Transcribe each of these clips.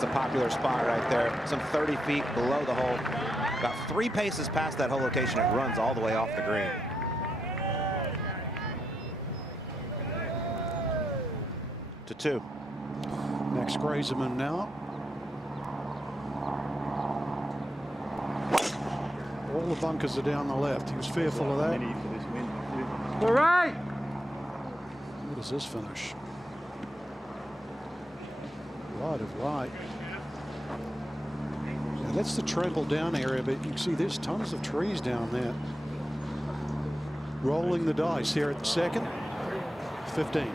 That's a popular spot right there. Some 30 feet below the hole. About 3 paces past that hole location, it runs all the way off the green. To 2. Max Grazeman now. All the bunkers are down the left. He was fearful of that. All right. What does this finish? Right of right. Yeah, that's the trample down area, but you can see there's tons of trees down there. Rolling the dice here at the second. 15.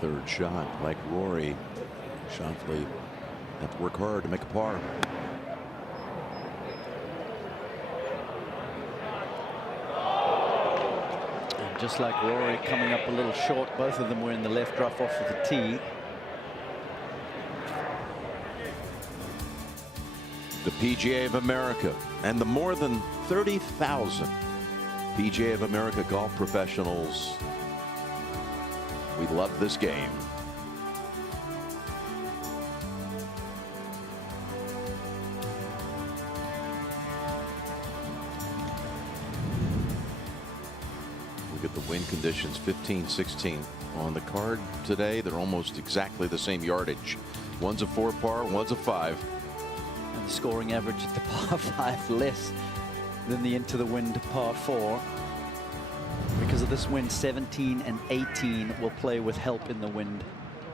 Third shot, like Rory. Schauffele have to work hard to make a par. And just like Rory, coming up a little short. Both of them were in the left rough off of the tee. The PGA of America and the more than 30,000 PGA of America golf professionals. We love this game. Look at the wind conditions, 15, 16 on the card today. They're almost exactly the same yardage. One's a 4 par, one's a 5. And the scoring average at the par 5 less than the into the wind par 4. Because of this wind, 17 and 18 will play with help in the wind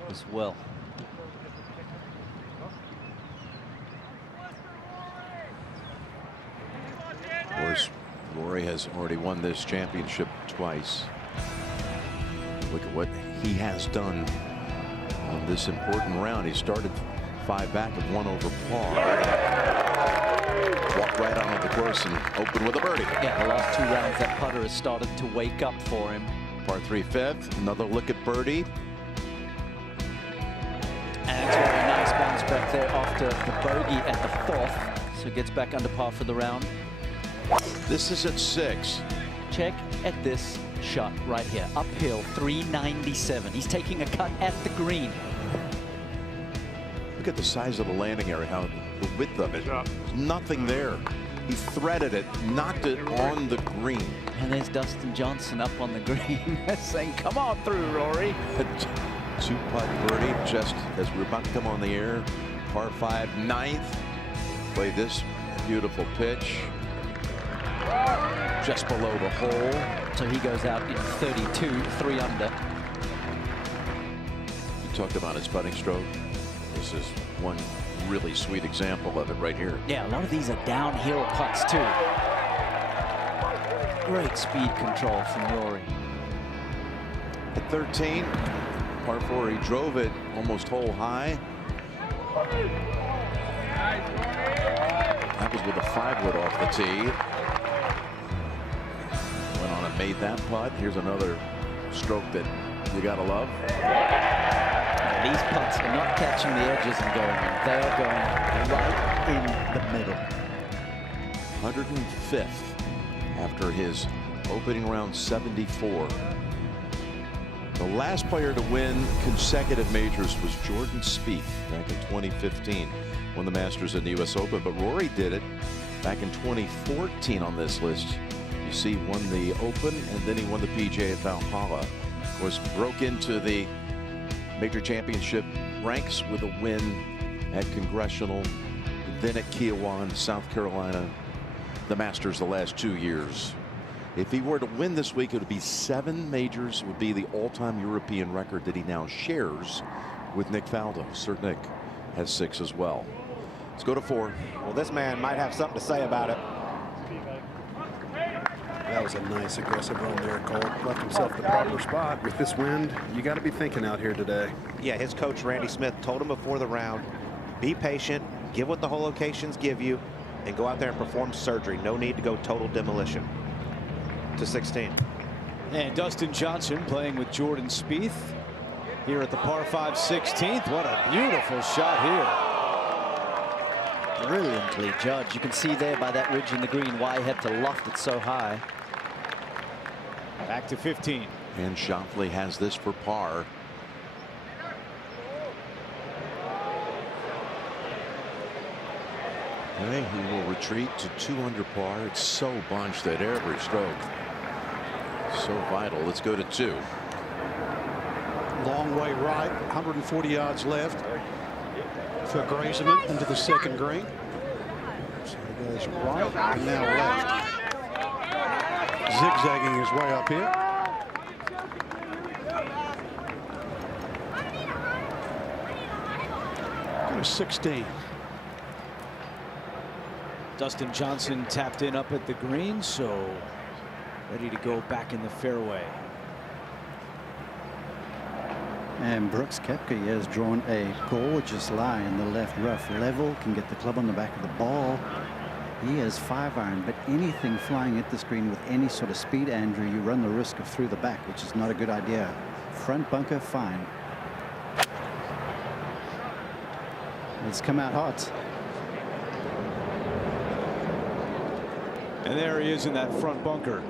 as well. Of course, Rory has already won this championship twice. Look at what he has done on this important round. He started 5 back and 1 over par. Walked right onto the course and opened with a birdie. Yeah, the last 2 rounds, that putter has started to wake up for him. Par 3 fifth, another look at birdie. And it's a very nice bounce back there after the bogey at the 4th. So gets back under par for the round. This is at 6. Check at this shot right here. Uphill, 397. He's taking a cut at the green. Look at the size of the landing area, how the width of it. There's nothing there. He threaded it, knocked it on the green. And there's Dustin Johnson up on the green saying, come on through, Rory. 2-putt birdie just as we're about to come on the air. Par 5, 9th. Play this beautiful pitch. Just below the hole. So he goes out in 32, 3 under. You talked about his putting stroke. This is one really sweet example of it right here. Yeah, a lot of these are downhill putts too. Great speed control from Rory. At 13, par 4, he drove it almost hole high. That was with a 5-wood off the tee. Went on and made that putt. Here's another stroke that you gotta love. These putts are not catching the edges and going in. They are going right in the middle. 105th after his opening round 74. The last player to win consecutive majors was Jordan Spieth back in 2015. Won the Masters and the US Open, but Rory did it back in 2014 on this list. You see, won the Open and then he won the PGA at Valhalla. Of course, broke into the major championship ranks with a win at Congressional, then at Kiowa, South Carolina, the Masters the last 2 years. If he were to win this week, it would be 7 majors. It would be the all-time European record that he now shares with Nick Faldo. Sir Nick has 6 as well. Let's go to 4. Well, this man might have something to say about it. That was a nice aggressive run there, Cole. Left himself the proper spot. With this wind, you got to be thinking out here today. Yeah, his coach, Randy Smith, told him before the round, be patient, give what the hole locations give you, and go out there and perform surgery. No need to go total demolition. To 16. And Dustin Johnson playing with Jordan Spieth here at the par 5 16th. What a beautiful shot here. Brilliantly judged. You can see there by that ridge in the green why he had to loft it so high. Back to 15. And Schauffele has this for par. Okay, he will retreat to 2 under par. It's so bunched at every stroke. So vital. Let's go to 2. Long way right, 140 yards left for Grazeman into the second green. So he goes right and now left. Zigzagging his way up here. Go to 16. Dustin Johnson tapped in up at the green, so ready to go back in the fairway. And Brooks Koepka has drawn a gorgeous lie in the left rough level, can get the club on the back of the ball. He has 5-iron, but anything flying at the screen with any sort of speed, Andrew, you run the risk of through the back, which is not a good idea. Front bunker, fine. It's come out hot. And there he is in that front bunker.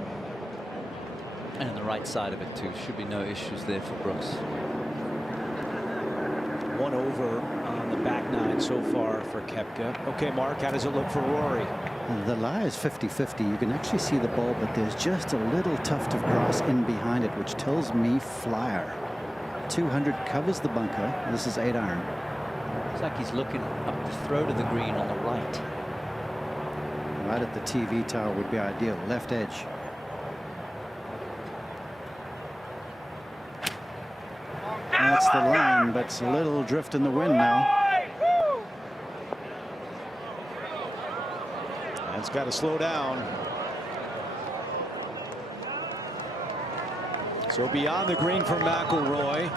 And the right side of it, too. Should be no issues there for Brooks. 1 over on the back 9 so far for Koepka. Okay, Mark, how does it look for Rory? The lie is 50-50. You can actually see the ball, but there's just a little tuft of grass in behind it, which tells me flyer. 200 covers the bunker. This is 8-iron. Looks like he's looking up the throat of the green on the right. Right at the TV tower would be ideal. Left edge. That's the line, but it's a little drift in the wind now. That's got to slow down. So beyond the green for McIlroy.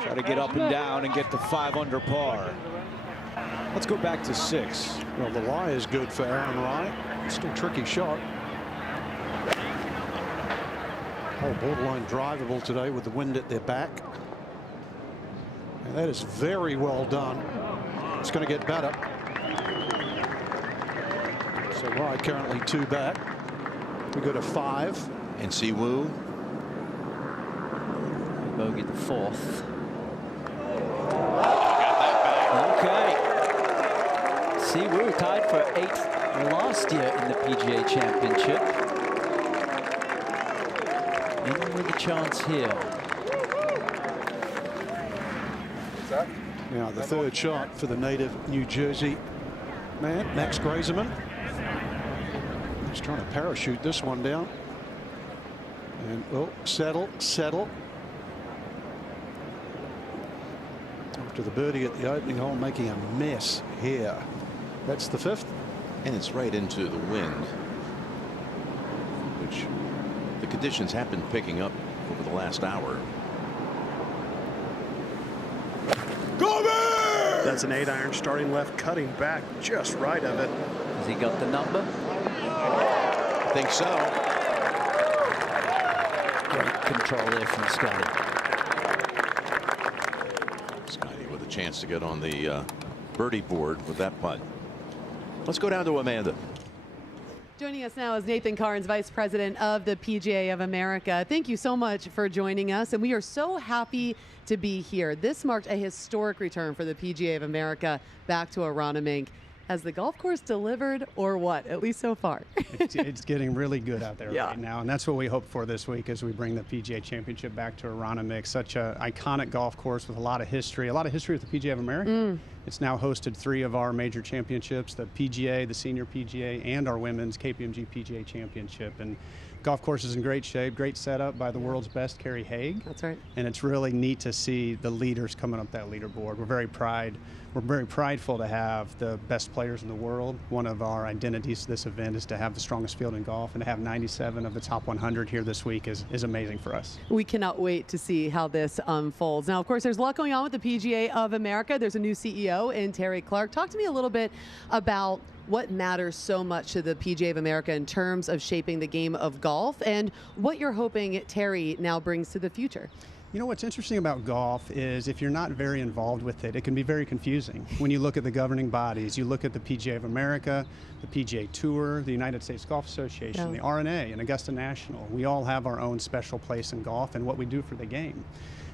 Try to get up and down and get to 5 under par. Let's go back to 6. Well, the lie is good for Aaron Wright. Still a tricky shot. Oh, borderline drivable today with the wind at their back. And that is very well done. It's going to get better. So Wright currently 2 back. We go to 5. And Siwoo. Bogey the 4th. Okay. Siwoo tied for 8th last year in the PGA Championship. In with a chance here. Now the 3rd shot for the native New Jersey man, Max Grazeman. He's trying to parachute this one down. And oh, settle. After the birdie at the opening hole, making a mess here. That's the 5th. And it's right into the wind, which the conditions have been picking up over the last hour. That's an 8-iron starting left, cutting back just right of it. Has he got the number? I think so. Great control there from Scotty. Scotty with a chance to get on the birdie board with that putt. Let's go down to Amanda. Joining us now is Nathan Carnes, Vice President of the PGA of America. Thank you so much for joining us, and we are so happy to be here. This marked a historic return for the PGA of America back to Aronimink. Has the golf course delivered or what, at least so far? It's getting really good out there right now, and that's what we hope for this week as we bring the PGA Championship back to Aronimink. Such an iconic golf course with a lot of history with the PGA of America. It's now hosted 3 of our major championships, the PGA, the Senior PGA, and our women's KPMG PGA Championship. And golf course is in great shape, great setup by the world's best, Kerry Haig. That's right. And it's really neat to see the leaders coming up that leaderboard. We're very prideful to have the best players in the world. One of our identities to this event is to have the strongest field in golf, and to have 97 of the top 100 here this week is amazing for us. We cannot wait to see how this unfolds. Now, of course, there's a lot going on with the PGA of America. There's a new CEO in Terry Clark. Talk to me a little bit about what matters so much to the PGA of America in terms of shaping the game of golf, and what you're hoping Terry now brings to the future. You know, what's interesting about golf is if you're not very involved with it, it can be very confusing. When you look at the governing bodies, you look at the PGA of America, the PGA Tour, the United States Golf Association, the RNA, and Augusta National. We all have our own special place in golf and what we do for the game.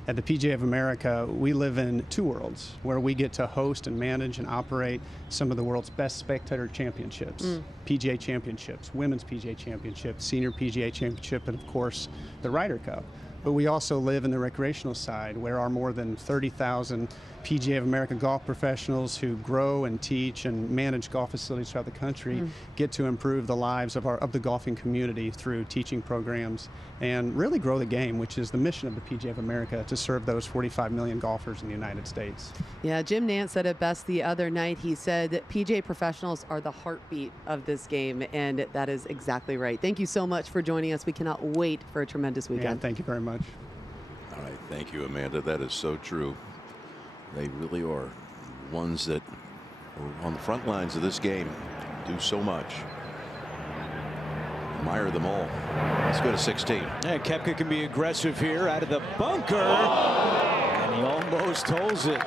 At the PGA of America, we live in two worlds where we get to host and manage and operate some of the world's best spectator championships, PGA Championships, Women's PGA Championship, Senior PGA Championship, and of course, the Ryder Cup. But we also live in the recreational side where our more than 30,000 PGA of America golf professionals who grow and teach and manage golf facilities throughout the country get to improve the lives of the golfing community through teaching programs and really grow the game, which is the mission of the PGA of America, to serve those 45 million golfers in the United States. Yeah, Jim Nantz said it best the other night. He said that PGA professionals are the heartbeat of this game, and that is exactly right. Thank you so much for joining us. We cannot wait for a tremendous weekend. Yeah, thank you very much. All right, thank you, Amanda. That is so true. They really are ones that are on the front lines of this game, do so much. Admire them all. Let's go to 16. Yeah, Koepka can be aggressive here out of the bunker, and he almost holds it.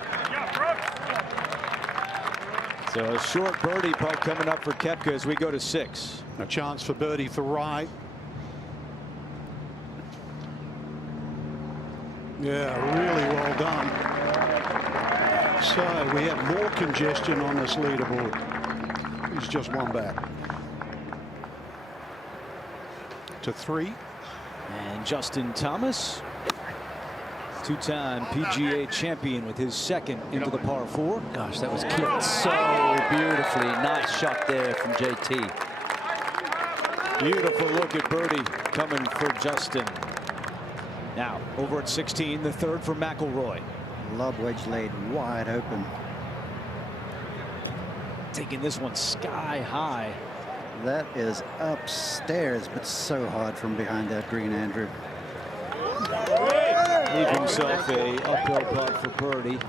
So a short birdie putt coming up for Koepka as we go to 6. A chance for birdie for Rai. Yeah, really well done. So we have more congestion on this leaderboard. He's just one back. To 3. And Justin Thomas, two-time PGA champion, with his second into the par 4. Gosh, that was kicked so beautifully. Nice shot there from JT. Beautiful look at birdie coming for Justin. Now over at 16, the third for McIlroy. Lob wedge laid wide open. Taking this one sky high. That is upstairs, but so hard from behind that green, Andrew. Leave himself a uphill putt for birdie.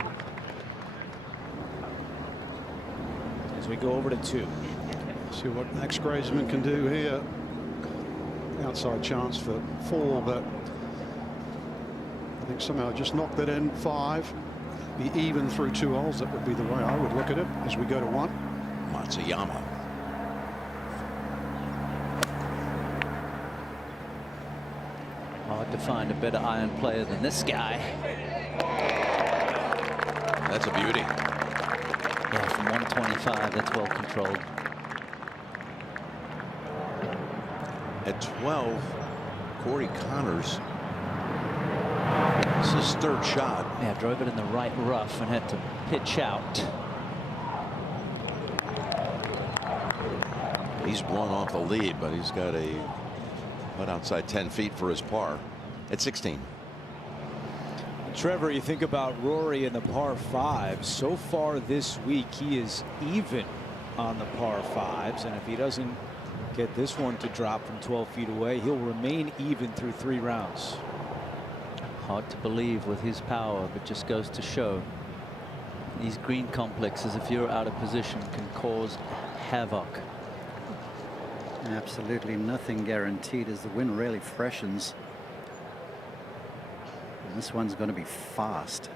As we go over to 2. See what Max Grazeman can do here. Outside chance for 4, but I think somehow just knock that in. 5. Be even through 2 holes. That would be the way I would look at it as we go to 1. Matsuyama. Hard to find a better iron player than this guy. That's a beauty. Yeah, from 125, that's well controlled. At 12, Corey Connors. This is his third shot. Yeah, drove it in the right rough and had to pitch out. He's one off the lead, but he's got a putt outside 10 feet for his par at 16. Trevor, you think about Rory in the par 5. So far this week, he is even on the par 5s, and if he doesn't get this one to drop from 12 feet away, he'll remain even through 3 rounds. Hard to believe with his power, but just goes to show these green complexes, if you're out of position, can cause havoc. Absolutely nothing guaranteed as the wind really freshens. And this one's going to be fast.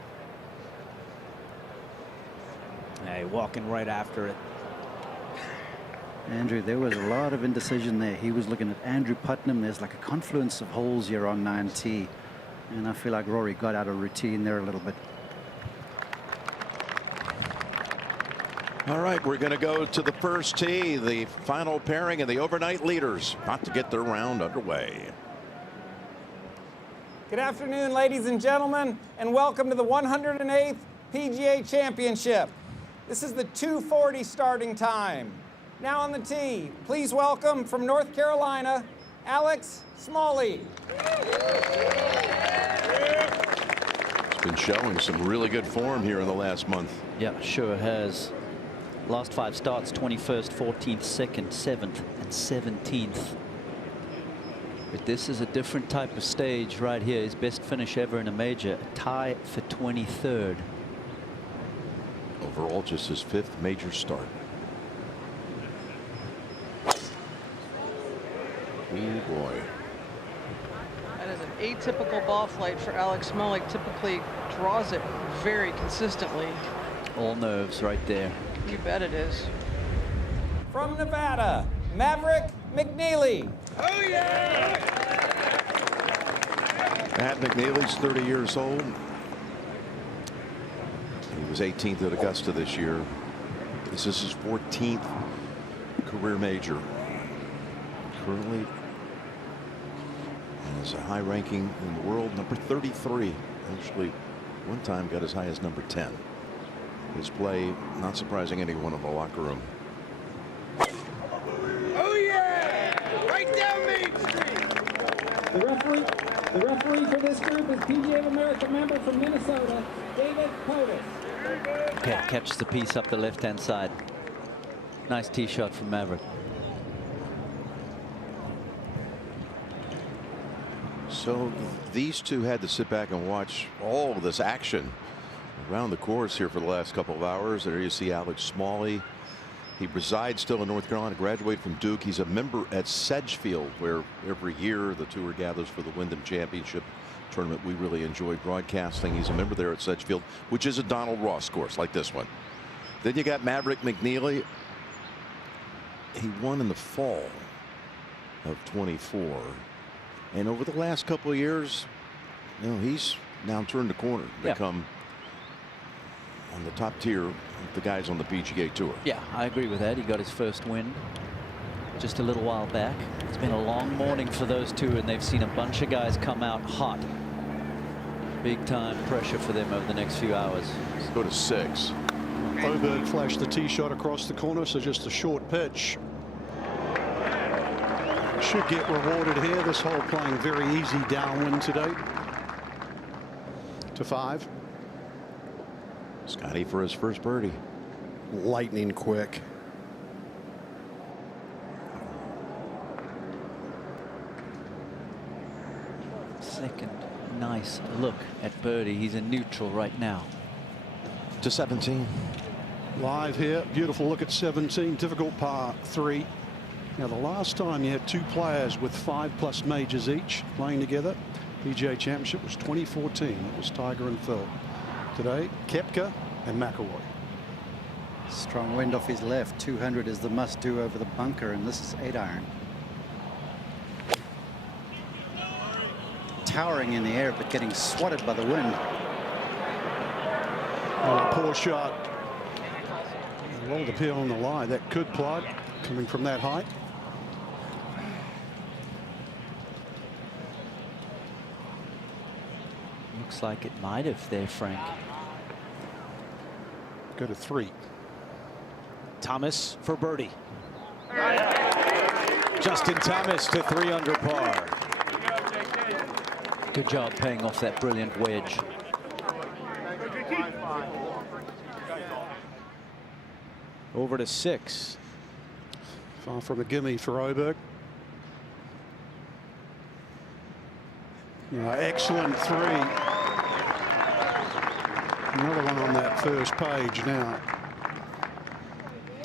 Hey, walking right after it. Andrew, there was a lot of indecision there. He was looking at Andrew Putnam. There's like a confluence of holes here on 9T. And I feel like Rory got out of routine there a little bit. All right, we're going to go to the first tee, the final pairing, and the overnight leaders about to get their round underway. Good afternoon, ladies and gentlemen, and welcome to the 108th PGA Championship. This is the 2:40 starting time. Now on the tee, please welcome from North Carolina, Alex Smalley. He's been showing some really good form here in the last month. Yeah, sure has. Last 5 starts, 21st, 14th, 2nd, 7th, and 17th. But this is a different type of stage right here. His best finish ever in a major, a tie for 23rd. Overall, just his 5th major start. Oh boy. That is an atypical ball flight for Alex Smalley. Typically draws it very consistently. All nerves right there. You bet it is. From Nevada, Maverick McNeely. Matt McNeely's 30 years old. He was 18th at Augusta this year. This is his 14th career major. Currently has a high ranking in the world, number 33. Actually, one time got as high as number 10. His play not surprising anyone in the locker room. Oh yeah! Right down Main Street! The referee for this group is PGA of America member from Minnesota, David Potus. Okay, catches the piece up the left-hand side. Nice tee shot from Maverick. So these two had to sit back and watch all of this action around the course here for the last couple of hours. There you see Alex Smalley. He resides still in North Carolina, graduated from Duke. He's a member at Sedgefield, where every year the tour gathers for the Wyndham Championship tournament. We really enjoy broadcasting. He's a member there at Sedgefield, which is a Donald Ross course like this one. Then you got Maverick McNeely. He won in the fall of 24. And over the last couple of years, you know, he's now turned the corner, become on the top tier of the guys on the PGA Tour. Yeah, I agree with that. He got his first win just a little while back. It's been a long morning for those two, and they've seen a bunch of guys come out hot. Big time pressure for them over the next few hours. Let's go to 6. Oberg flashed the tee shot across the corner, so just a short pitch. Should get rewarded here. This hole playing very easy downwind today. To 5. Scotty for his first birdie. Lightning quick. Second nice look at birdie. He's in neutral right now. To 17. Live here. Beautiful look at 17. Difficult par 3. Now, the last time you had two players with 5+ majors each playing together, PGA Championship, was 2014. It was Tiger and Phil. Today, Koepka and McIlroy. Strong wind off his left. 200 is the must-do over the bunker, and this is 8-iron. Towering in the air, but getting swatted by the wind. Oh, poor shot. Rolled up here on the line. That could plug coming from that height. Looks like it might have there, Frank. Go to 3. Thomas for birdie. Justin Thomas to 3 under par. Good job paying off that brilliant wedge. Over to 6. Far from a gimme for Oberg. Excellent 3. Another one on that first page now.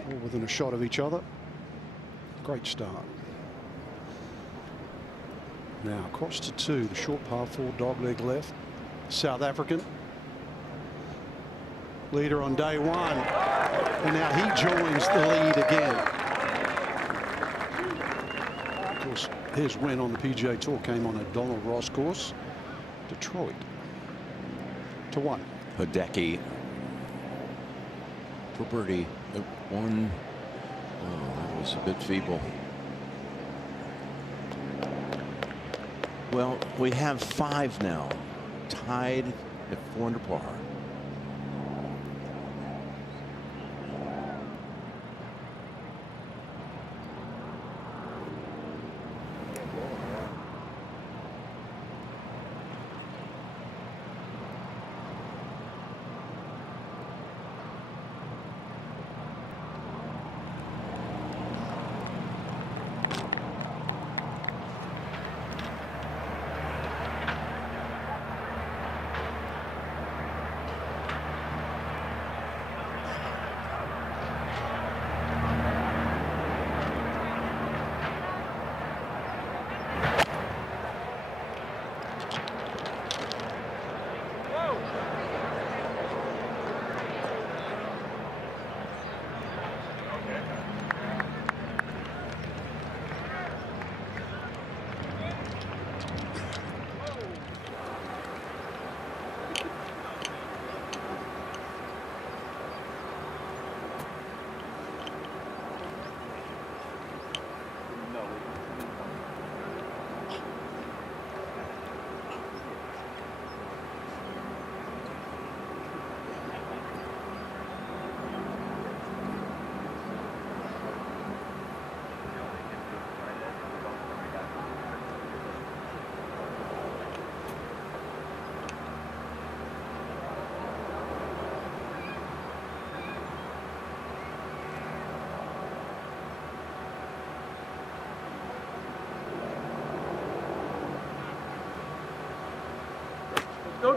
All within a shot of each other. Great start. Now across to 2, the short par 4, dogleg left. South African. Leader on day 1. And now he joins the lead again. Of course, his win on the PGA Tour came on a Donald Ross course. Detroit. To 1. Hideki for birdie at 1. Oh, that was a bit feeble. Well, we have 5 now, tied at 4 under par.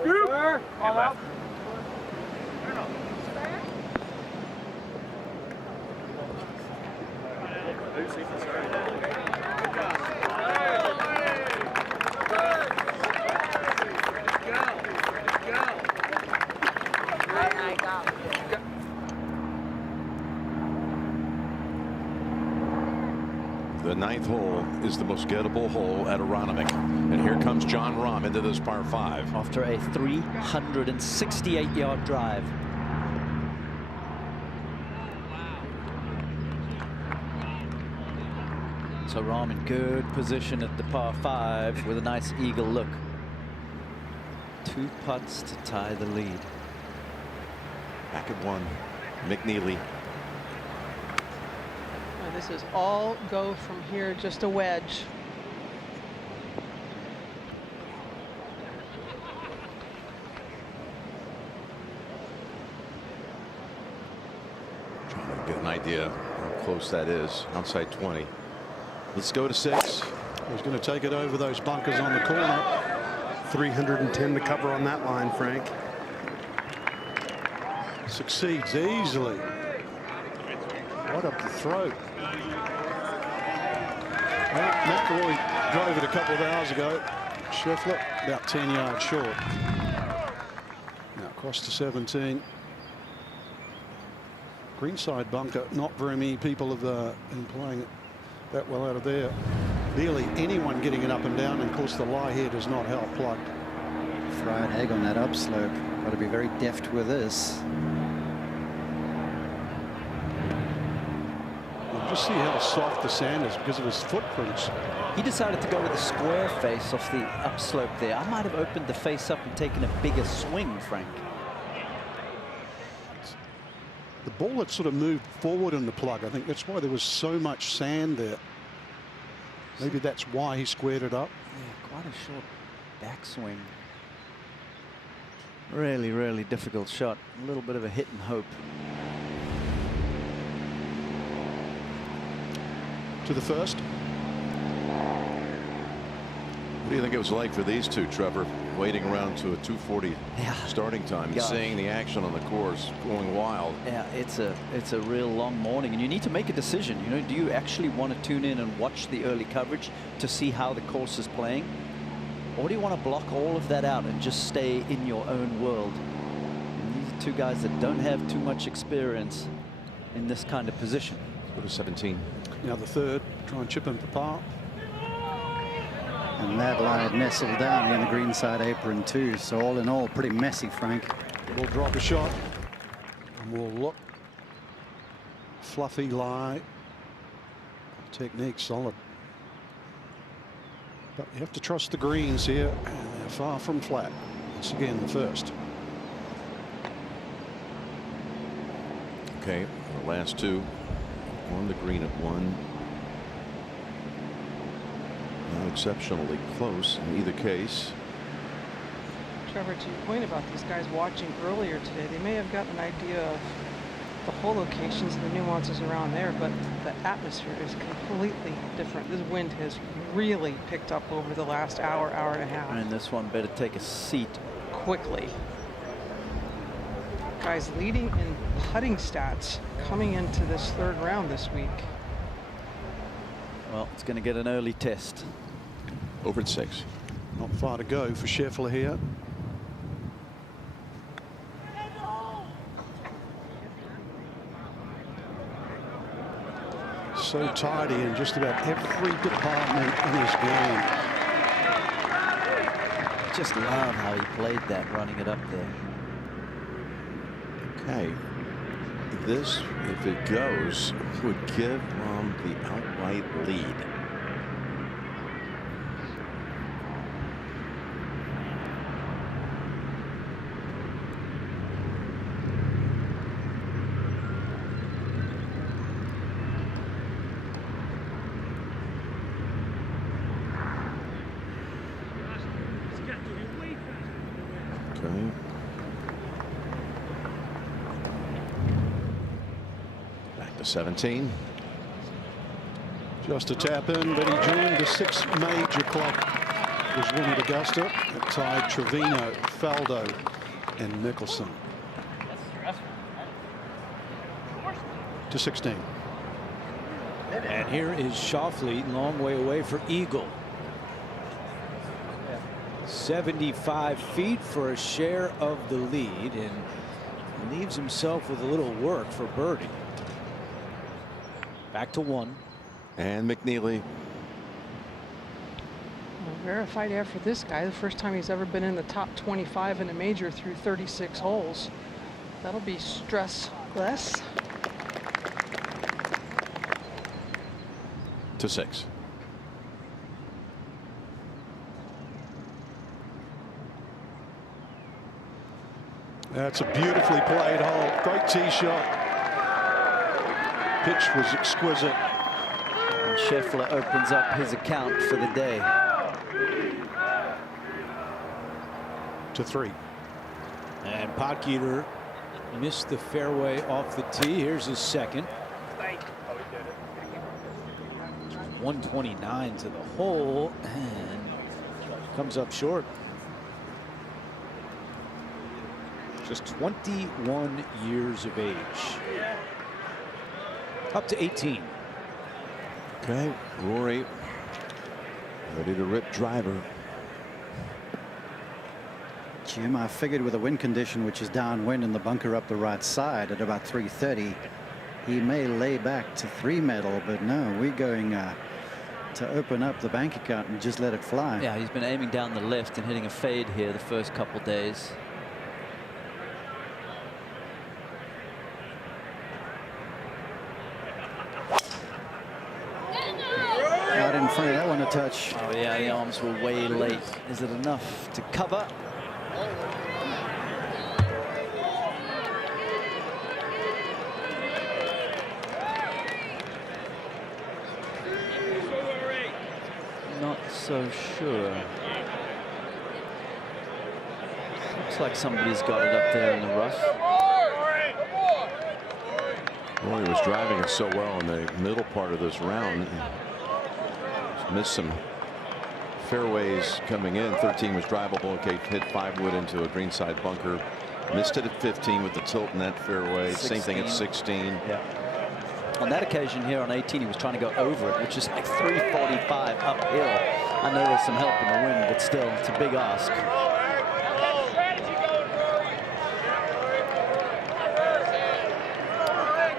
Sir, all up. The ninth hole is the most gettable hole at Aronimink. And here comes Jon Rahm into this par 5. After a 368-yard drive. So Rahm in good position at the par 5 with a nice eagle look. 2 putts to tie the lead. Back at 1. McNeely. This is all go from here, just a wedge. Trying to get an idea how close that is. Outside 20. Let's go to 6. He's going to take it over those bunkers on the corner. 310 to cover on that line, Frank. Succeeds easily. Right up the throat. Well, McIlroy drove it a couple of hours ago. Scheffler about 10 yards short. Now across to 17. Greenside bunker. Not very many people have been playing it that well out of there. Barely anyone getting it up and down. And of course the lie here does not help. Plugged. Fried egg on that upslope. Got to be very deft with this. Just see how soft the sand is because of his footprints. He decided to go with a square face off the upslope there. I might have opened the face up and taken a bigger swing, Frank. The ball had sort of moved forward in the plug. I think that's why there was so much sand there. Maybe that's why he squared it up. Yeah, quite a short backswing. Really, really difficult shot. A little bit of a hit and hope. To the first. What do you think it was like for these two, Trevor, waiting around to a 2:40 starting time and seeing the action on the course going wild? Yeah, it's a real long morning, and you need to make a decision. You know, do you actually want to tune in and watch the early coverage to see how the course is playing, or do you want to block all of that out and just stay in your own world? And these are two guys that don't have too much experience in this kind of position. Go to 17. Now the third, try and chip him for par. And that lie had nestled down in the greenside apron too. So all in all, pretty messy, Frank. We'll drop a shot. And we'll look. Fluffy lie. Technique solid. But you have to trust the greens here. And they're far from flat. Once again, the first. Okay, the last two. On the green at 1. Not exceptionally close in either case. Trevor, to your point about these guys watching earlier today, they may have gotten an idea of the hole locations and the nuances around there, but the atmosphere is completely different. This wind has really picked up over the last hour, hour and a half. And this one better take a seat quickly. Guys leading in putting stats coming into this third round this week. Well, it's going to get an early test. Over at 6. Not far to go for Scheffler here. So tidy in just about every department in his game. Just love how he played that, running it up there. Okay. This, if it goes, would give the outright lead. Okay. Back to 17. Just a tap in, but he joined the 6th major club. was won at Augusta. It tied Trevino, Faldo, and Mickelson to 16. And here is Schauffele, long way away for eagle. 75 feet for a share of the lead, and leaves himself with a little work for birdie. Back to 1. And McNeely. Verified air for this guy. The first time he's ever been in the top 25 in a major through 36 holes. That'll be stressless. To 6. That's a beautifully played hole. Great tee shot. Pitch was exquisite. And Scheffler opens up his account for the day. To 3. And Potgieter missed the fairway off the tee. Here's his second. 129 to the hole and comes up short. Just 21 years of age. Up to 18. Okay, Rory ready to rip driver. Jim, I figured with a wind condition which is downwind and the bunker up the right side at about 330, he may lay back to 3 metal, but no, we're going to open up the bank account and just let it fly. Yeah, he's been aiming down the left and hitting a fade here the first couple days. Out in front of that one a touch. Oh yeah, the arms were way late. Is it enough to cover? Not so sure. Looks like somebody's got it up there in the rough. Rory was driving it so well in the middle part of this round. Missed some fairways coming in. 13 was drivable. Okay, hit 5 wood into a greenside bunker. Missed it at 15 with the tilt in that fairway. 16. Same thing at 16. Yeah. On that occasion here on 18, he was trying to go over it, which is like 345 uphill. I know there's some help in the wind, but still, it's a big ask.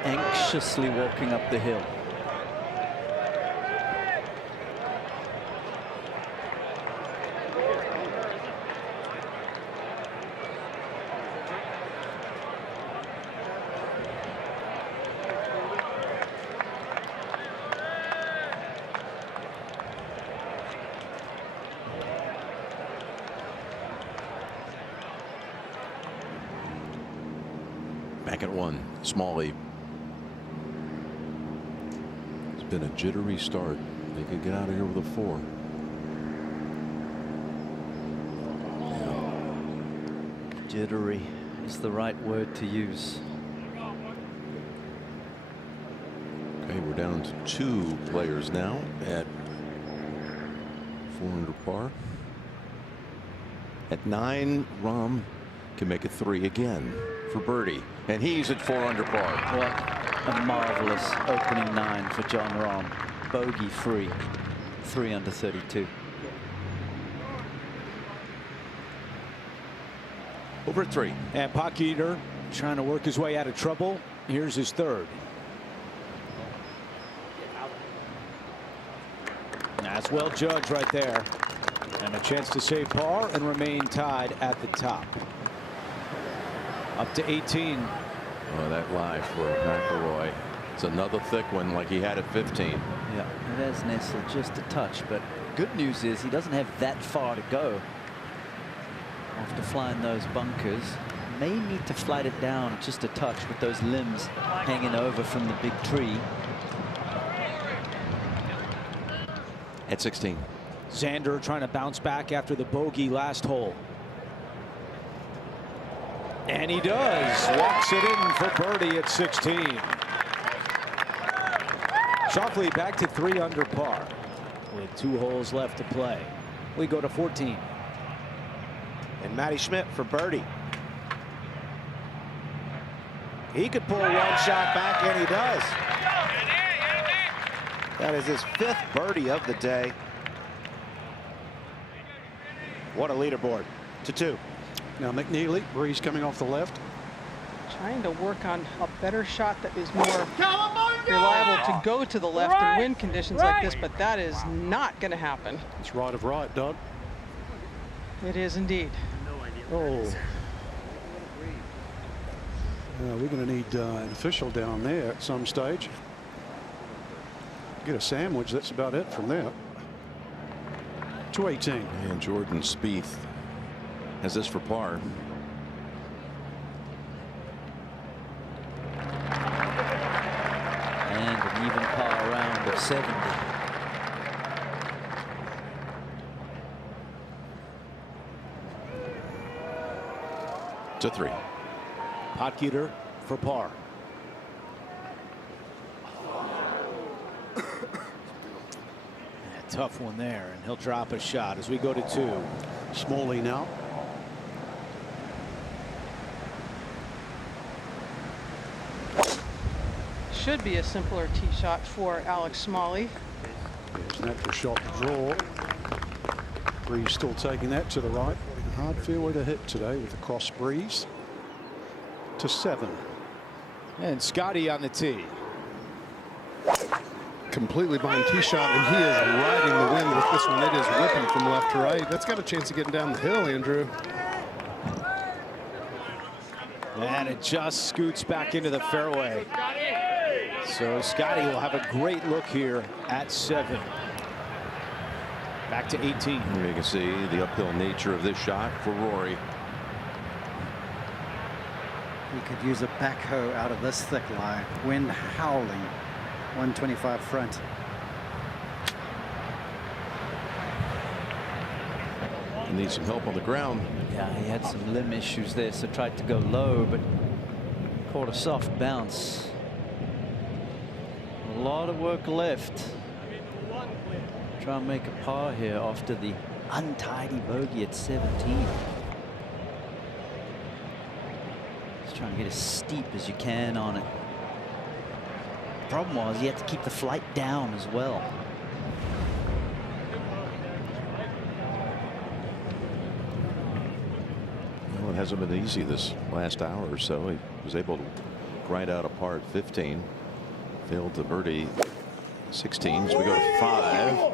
Anxiously walking up the hill. Back at 1, small lead. It's been a jittery start. They could get out of here with a 4. Jittery is the right word to use. Okay, we're down to 2 players now at 4 under par. At 9, Rahm can make it 3 again for birdie, and he's at 4 under par. What a marvelous opening 9 for Jon Rahm. Bogey free, 3 under 32. Over at 3. And Potgieter trying to work his way out of trouble. Here's his third. That's well judged right there. And a chance to save par and remain tied at the top. Up to 18. Oh, that lie for McIlroy. It's another thick one like he had at 15. Yeah, it has nestled just a touch, but good news is he doesn't have that far to go after flying those bunkers. May need to flight it down just a touch with those limbs hanging over from the big tree. At 16. Xander trying to bounce back after the bogey last hole. And he does. Walks it in for birdie at 16. Schauffele back to 3 under par with 2 holes left to play. We go to 14. And Matty Schmidt for birdie. He could pull one shot back, and he does. That is his 5th birdie of the day. What a leaderboard. To 2. Now McNeely, breeze coming off the left. Trying to work on a better shot that is more reliable to go to the left in wind conditions like this, but that is not going to happen. It's right of right, Doug. It is indeed. Oh. We're going to need an official down there at some stage. Get a sandwich. That's about it from there. 218. And Jordan Spieth has this for par. And an even par round of 70. To 3. Potgieter for par. Tough one there, and he'll drop a shot as we go to 2. Smalley now. Should be a simpler tee shot for Alex Smalley. There's an actual shot to draw. Breeze still taking that to the right. Hard fairway to hit today with the cross breeze. To 7. And Scotty on the tee. Completely behind tee shot, and he is riding the wind with this one. It is whipping from left to right. That's got a chance of getting down the hill, Andrew. And it just scoots back into the fairway. So Scotty will have a great look here at 7. Back to 18. Here you can see the uphill nature of this shot for Rory. He could use a backhoe out of this thick lie. Wind howling. 125 front. Needs some help on the ground. Yeah, he had some limb issues there, so tried to go low, but caught a soft bounce. A lot of work left. Try and make a par here after the untidy bogey at 17. Just trying to get as steep as you can on it. Problem was you had to keep the flight down as well. Well, it hasn't been easy this last hour or so. He was able to grind out a par at 15. Failed to birdie 16. So we go to 5.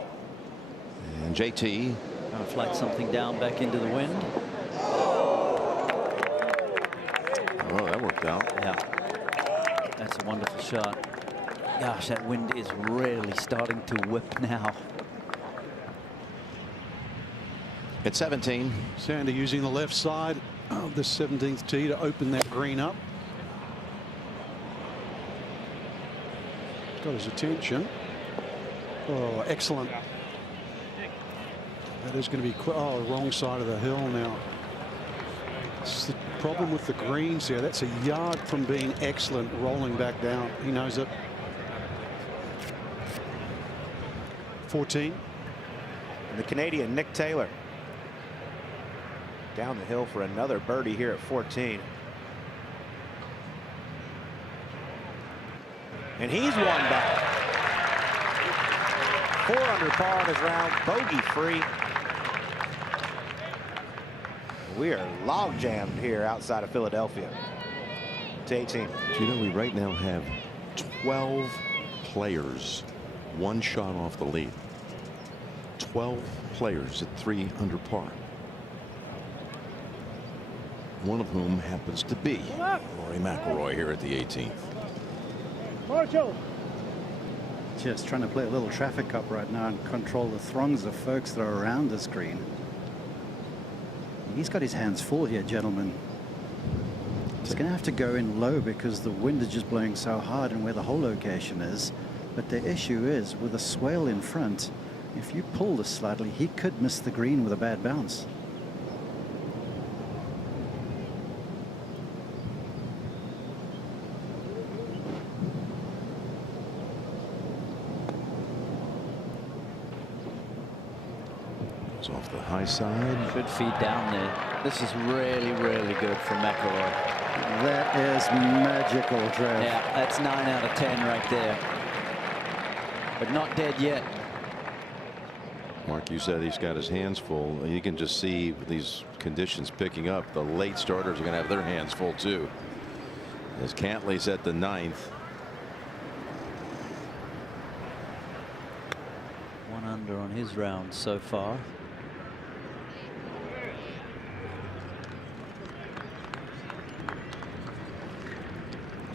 And JT. Trying to flight something down back into the wind. Oh, that worked out. Yeah. That's a wonderful shot. Gosh, that wind is really starting to whip now. At 17. Sandy using the left side of the 17th tee to open that green up. Got his attention. Oh, excellent. That is going to be wrong side of the hill now. It's the problem with the greens here. That's a yard from being excellent, rolling back down. He knows it. 14. And the Canadian Nick Taylor down the hill for another birdie here at 14. And he's one back. 4 under par on his round, bogey free. We are log jammed here outside of Philadelphia. To 18. Do you know we right now have 12 players 1 shot off the lead. 12 players at 3 under par. One of whom happens to be Rory McIlroy here at the 18th. Just trying to play a little traffic cop right now and control the throngs of folks that are around this green. He's got his hands full here, gentlemen. He's going to have to go in low because the wind is just blowing so hard and where the hole location is. But the issue is with a swale in front, if you pull this slightly, he could miss the green with a bad bounce. It's off the high side. Good feed down there. This is really, really good from McIlroy. That is magical, Trev. Yeah, that's 9 out of 10 right there. But not dead yet. Mark, you said he's got his hands full. You can just see with these conditions picking up, the late starters are going to have their hands full too. As Cantley's at the 9th. 1 under on his round so far.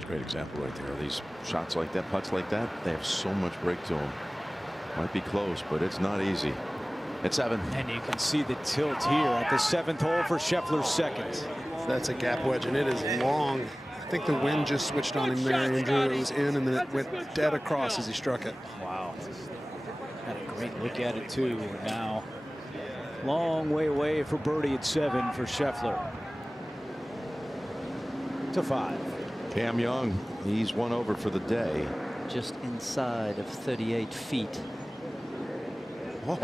Great example right there. These shots like that, putts like that, they have so much break to them. Might be close, but it's not easy. At 7. And you can see the tilt here at the 7th hole for Scheffler's second. That's a gap wedge, and it is long. I think the wind just switched on him there, Andrew. It was in, and then it went dead across as he struck it. Wow. Had a great look at it, too. And now, long way away for birdie at 7 for Scheffler. To 5. Cam Young, he's 1 over for the day. Just inside of 38 feet. Oh, wow.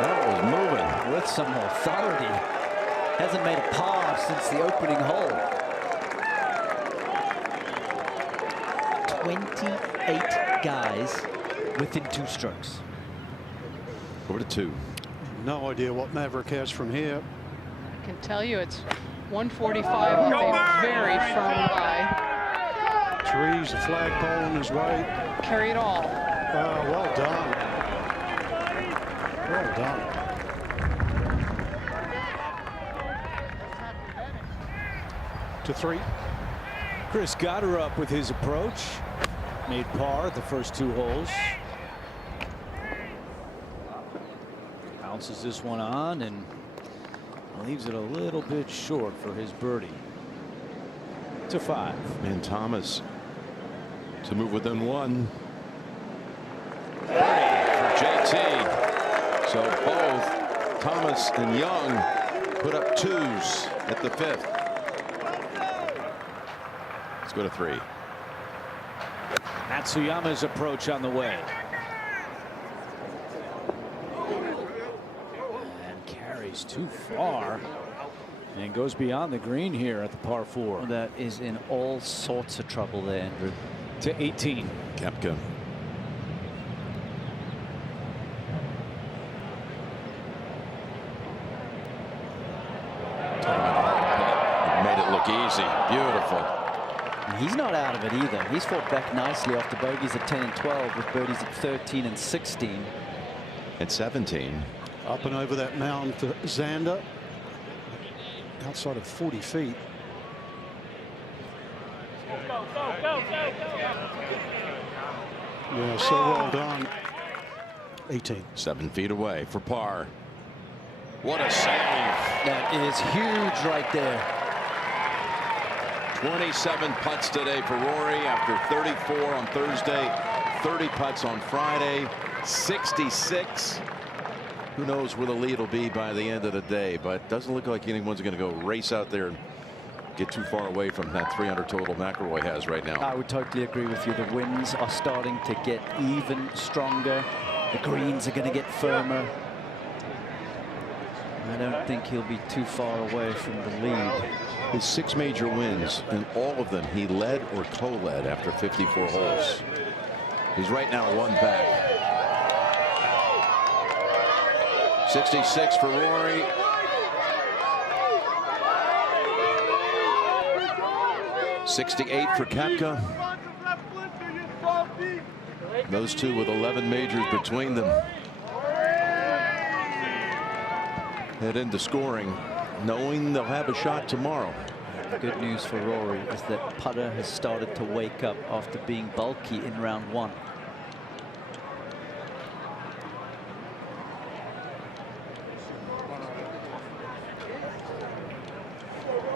That was moving. With some authority. Hasn't made a par since the opening hole. 28 guys within 2 strokes. Over to 2. No idea what Maverick has from here. I can tell you it's 145 with a very firm lie. Trees, a flagpole in his way. Carry it all. Well done. Well done. To 3. Chris got her up with his approach. Made par at the first 2 holes. Bounces this one on and leaves it a little bit short for his birdie. To 5. And Thomas to move within 1. Birdie for JT. So both Thomas and Young put up 2s at the 5th. Let's go to 3. Matsuyama's approach on the way. And carries too far. And goes beyond the green here at the par 4. That is in all sorts of trouble there, Andrew. To 18. Koepka. Made it look easy. Beautiful. He's not out of it either. He's fought back nicely off the bogeys at 10 and 12 with birdies at 13 and 16. At 17. Up and over that mound to Xander. Outside of 40 feet. Yeah, so well done. 18. 7 feet away for par. What a save. That is huge right there. 27 putts today for Rory after 34 on Thursday, 30 putts on Friday, 66. Who knows where the lead will be by the end of the day, but doesn't look like anyone's going to go race out there and get too far away from that 300 total McIlroy has right now. I would totally agree with you. The winds are starting to get even stronger. The greens are going to get firmer. I don't think he'll be too far away from the lead. His 6 major wins, and all of them he led or co-led after 54 holes. He's right now 1 back. 66 for Rory. $68 for Koepka. Those two with 11 majors between them. Head into scoring, knowing they'll have a shot tomorrow. The good news for Rory is that putter has started to wake up after being bulky in round 1.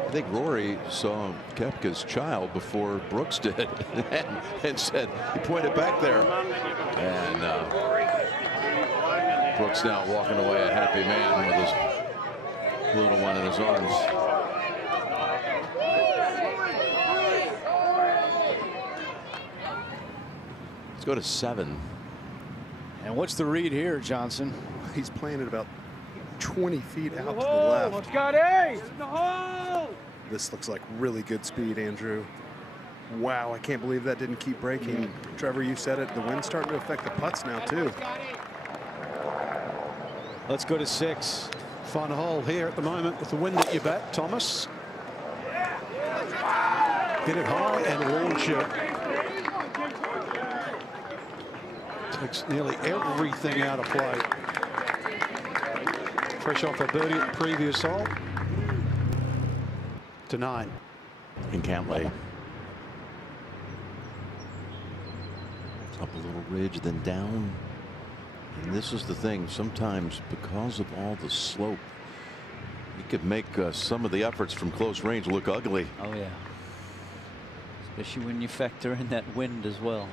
I think Rory saw Koepka's child before Brooks did and said, he pointed back there. And Brooks now walking away a happy man with his little one in his arms. Let's go to 7. And what's the read here, Johnson? He's playing it about 20 feet out to the left. Scotty! In the hole! This looks like really good speed, Andrew. Wow, I can't believe that didn't keep breaking. Trevor, you said it. The wind's starting to affect the putts now, too. Let's go to 6. Fun hole here at the moment with the wind at your back, Thomas. Hit it high and launch it. Takes nearly everything out of play. Fresh off a birdie at the previous hole. To 9. And can't lay. Up a little ridge, then down. And this is the thing. Sometimes, because of all the slope, you could make some of the efforts from close range look ugly. Oh, yeah. Especially when you factor in that wind as well.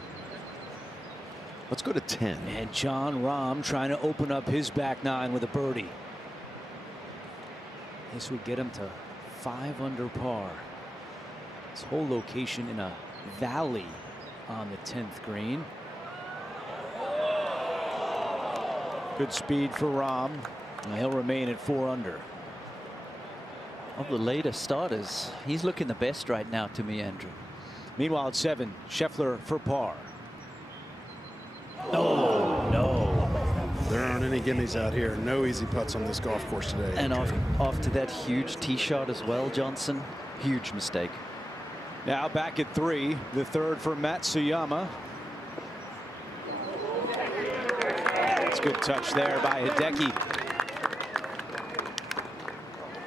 Let's go to 10. And John Rahm trying to open up his back 9 with a birdie. This would get him to 5 under par. This whole location in a valley on the 10th green. Good speed for Rahm. And he'll remain at 4 under. Of the later starters, he's looking the best right now to me, Andrew. Meanwhile, at 7, Scheffler for par. Oh, no. There aren't any gimmies out here. No easy putts on this golf course today. And after that huge tee shot as well, Johnson, huge mistake. Now back at 3, the 3rd for Matsuyama. That's a good touch there by Hideki.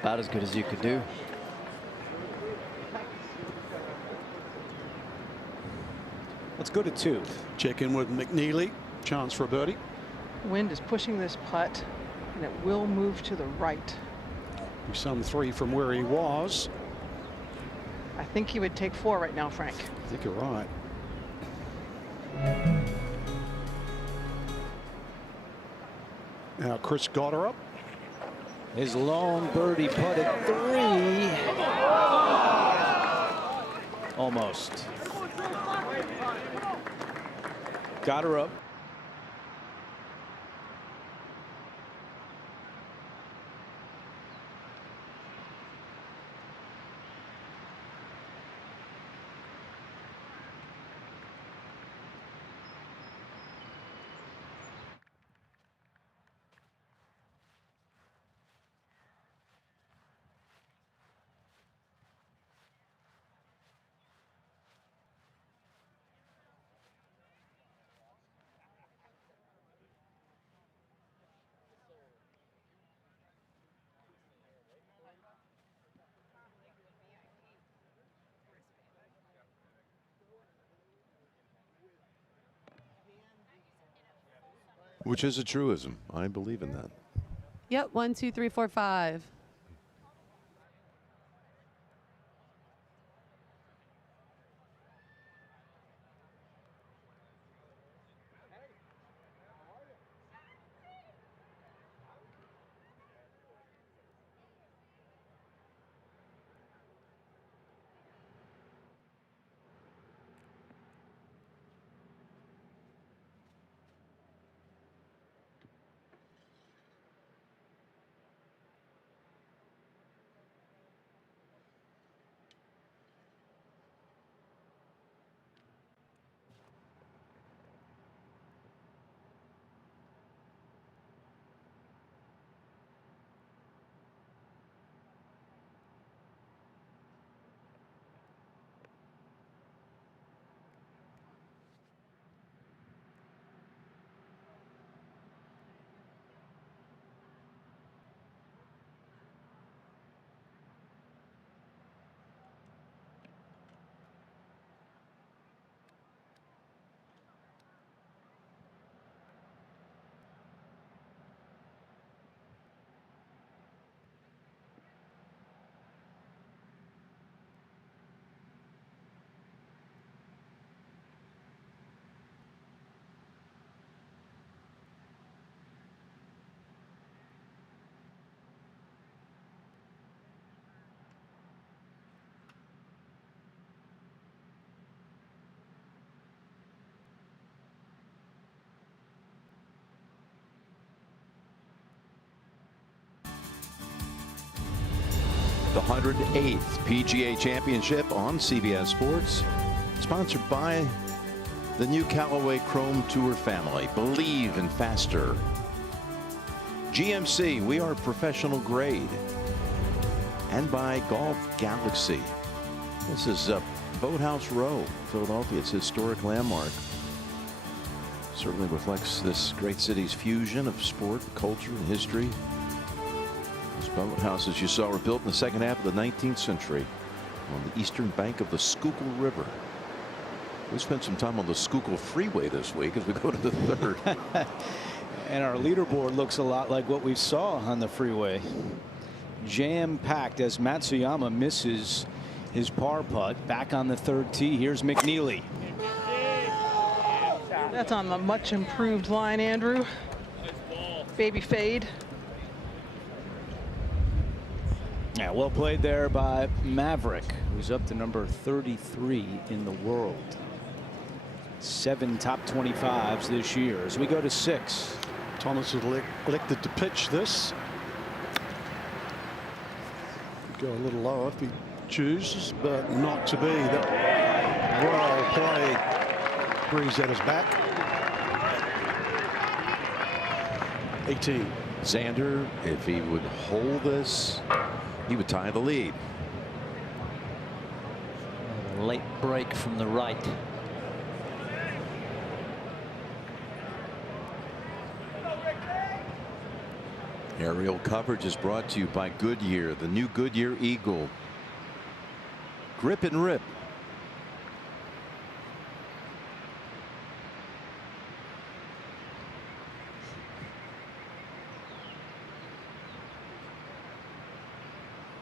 About as good as you could do. Let's go to 2. Check in with McNeely. Chance for a birdie. Wind is pushing this putt, and it will move to the right. He's some 3 from where he was. I think he would take 4 right now, Frank. I think you're right. Now Chris Goddard. His long birdie putt at 3. Almost. Got her up. Which is a truism. I believe in that. Yep, 1, 2, 3, 4, 5. 108th PGA Championship on CBS Sports, sponsored by the new Callaway Chrome Tour family. Believe in faster. GMC, we are professional grade. And by Golf Galaxy. This is Boathouse Row, Philadelphia. It's a historic landmark. Certainly reflects this great city's fusion of sport, culture, and history. Those boathouses you saw were built in the second half of the 19th century on the eastern bank of the Schuylkill River. We spent some time on the Schuylkill Freeway this week as we go to the third. And our leaderboard looks a lot like what we saw on the freeway. Jam-packed as Matsuyama misses his par putt. Back on the third tee. Here's McNeely. That's on the much improved line, Andrew. Baby fade. Yeah, well played there by Maverick, who's up to number 33 in the world. 7 top 25s this year as we go to 6. Thomas has elected to pitch this. Go a little lower if he chooses, but not to be. That well played brings at his back. 18. Xander, if he would hold this, he would tie the lead. Late break from the right. Aerial coverage is brought to you by Goodyear, the new Goodyear Eagle. Grip and rip.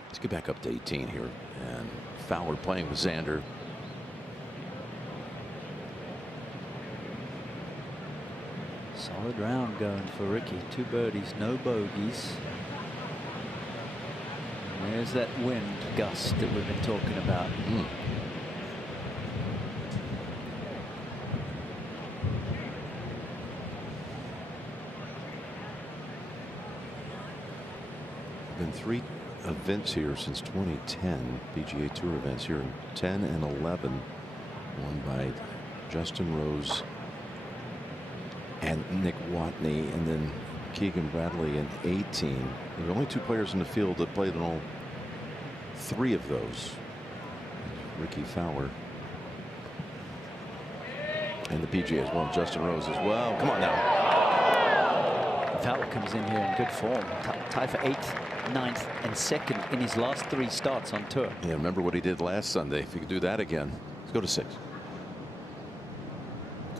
Let's get back up to 18 here. And Fowler playing with Xander. Solid round going for Ricky. 2 birdies, no bogeys. And there's that wind gust that we've been talking about. Been 3 events here since 2010. PGA Tour events here in 10 and 11. Won by Justin Rose and Nick Watney, and then Keegan Bradley in 18. There are only 2 players in the field that played in all 3 of those. Ricky Fowler and the PGA as well. Justin Rose as well. Come on now. Fowler comes in here in good form. Tie for 8th, 9th, and 2nd in his last 3 starts on tour. Yeah, remember what he did last Sunday. If he could do that again. Let's go to 6.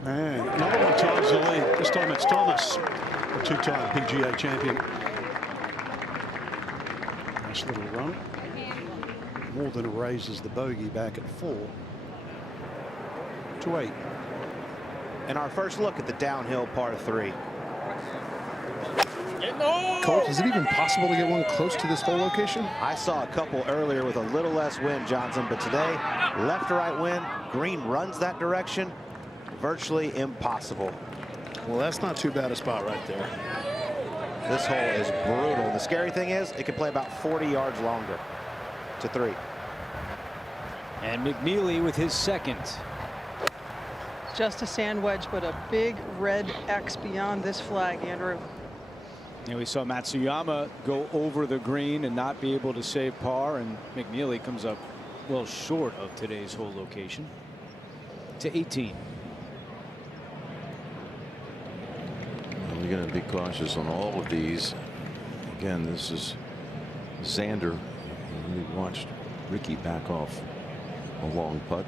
And another one ties the lead. This time it's Thomas, a 2-time PGA champion. Nice little run. More than erases the bogey back at 4 to 8. And our first look at the downhill par 3. Coach, is it even possible to get one close to this hole location? I saw a couple earlier with a little less wind, Johnson, but today, left to right wind, green runs that direction. Virtually impossible. Well, that's not too bad a spot right there. This hole is brutal. The scary thing is it can play about 40 yards longer to 3. And McNeely with his 2nd. Just a sand wedge, but a big red X beyond this flag, Andrew. And we saw Matsuyama go over the green and not be able to save par, and McNeely comes up well short of today's hole location to 18. We're going to be cautious on all of these. Again, this is Xander. We watched Ricky back off a long putt.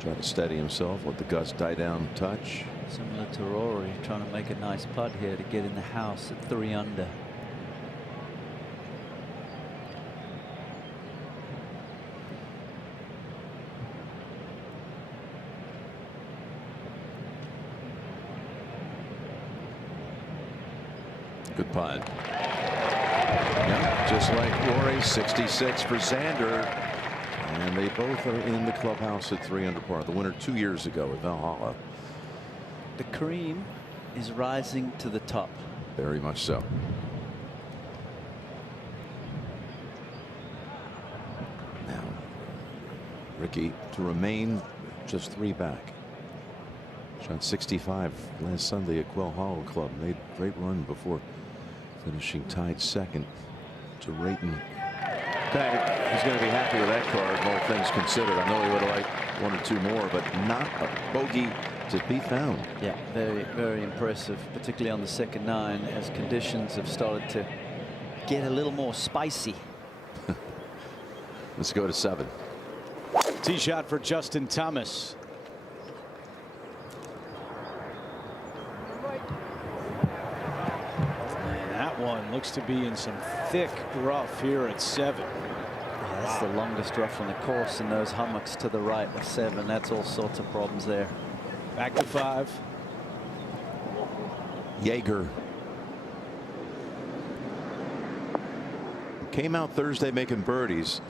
Try to steady himself, let the gust die down a touch. Similar to Rory, trying to make a nice putt here to get in the house at 3 under. Good putt. Yeah, just like Rory, 66 for Xander. And they both are in the clubhouse at 3 under par. The winner 2 years ago at Valhalla. The cream is rising to the top. Very much so. Ricky to remain just 3 back. Shot 65 last Sunday at Quail Hollow Club. Made a great run before finishing tied second to Rayton. He's going to be happy with that card, all things considered. I know he would have liked 1 or 2 more, but not a bogey to be found. Yeah, very, very impressive, particularly on the second 9 as conditions have started to get a little more spicy. Let's go to 7. Tee shot for Justin Thomas. And that one looks to be in some thick rough here at 7. That's the longest rough on the course, and those hummocks to the right of 7. That's all sorts of problems there. Back to 5. Jaeger came out Thursday making birdies,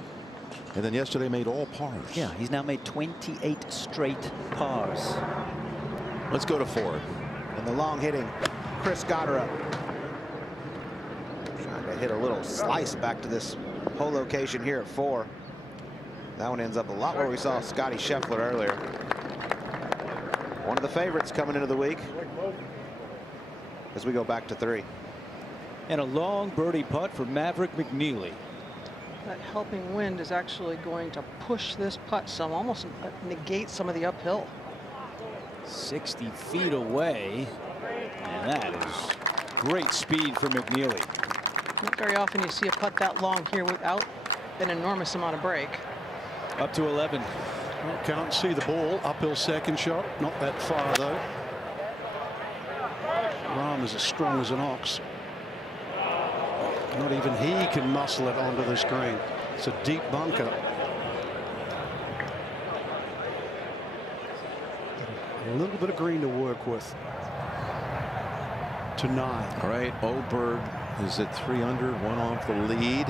and then yesterday made all pars. Yeah, he's now made 28 straight pars. Let's go to 4. And the long hitting Chris Goddard trying to hit a little slice back to this hole location here at 4. That one ends up a lot where we saw Scotty Scheffler earlier. One of the favorites coming into the week as we go back to 3. And a long birdie putt for Maverick McNeely. That helping wind is actually going to push this putt some, almost negate some of the uphill. 60 feet away, and that is great speed for McNeely. Not very often you see a putt that long here without an enormous amount of break. Up to 11. Well, can't see the ball. Uphill second shot. Not that far, though. Rahm is as strong as an ox. Not even he can muscle it onto this green. It's a deep bunker. A little bit of green to work with. To 9. All right, Oberg is at 3 under, 1 off the lead,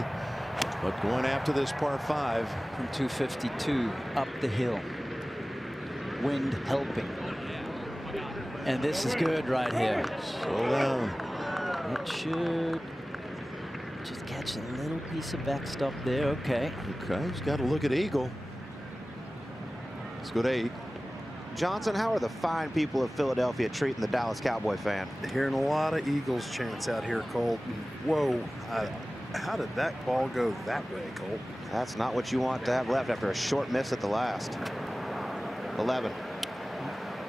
but going after this par 5 from 252 up the hill. Wind helping, and this is good right here. Slow down. It should just catch a little piece of backstop there. Okay. Okay, he's got to look at eagle. Let's go to 8. Johnson, how are the fine people of Philadelphia treating the Dallas Cowboy fan? Hearing a lot of Eagles chants out here, Colt. Whoa, how did that ball go that way, Colt? That's not what you want to have left after a short miss at the last. 11.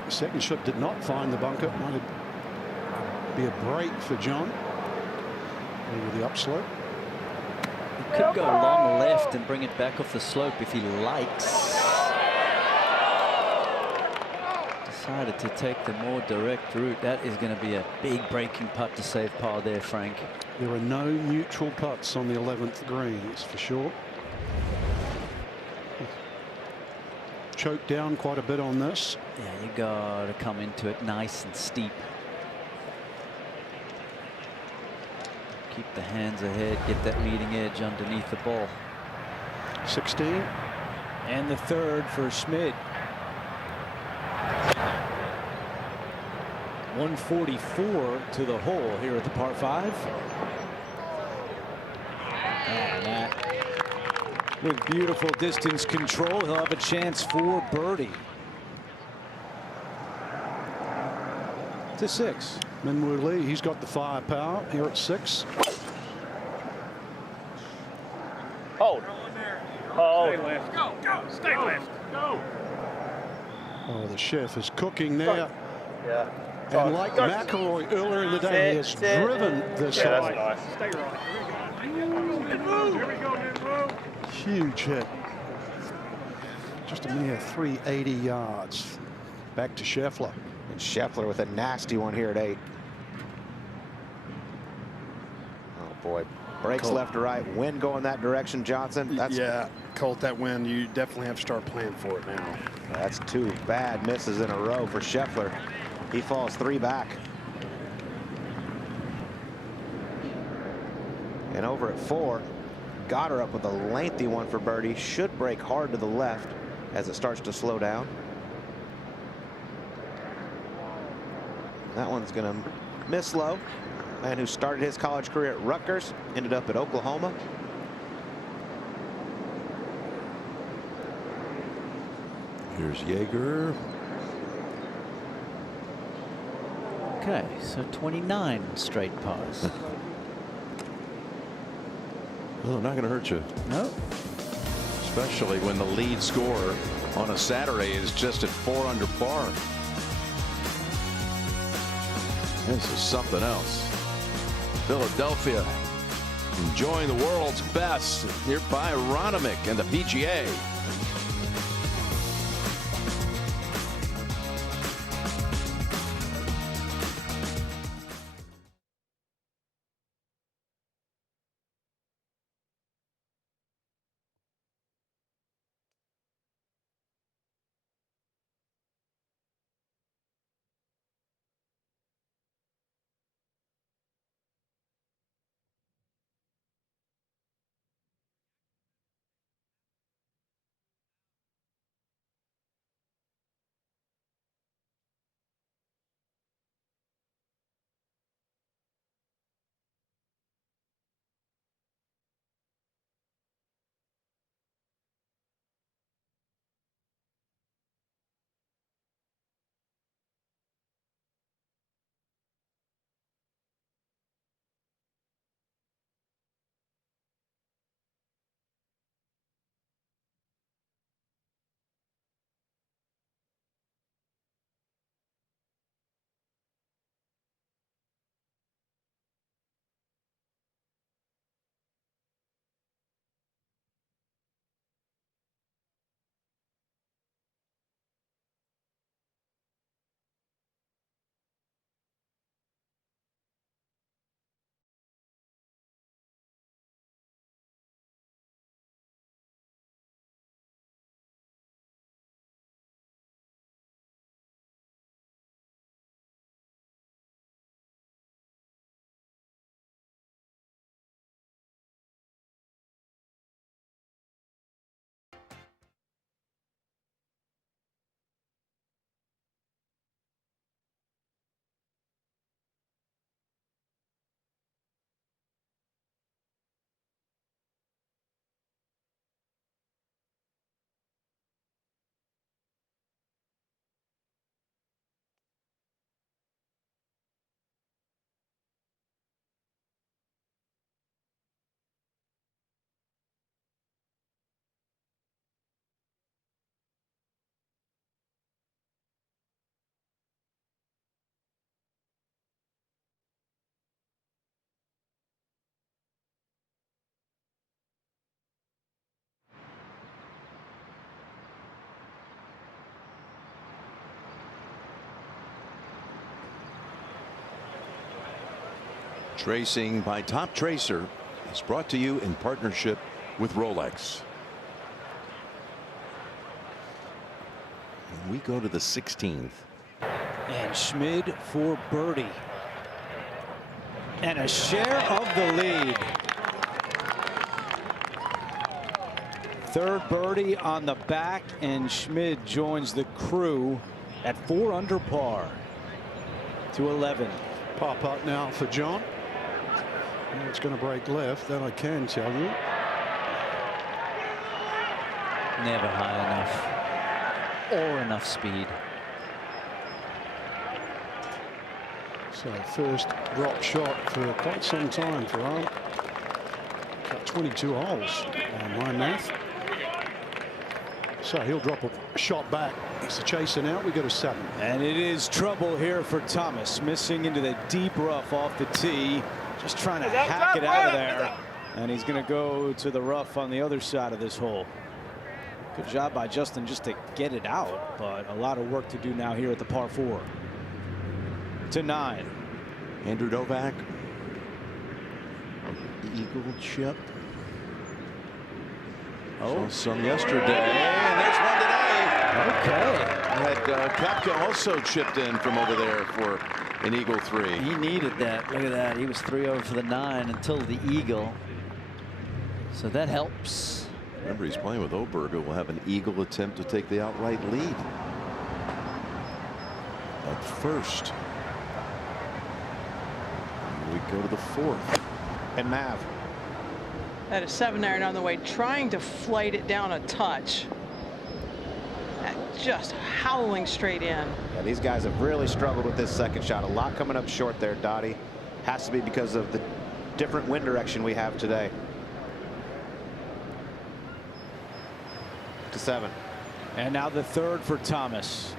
Second shot did not find the bunker. Might be a break for John. Over the upslope. He could go long left and bring it back off the slope if he likes. Decided to take the more direct route. That is going to be a big breaking putt to save par there, Frank. There are no neutral putts on the 11th green, that's for sure. Choked down quite a bit on this. Yeah, you got to come into it nice and steep. Keep the hands ahead, get that leading edge underneath the ball. 16. And the 3rd for Schmidt. 144 to the hole here at the par 5. And that, with beautiful distance control, he'll have a chance for birdie. To 6. Minwoo Lee, he's got the firepower here at 6. Hold. Hold. Stay left. Go. Go. Stay left. Go. Oh, the chef is cooking there. Yeah. And like McIlroy earlier in the day, he has driven this hole. Nice. Stay right. Here we go, Minwoo. Huge hit. Just a mere 380 yards. Back to Scheffler. And Scheffler with a nasty one here at 8. Oh boy. Breaks Colt. left to right. Wind going that direction, Johnson. That's, yeah, Colt, that wind, you definitely have to start planning for it now. That's 2 bad misses in a row for Scheffler. He falls 3 back. And over at 4, Goddard up with a lengthy one for birdie. Should break hard to the left as it starts to slow down. That one's going to miss low. Man who started his college career at Rutgers, ended up at Oklahoma. Here's Jaeger. Okay, so 29 straight pars. Well, not going to hurt you. No. Especially when the lead scorer on a Saturday is just at 4 under par. This is something else. Philadelphia enjoying the world's best here by Aronimink and the PGA. Tracing by Top Tracer is brought to you in partnership with Rolex. And we go to the 16th. And Schmid for birdie. And a share of the lead. Third birdie on the back, and Schmid joins the crew at 4 under par to 11. Par putt now for John. And it's going to break left, that I can tell you. Never high enough or enough speed. So first drop shot for quite some time for Art. Got 22 holes on my math. So he'll drop a shot back. He's the chaser now. We go to 7. And it is trouble here for Thomas, missing into the deep rough off the tee, just trying to hack it out of there. And he's going to go to the rough on the other side of this hole. Good job by Justin just to get it out, but a lot of work to do now here at the par 4. To 9. Andrew Novak. Eagle chip. Oh, some yesterday, and there's one today. Okay. Had Koepka also chipped in from over there for an eagle 3. He needed that. Look at that. He was 3 over for the 9 until the eagle. So that helps. Remember, he's playing with Oberg, who will have an eagle attempt to take the outright lead at first. And we go to the 4th. And Mav. That is 7-iron on the way, trying to flight it down a touch. That just howling straight in. Yeah, these guys have really struggled with this second shot. A lot coming up short there, Dottie. Has to be because of the different wind direction we have today. To 7. And now the third for Thomas.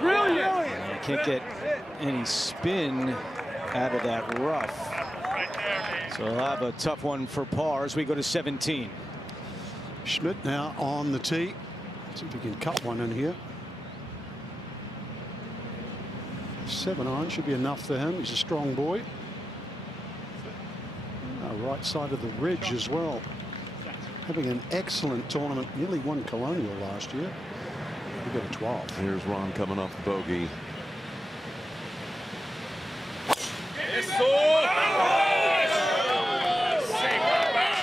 Brilliant! Can't get any spin out of that rough. So he'll have a tough one for par as we go to 17. Schmidt now on the tee. See if he can cut one in here. 7-iron should be enough for him. He's a strong boy. Right side of the ridge as well. Having an excellent tournament. Nearly won Colonial last year. We got a 12. Here's Ron coming off the bogey.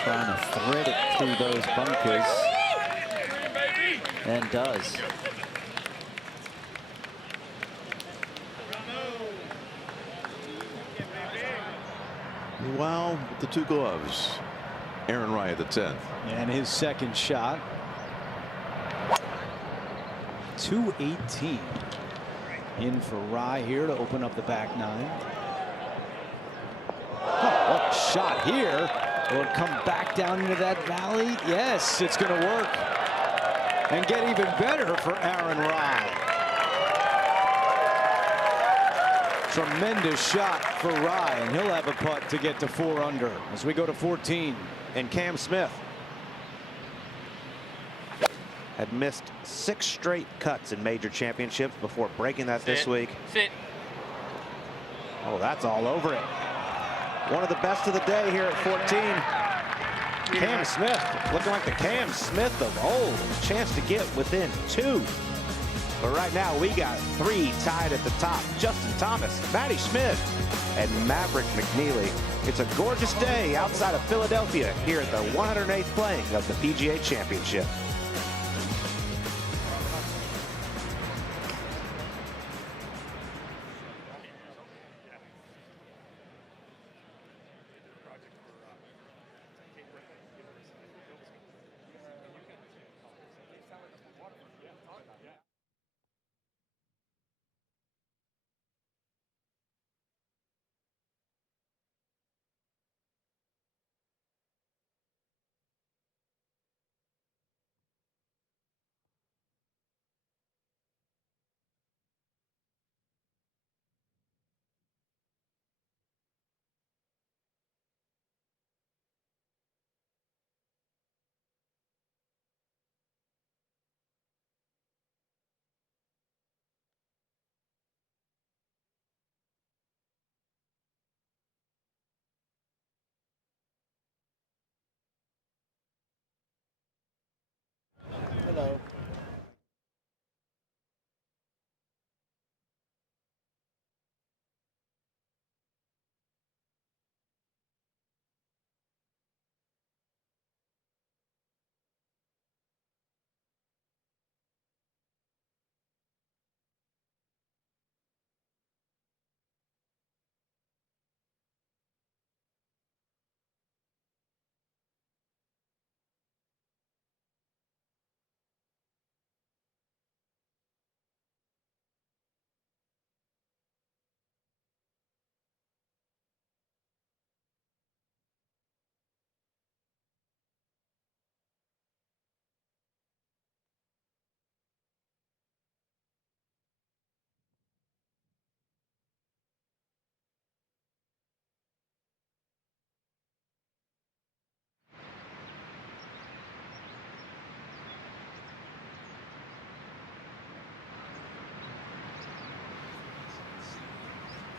Trying to thread it through those bunkers. And does. Meanwhile, with the 2 gloves, Aaron Rai at the 10th. And his second shot. 218 in for Rai here to open up the back 9. Oh, what a shot here. Will it come back down into that valley? Yes, it's going to work. And get even better for Aaron Rai. Tremendous shot for Rai, and he'll have a putt to get to 4 under as we go to 14. And Cam Smith had missed 6 straight cuts in major championships before breaking that this week. Oh, that's all over it. One of the best of the day here at 14. Cam Smith looking like the Cam Smith of old. Chance to get within 2. But right now we got 3 tied at the top. Justin Thomas, Matty Smith, and Maverick McNeely. It's a gorgeous day outside of Philadelphia here at the 108th playing of the PGA Championship. Hello.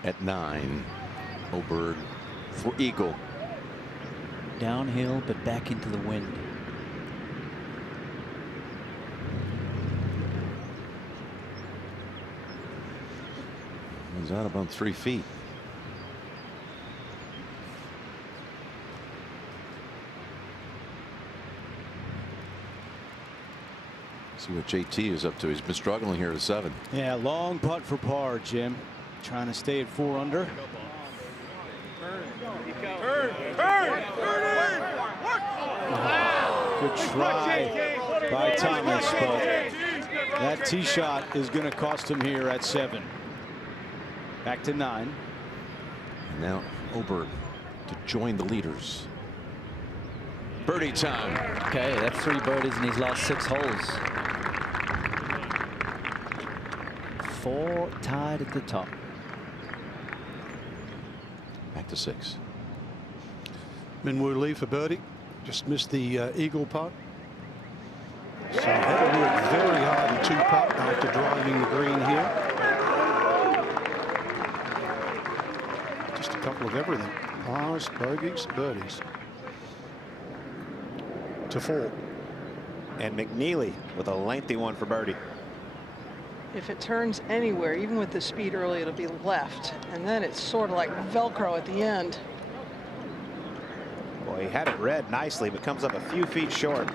At 9, Oberg for eagle. Downhill, but back into the wind. He's out about 3 feet. See what JT is up to. He's been struggling here at 7. Yeah, long putt for par, Jim. Trying to stay at 4 under. Good try by Thomas, but that tee shot is going to cost him here at 7. Back to 9. And now Ober to join the leaders. Birdie time. Okay, that's 3 birdies in his last 6 holes. 4 tied at the top. Back to 6. Minwoo Lee for birdie. Just missed the eagle putt. So had to work very hard in 2-putt after driving the green here. Just a couple of everything. Pars, bogeys, birdies. To 4. And McNeely with a lengthy one for birdie. If it turns anywhere, even with the speed early, it'll be left. And then it's sort of like Velcro at the end. Boy, he had it read nicely, but comes up a few feet short.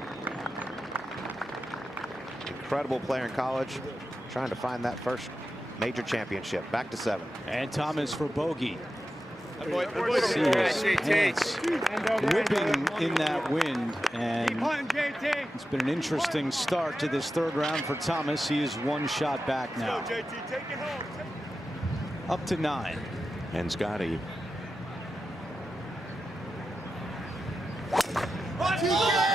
Incredible player in college, trying to find that first major championship. Back to 7. And Thomas for bogey. See his hands whipping in that wind, and it's been an interesting start to this 3rd round for Thomas. He is 1 shot back now. Up to 9. And Scotty.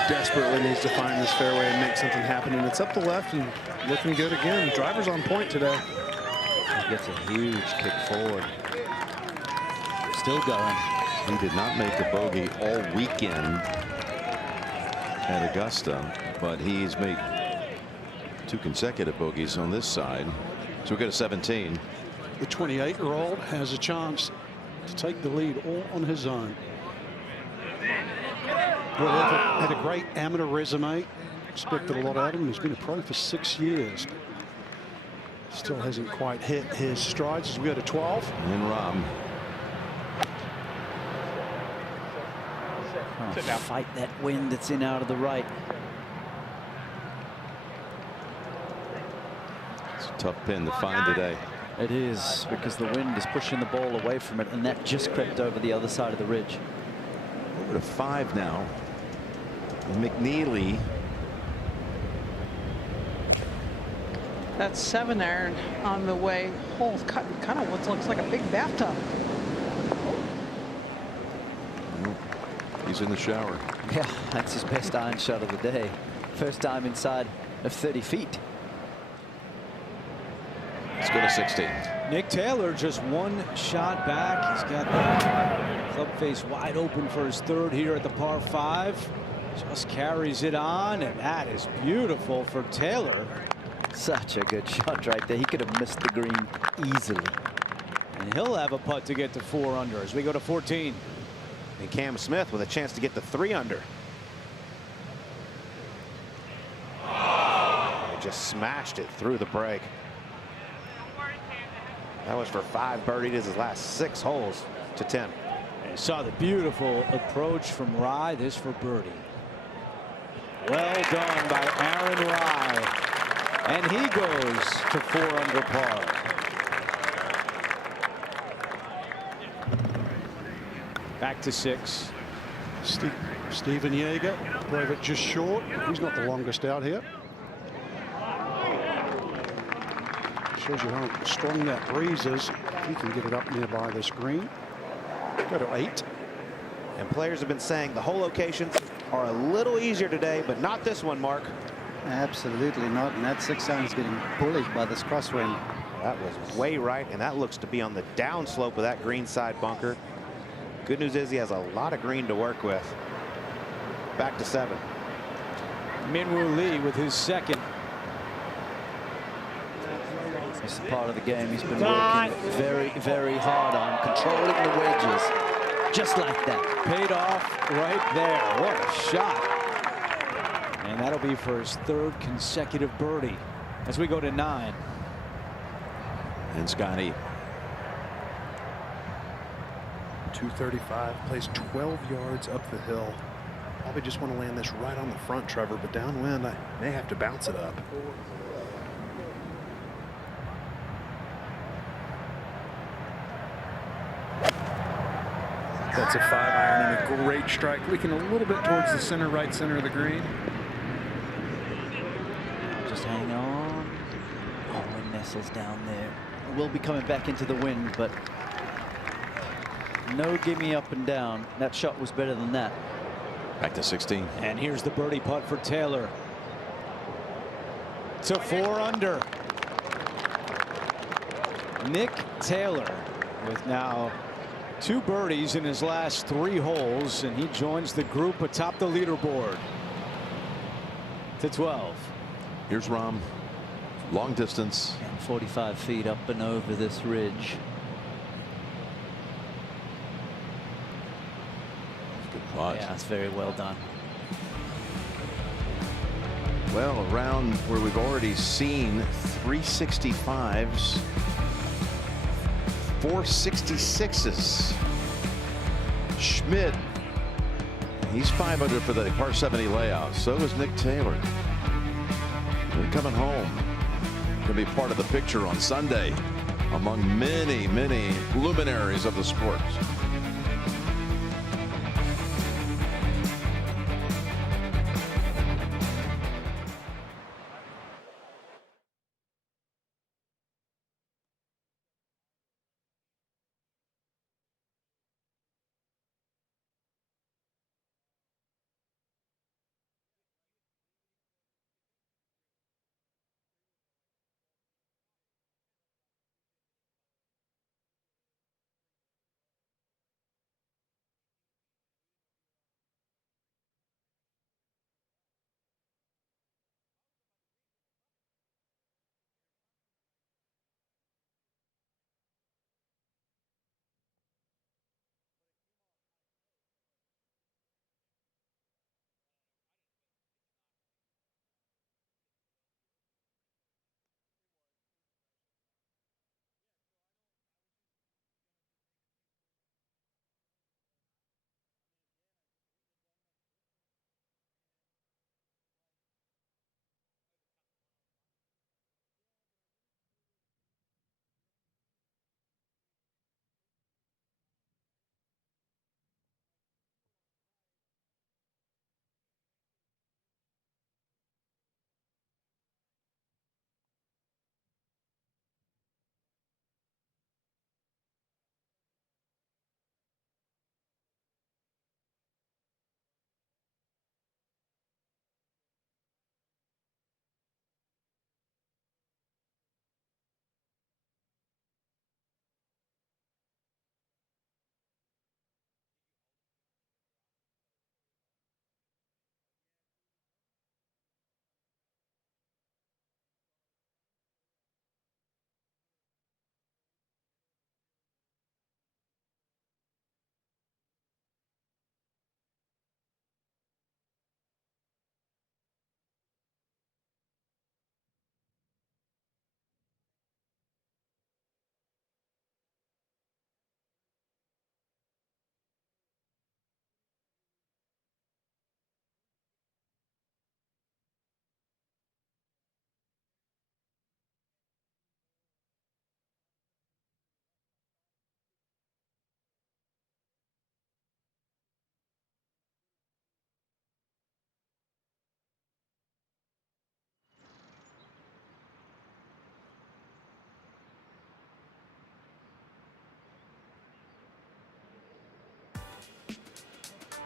Desperately needs to find this fairway and make something happen, and it's up the left and looking good again. Driver's on point today. He gets a huge kick forward. Still going. He did not make a bogey all weekend at Augusta, but he's made 2 consecutive bogeys on this side. So we go to 17. The 28-year-old has a chance to take the lead all on his own. Well, had a great amateur resume. Expected a lot out of him. He's been a pro for 6 years. Still hasn't quite hit his strides as we go to 12. And Rob. Oh, fight that wind that's in out of the right. It's a tough pin to find today. It is, because the wind is pushing the ball away from it, and that just crept over the other side of the ridge. Over to 5 now. McNeely. That 7-iron on the way. Hole cut kind of what looks like a big bathtub. He's in the shower. Yeah, that's his best iron shot of the day. First time inside of 30 feet. Let's go to 16. Nick Taylor just 1 shot back. He's got the club face wide open for his 3rd here at the par 5. Just carries it on, and that is beautiful for Taylor. Such a good shot right there. He could have missed the green easily. And he'll have a putt to get to 4 under as we go to 14. And Cam Smith with a chance to get to 3 under. He just smashed it through the break. That was for 5 birdies his last 6 holes to 10. And saw the beautiful approach from Rye. This for birdie. Well done by Aaron Rye. And he goes to 4 under par. Back to 6. Stephen Yeager drove it just short. He's not the longest out here. Shows you how strong that breeze is. If you can get it up nearby this green. Go to 8. And players have been saying the hole locations are a little easier today, but not this one, Mark. Absolutely not. And that 6-iron is getting bullied by this crosswind. That was way right, and that looks to be on the downslope of that green side bunker. Good news is he has a lot of green to work with. Back to 7. Minwoo Lee with his 2nd. It's the part of the game he's been working very, very hard on, controlling the wedges. Just like that. Paid off right there. What a shot. And that'll be for his 3rd consecutive birdie as we go to 9. And Scotty. 235, plays 12 yards up the hill. Probably just want to land this right on the front, Trevor, but downwind I may have to bounce it up. The It's a 5-iron and a great strike, leaking a little bit towards the center, right center of the green. Just hang on. Oh, it nestles down there. Will be coming back into the wind, but no gimme up and down. That shot was better than that. Back to 16. And here's the birdie putt for Taylor. To 4 under. Nick Taylor with now 2 birdies in his last 3 holes, and he joins the group atop the leaderboard to 12. Here's Rahm. Long distance. And 45 feet up and over this ridge. Good putt. Yeah, it's very well done. Well, around where we've already seen 365s, 466s. Schmidt, he's 5 under for the par 70 layout. So is Nick Taylor. They're coming home. Going to be part of the picture on Sunday among many, many luminaries of the sport.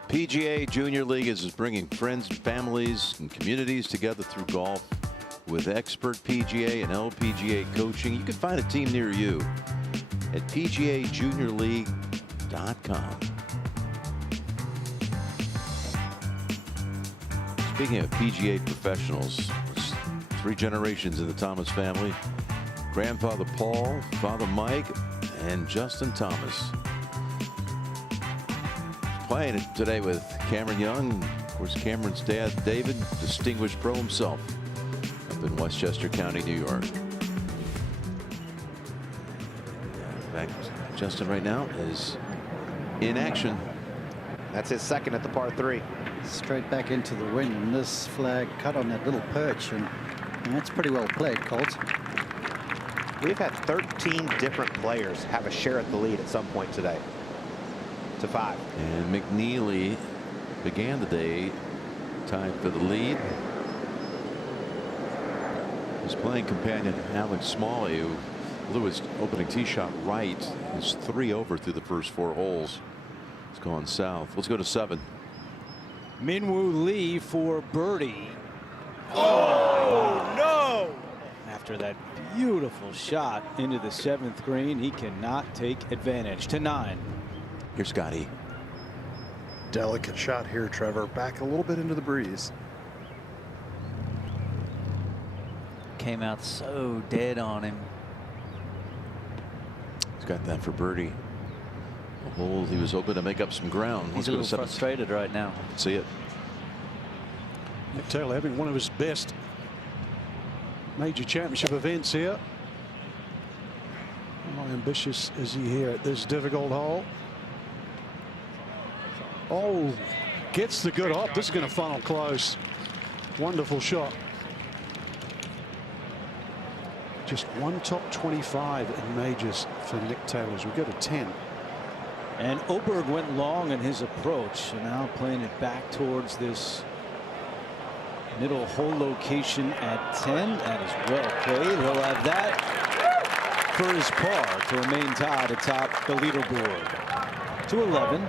PGA Junior League is bringing friends, families, and communities together through golf with expert PGA and LPGA coaching. You can find a team near you at PGAJuniorLeague.com. Speaking of PGA professionals, 3 generations in the Thomas family. Grandfather Paul, Father Mike, and Justin Thomas. Playing it today with Cameron Young. Of course, Cameron's dad, David, distinguished pro himself up in Westchester County, New York. In fact, Justin right now is in action. That's his second at the par 3. Straight back into the wind, and this flag cut on that little perch, and that's pretty well played, Colt. We've had 13 different players have a share at the lead at some point today. to 5. And McNeely began the day tied for the lead. His playing companion Alex Smalley, who blew his opening tee shot right, is 3 over through the first 4 holes. It's gone south. Let's go to 7. Minwoo Lee for birdie. Oh, no! After that beautiful shot into the 7th green, he cannot take advantage. To 9. Here's Scotty. Delicate shot here, Trevor. Back a little bit into the breeze. Came out so dead on him. He's got that for birdie. A hole he was hoping to make up some ground. He's a little frustrated right now. See it. Nick Taylor having one of his best major championship events here. How ambitious is he here at this difficult hole? Oh, gets the good hop. This is going to funnel close. Wonderful shot. Just one top 25 in majors for Nick Taylor as we go to 10. And Oberg went long in his approach, and now playing it back towards this middle hole location at 10. That is well played. He'll have that for his par to remain tied atop the leaderboard. To 11.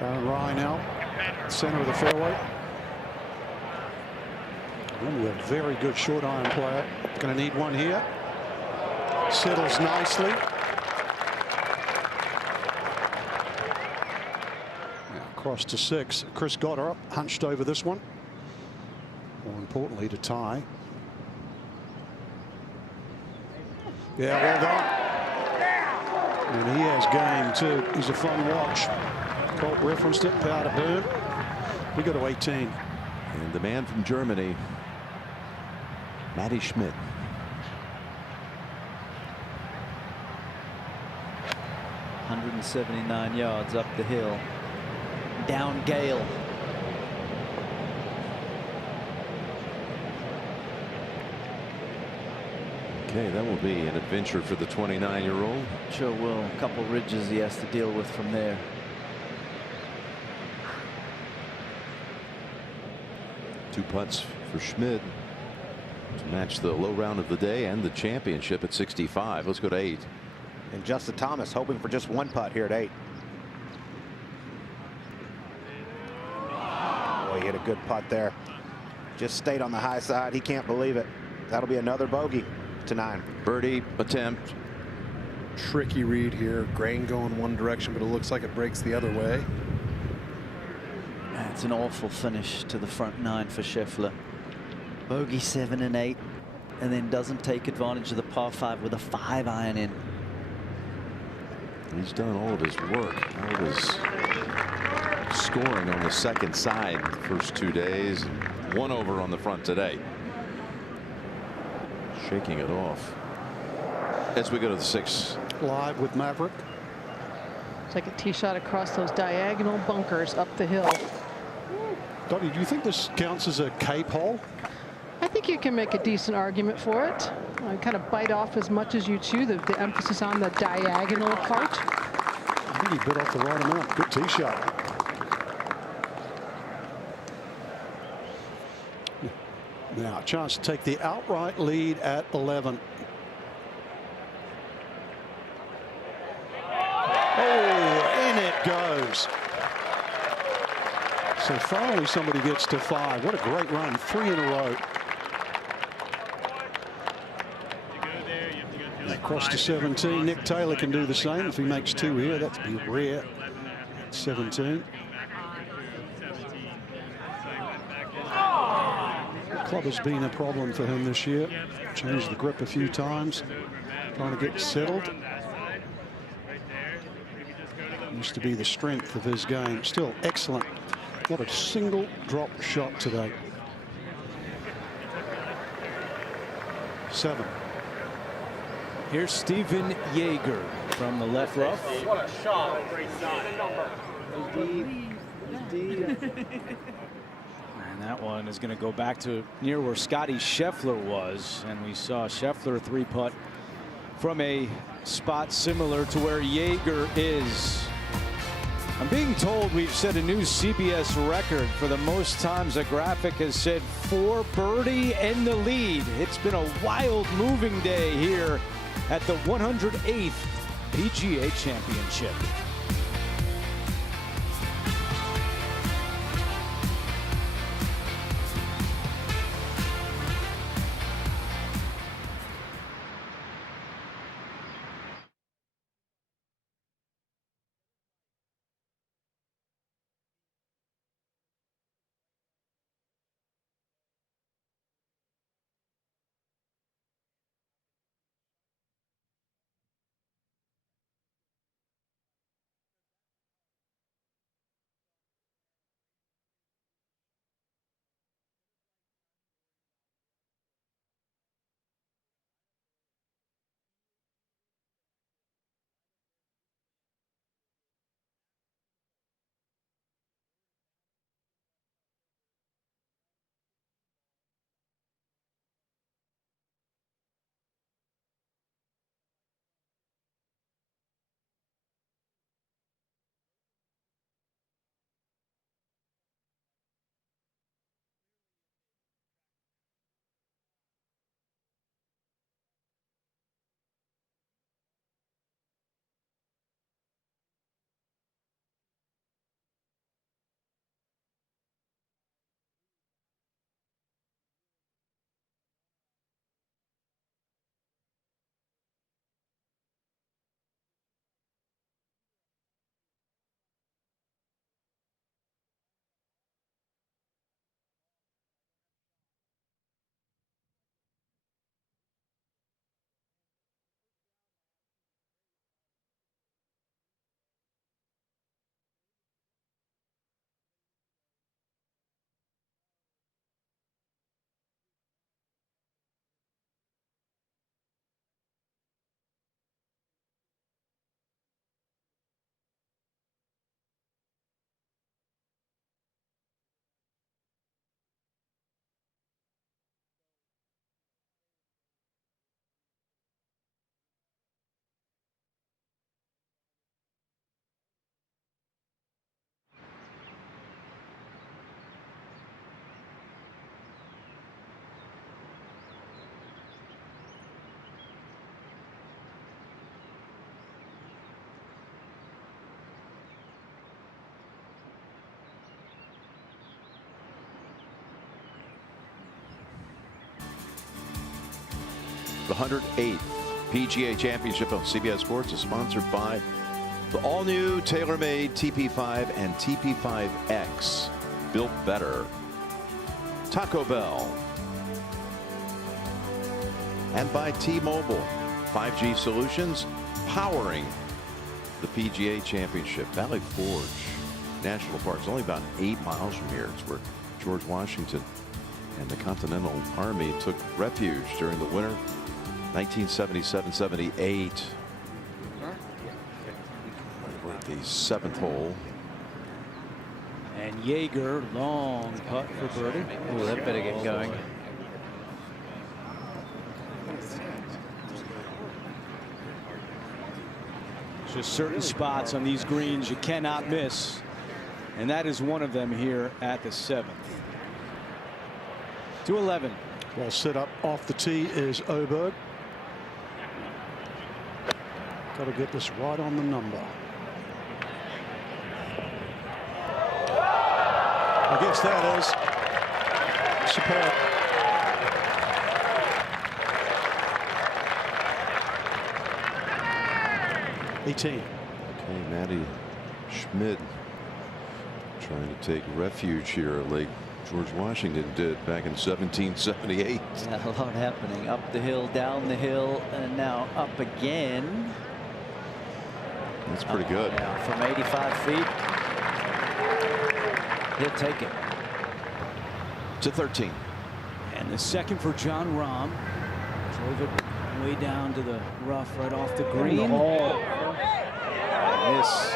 Aaron Rye now, center of the fairway. Ooh, a very good short iron player. Going to need one here. Settles nicely. Now across to 6. Chris Goddard hunched over this one. More importantly, to tie. Yeah, well done. And he has game too. He's a fun watch. Colt referenced it. Power to burn. We go to 18. And the man from Germany, Matty Schmidt. .179 yards up the hill. Down gale. Okay, that will be an adventure for the 29-year-old. Sure will. A couple ridges he has to deal with from there. 2 putts for Schmidt to match the low round of the day and the championship at 65. Let's go to 8. And Justin Thomas hoping for just 1 putt here at 8. Boy, he hit a good putt there. Just stayed on the high side. He can't believe it. That'll be another bogey to 9. Birdie attempt. Tricky read here. Grain going one direction, but it looks like it breaks the other way. It's an awful finish to the front 9 for Scheffler. Bogey 7 and 8, and then doesn't take advantage of the par 5 with a 5-iron in. He's done all of his work, all of his scoring on the second side the first 2 days. 1 over on the front today. Shaking it off. As we go to the 6. Live with Maverick. Take a tee shot across those diagonal bunkers up the hill. Dottie, do you think this counts as a cape hole? I think you can make a decent argument for it. Kind of bite off as much as you chew. The emphasis on the diagonal part. I think he bit off the right amount. Good tee shot. Now a chance to take the outright lead at 11. Oh, in it goes. So finally somebody gets to 5. What a great run. 3 in a row. Across to 17. Nick Taylor can do the same if he makes 2 here. That'd be rare. 17. Club has been a problem for him this year. Changed the grip a few times. Trying to get settled. Used to be the strength of his game. Still excellent. Not a single drop shot today. 7. Here's Stephen Yeager from the left rough. What a shot. Great shot. And that one is going to go back to near where Scotty Scheffler was. And we saw Scheffler 3-putt from a spot similar to where Jaeger is. I'm being told we've set a new CBS record for the most times a graphic has said 4 birdie and the lead. It's been a wild moving day here at the 108th PGA Championship. The 108th PGA Championship on CBS Sports is sponsored by the all-new TaylorMade TP5 and TP5X. Built better. Taco Bell. And by T-Mobile. 5G solutions powering the PGA Championship. Valley Forge National Park is only about 8 miles from here. It's where George Washington and the Continental Army took refuge during the winter 1977-78. We're at the 7th hole. And Jaeger, long putt for birdie. Oh, that better get going. Just certain spots on these greens you cannot miss. And that is one of them here at the 7th. 211. Well, set up off the tee is Oberg. Got to get this right on the number. I guess that is superb. Okay, Matty Schmid trying to take refuge here like George Washington did back in 1778. Yeah, a lot happening. Up the hill, down the hill, and now up again. That's pretty good. Yeah, from 85 feet. He'll take it. To 13. And the second for John Rahm. Drove it way down to the rough right off the green. And this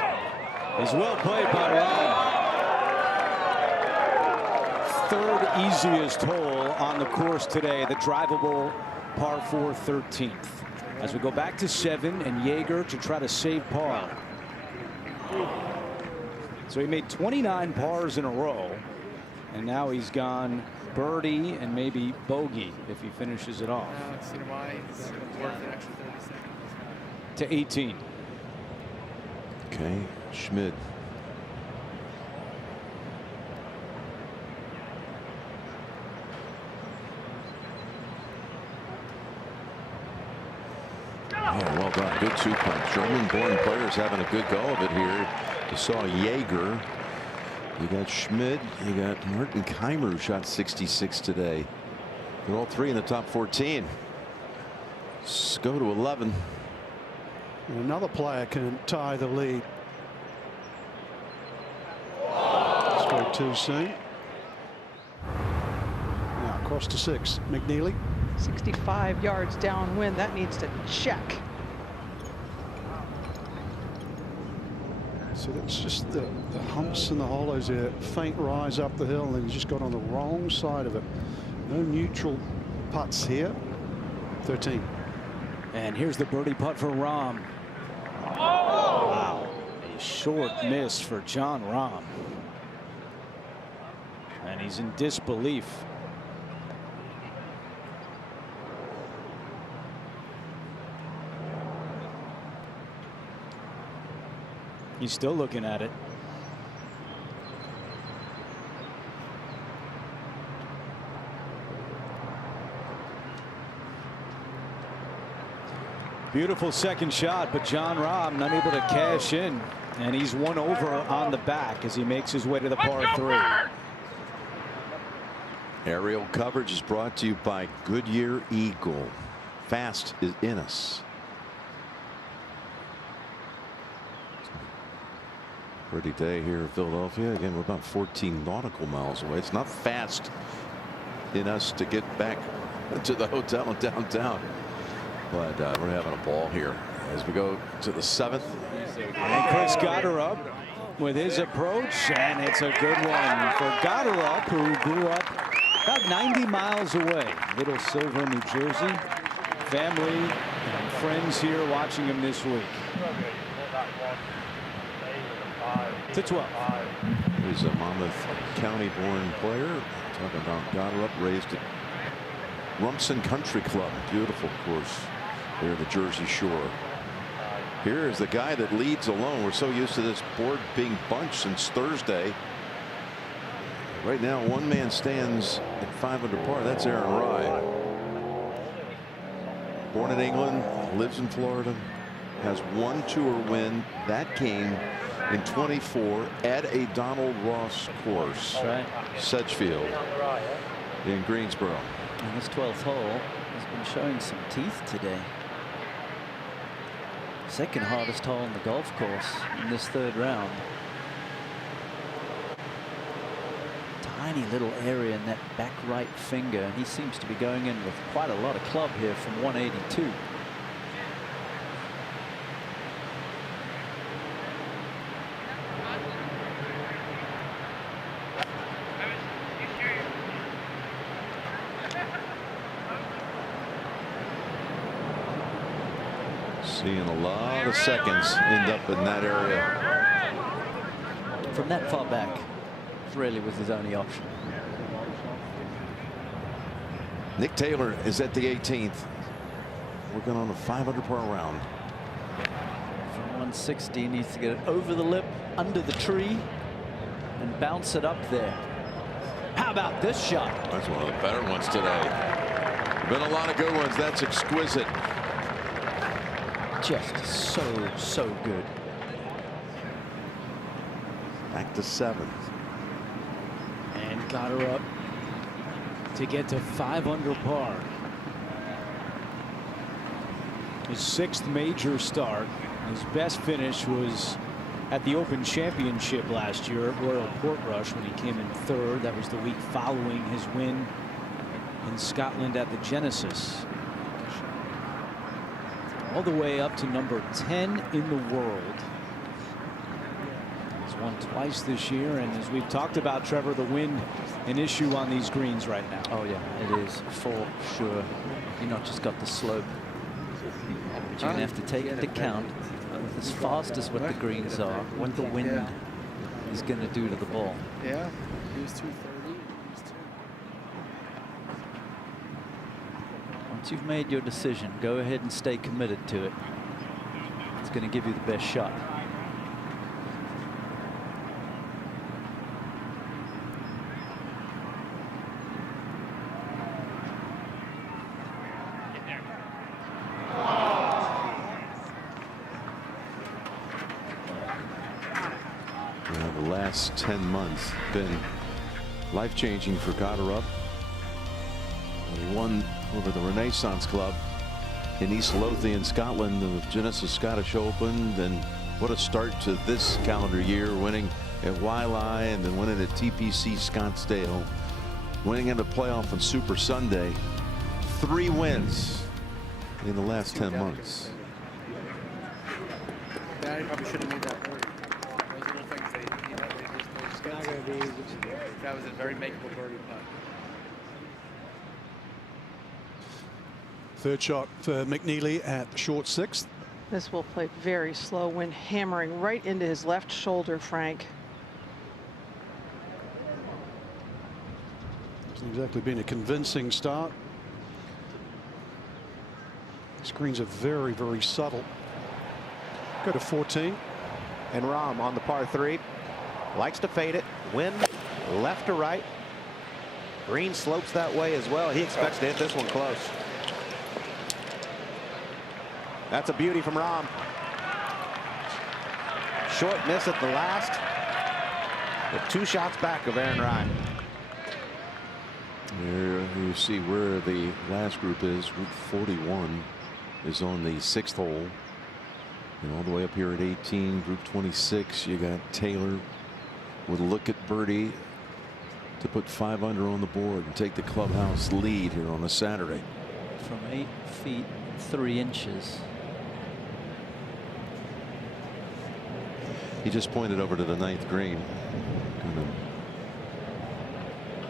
is well played by Rahm. Third easiest hole on the course today, the drivable par 4 13th. As we go back to 7 and Jaeger to try to save par. So he made 29 pars in a row, and now he's gone birdie and maybe bogey if he finishes it off. To 18. Okay, Schmid. Oh, well done. Good two-punch. German-born players having a good go of it here. You saw Jaeger. You got Schmid. You got Martin Keimer, who shot 66 today. They're all 3 in the top 14. Let's go to 11. And another player can tie the lead. Spoke too soon. Now across to 6. McNeely. 65 yards downwind. That needs to check. So that's just the humps and the hollows here. Faint rise up the hill, and then you just got on the wrong side of it. No neutral putts here. 13. And here's the birdie putt for Rahm. Wow. A short miss for Jon Rahm. And he's in disbelief. He's still looking at it. Beautiful second shot, but Jon Rahm not able to cash in, and he's 1 over on the back as he makes his way to the par 3. Aerial coverage is brought to you by Goodyear Eagle. Fast is in us. Pretty day here in Philadelphia. Again, we're about 14 nautical miles away. It's not fast in us to get back to the hotel in downtown, but we're having a ball here as we go to the 7th. And Chris Gotterup with his approach, and it's a good one for Gotterup, who grew up about 90 miles away, Little Silver, New Jersey. Family and friends here watching him this week. To 12. He's a Monmouth County-born player. Talking about Gotterup, raised at Rumson Country Club. Beautiful course there, the Jersey Shore. Here is the guy that leads alone. We're so used to this board being bunched since Thursday. Right now, one man stands at 5 under par. That's Aaron Rai. Born in England, lives in Florida, has 1 tour win. That came in 24 at a Donald Ross course. Right. Sedgefield in Greensboro. And this 12th hole has been showing some teeth today. Second hardest hole on the golf course in this 3rd round. Tiny little area in that back right finger, and he seems to be going in with quite a lot of club here from 182. Seeing a lot of seconds end up in that area. From that far back, really was his only option. Nick Taylor is at the 18th. Working on a 500 par round. From 160, needs to get it over the lip, under the tree, and bounce it up there. How about this shot? That's one of the better ones today. Been a lot of good ones. That's exquisite. Just so good. Back to 7. And Gotterup to get to 5 under par. His 6th major start. His best finish was at the Open Championship last year at Royal Portrush when he came in 3rd. That was the week following his win in Scotland at the Genesis. All the way up to number 10 in the world. He's won twice this year, and as we've talked about, Trevor, the wind an issue on these greens right now. Oh yeah, it is for sure. You've not just got the slope, you're going to have to take into account as fast as what the greens are, what the wind is going to do to the ball. Yeah, he was 230. Once you've made your decision, go ahead and stay committed to it. It's going to give you the best shot. The last 10 months been life-changing for Goddard. He won over the Renaissance Club in East Lothian, Scotland, the Genesis Scottish Open. Then what a start to this calendar year, winning at Waialae and then winning at TPC Scottsdale, winning in the playoff on Super Sunday. 3 wins in the last 10 months. Yeah, he probably should have made that birdie. Those little things they not going to be easy. That was a very makeable birdie putt. Third shot for McNeely at short 6th. This will play very slow, wind hammering right into his left shoulder, Frank. Hasn't exactly been a convincing start. Screens are very, very subtle. Go to 14. And Rahm on the par 3. Likes to fade it. Wind left to right. Green slopes that way as well. He expects to hit this one close. That's a beauty from Rahm. Short miss at the last. With 2 shots back of Aaron Rai. Here you see where the last group is. Group 41 is on the 6th hole. And all the way up here at 18, group 26, you got Taylor with a look at birdie to put 5 under on the board and take the clubhouse lead here on a Saturday. From 8 feet 3 inches. He just pointed over to the 9th green. Going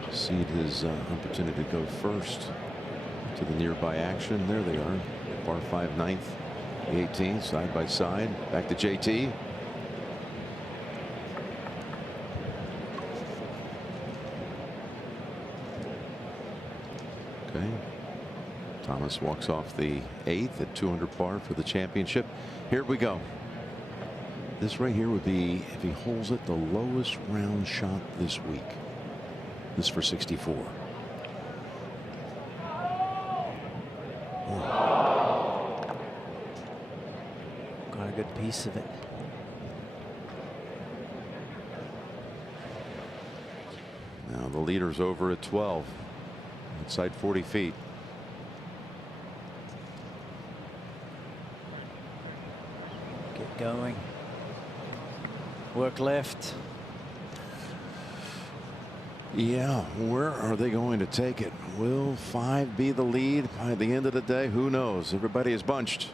to cede his opportunity to go first to the nearby action. There they are. Par 5 9th. 18 side by side. Back to JT. Okay. Thomas walks off the 8th at 200 par for the championship. Here we go. This right here would be, if he holds it, the lowest round shot this week. This for 64. Got a good piece of it. Now the leader's over at 12. Inside 40 feet. Get going. Work left. Yeah, where are they going to take it? Will 5 be the lead by the end of the day? Who knows? Everybody is bunched.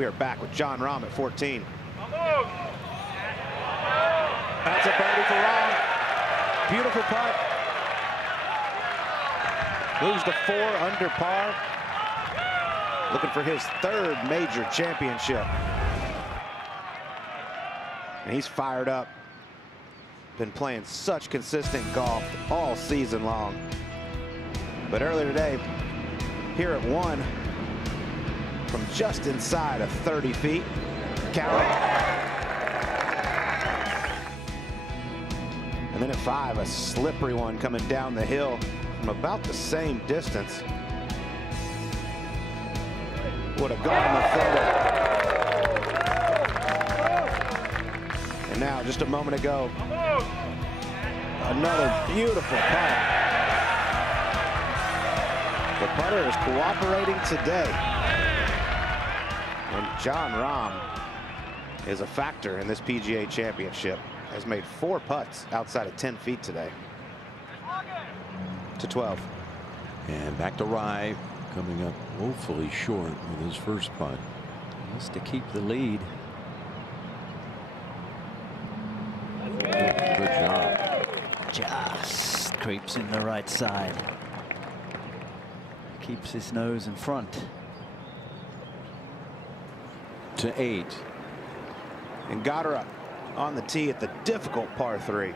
We are back with Jon Rahm at 14. That's a birdie for Rahm. Beautiful putt. Moves to 4 under par. Looking for his 3rd major championship. And he's fired up. Been playing such consistent golf all season long. But earlier today, here at 1, from just inside of 30 feet, count it. And then at 5, a slippery one coming down the hill from about the same distance. Would have gone the fender. And now, just a moment ago, another beautiful putt. The putter is cooperating today. And Jon Rahm is a factor in this PGA Championship. Has made 4 putts outside of 10 feet today. To 12. And back to Rye, coming up woefully short with his first putt. Just to keep the lead. Good job. Just creeps in the right side. Keeps his nose in front. To 8. And got her up on the tee at the difficult par 3.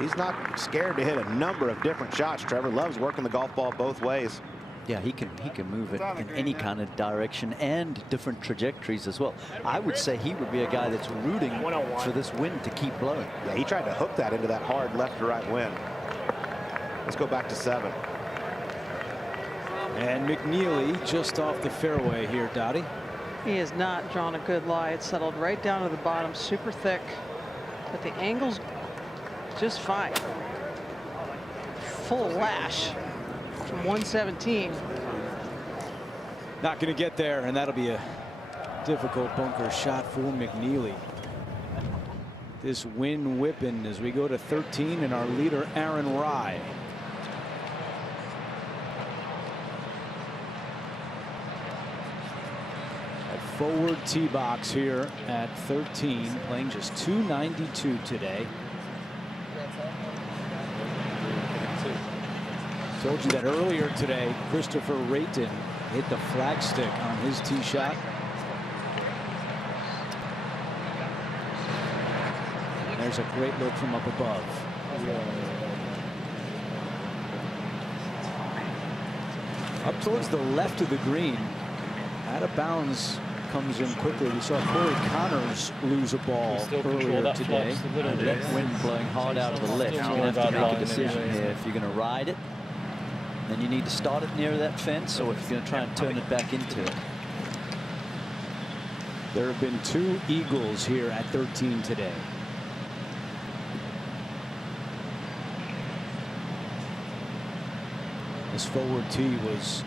He's not scared to hit a number of different shots. Trevor loves working the golf ball both ways. Yeah, he can move it in any kind of direction and different trajectories as well. I would say he would be a guy that's rooting for this wind to keep blowing. Yeah, he tried to hook that into that hard left to right wind. Let's go back to 7. And McNeely just off the fairway here, Dottie. He has not drawn a good lie. It's settled right down to the bottom, super thick, but the angle's just fine. Full lash from 117. Not going to get there, and that'll be a difficult bunker shot for McNeely. This wind whipping as we go to 13, and our leader, Aaron Rye. Forward tee box here at 13, playing just 292 today. Told you that earlier today, Christopher Rayton hit the flagstick on his tee shot. And there's a great look from up above. Up towards the left of the green, out of bounds. Comes in quickly. We saw Corey Connors lose a ball earlier today. And that wind blowing hard out of the left. You're going to have to make a decision here. If you're going to ride it, then you need to start it near that fence, or if you're going to try and turn it back into it. There have been 2 eagles here at 13 today. This forward tee was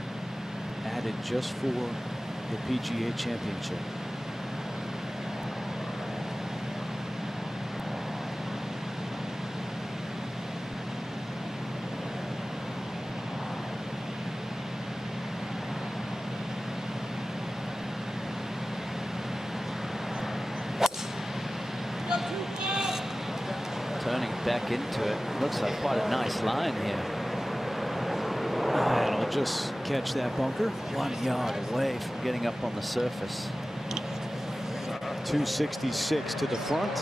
added just for the PGA Championship. Turning back into it. Looks like quite a nice line here. And I'll just catch that bunker. 1 yard away from getting up on the surface. 266 to the front.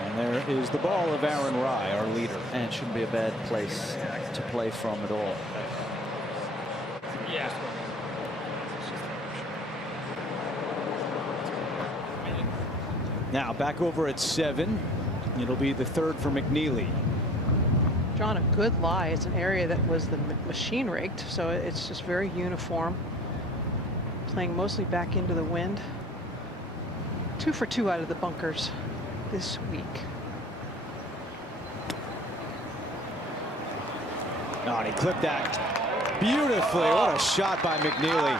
And there is the ball of Aaron Rye, our leader. And it shouldn't be a bad place to play from at all. Yeah. Now back over at 7. It'll be the 3rd for McNeely. Drawn a good lie. It's an area that was the machine rigged, so it's just very uniform. Playing mostly back into the wind. 2 for 2 out of the bunkers this week. Oh, and he clipped that beautifully. What a shot by McNeely.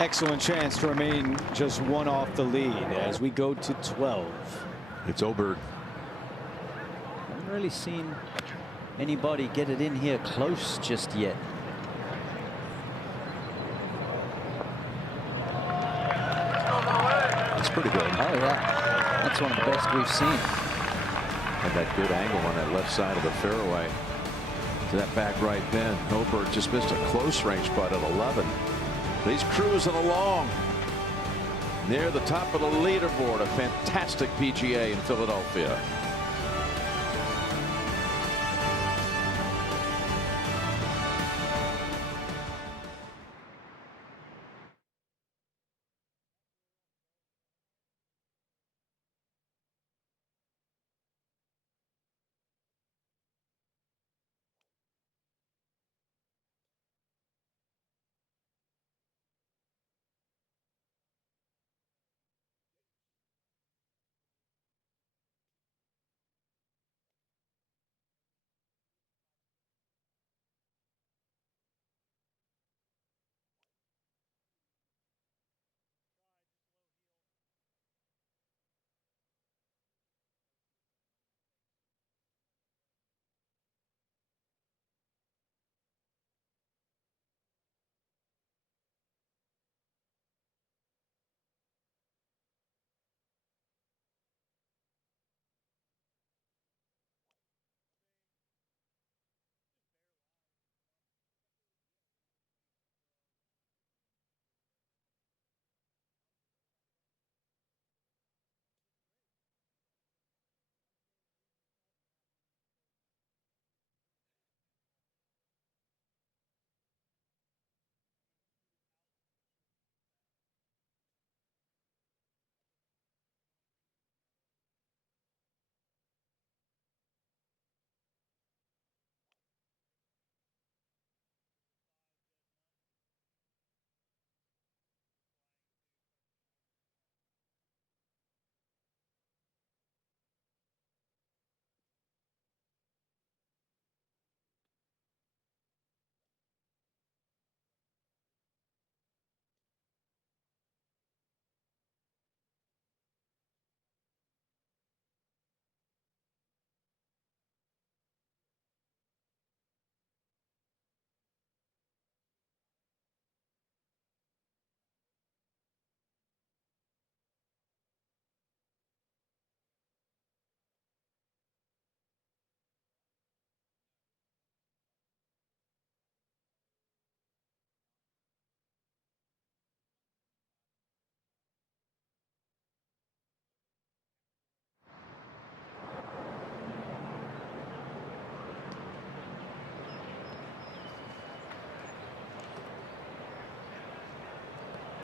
Excellent chance to remain just 1 off the lead as we go to 12. It's Oberg. Haven't really seen anybody get it in here close just yet. It's pretty good. Oh, yeah. That's one of the best we've seen. Had that good angle on that left side of the fairway to that back right pin. Oberg just missed a close range putt at 11. But he's cruising along near the top of the leaderboard. A fantastic PGA in Philadelphia.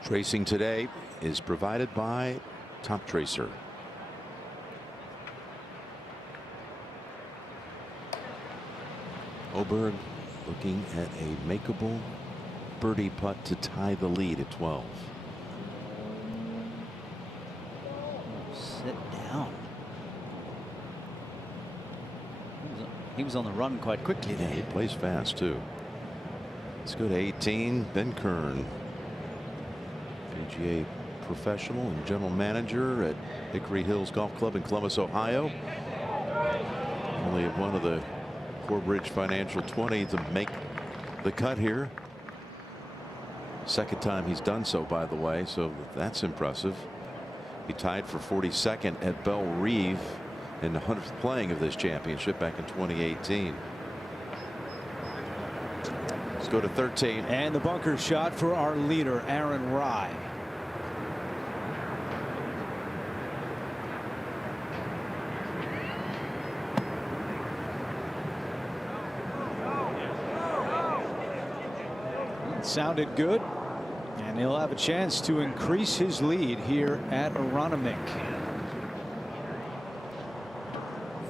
Tracing today is provided by Top Tracer. Oberg looking at a makeable birdie putt to tie the lead at 12. Sit down. He was on the run quite quickly there. Yeah, he plays fast too. Let's go to 18. Ben Kern, PGA professional and general manager at Hickory Hills Golf Club in Columbus, Ohio. Only one of the Corebridge Financial 20 to make the cut here. Second time he's done so, by the way, so that's impressive. He tied for 42nd at Belle Reve in the 100th playing of this championship back in 2018. Let's go to 13. And the bunker shot for our leader, Aaron Rai. It sounded good, and he'll have a chance to increase his lead here at Aronimink.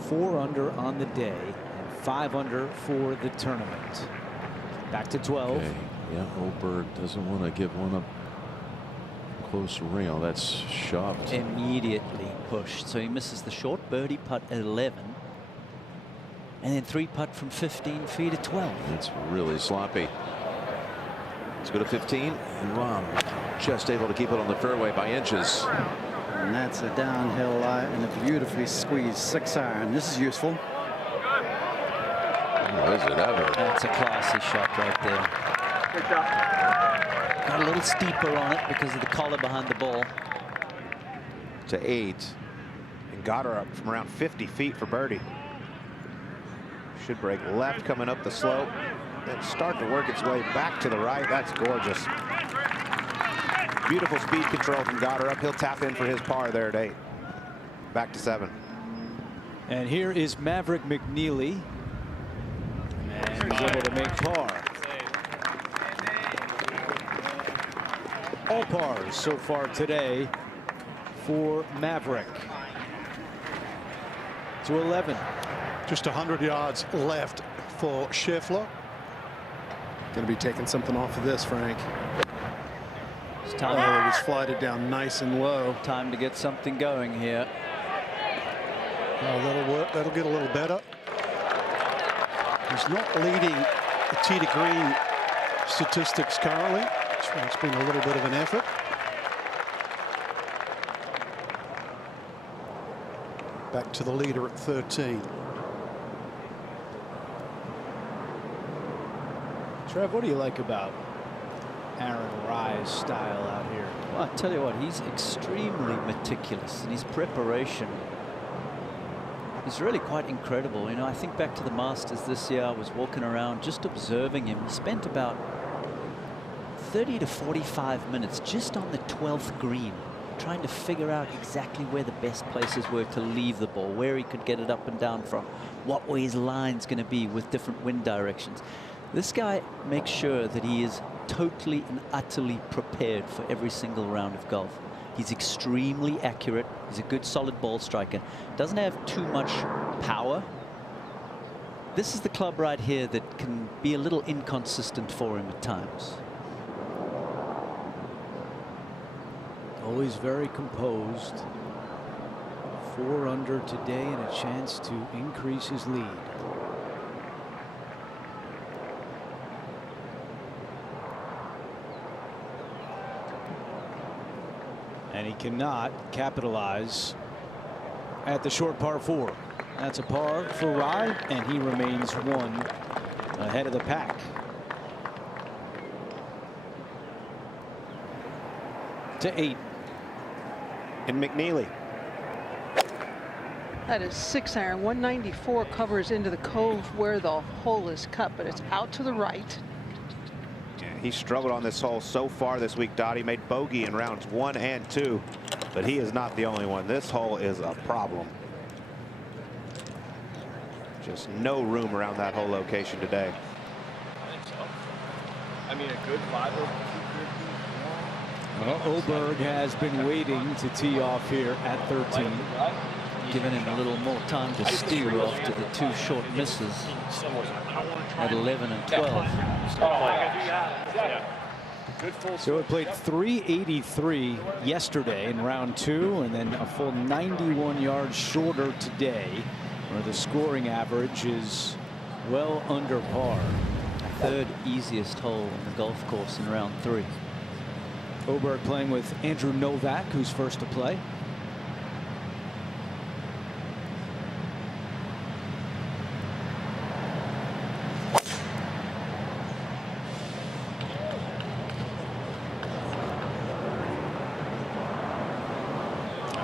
4 under on the day and 5 under for the tournament. Back to 12. Okay. Yeah, Oberg doesn't want to give one up close range. Oh, that's shoved. Immediately pushed. So he misses the short birdie putt at 11. And then 3 putt from 15 feet at 12. That's really sloppy. Let's go to 15. And Rahm just able to keep it on the fairway by inches. And that's a downhill lie and a beautifully squeezed 6-iron. This is useful. Was it ever? That's a classy shot right there. Good shot. Got a little steeper on it because of the collar behind the ball. To 8. And got her up from around 50 feet for birdie. Should break left coming up the slope. Then start to work its way back to the right. That's gorgeous. Beautiful speed control from Goddard up. He'll tap in for his par there at 8. Back to 7. And here is Maverick McNeely. And he's able to make par. All pars so far today for Maverick. To 11. Just 100 yards left for Scheffler. Going to be taking something off of this, Frank. It's time. Oh, it was flighted down nice and low. Time to get something going here. That'll get a little better. He's not leading the tee to green statistics currently. It's been a little bit of an effort. Back to the leader at 13. Trev, what do you like about Aaron Rye's style out here? Well, I tell you what, he's extremely meticulous in his preparation. He's really quite incredible. You know, I think back to the Masters this year. I was walking around just observing him. He spent about 30 to 45 minutes just on the 12th green, trying to figure out exactly where the best places were to leave the ball, where he could get it up and down from, what way his line's going to be with different wind directions. This guy makes sure that he is totally and utterly prepared for every single round of golf. He's extremely accurate. He's a good solid ball striker. Doesn't have too much power. This is the club right here that can be a little inconsistent for him at times. Always very composed. 4 under today and a chance to increase his lead. And he cannot capitalize at the short par 4. That's a par for Rye, and he remains 1 ahead of the pack. To 8. And McNeely. That is 6-iron. 194 covers into the cove where the hole is cut, but it's out to the right. He struggled on this hole so far this week, Dottie. Made bogey in rounds 1 and 2, but he is not the only one. This hole is a problem. Just no room around that hole location today. I think so. I mean, a good 5 over 250. Well, Oberg has been waiting to tee off here at 13. Giving him a little more time to stew after the 2 short misses at 11 and 12. So it played 383 yesterday in round 2, and then a full 91 yards shorter today, where the scoring average is well under par. 3rd easiest hole on the golf course in round 3. Oberg playing with Andrew Novak, who's first to play.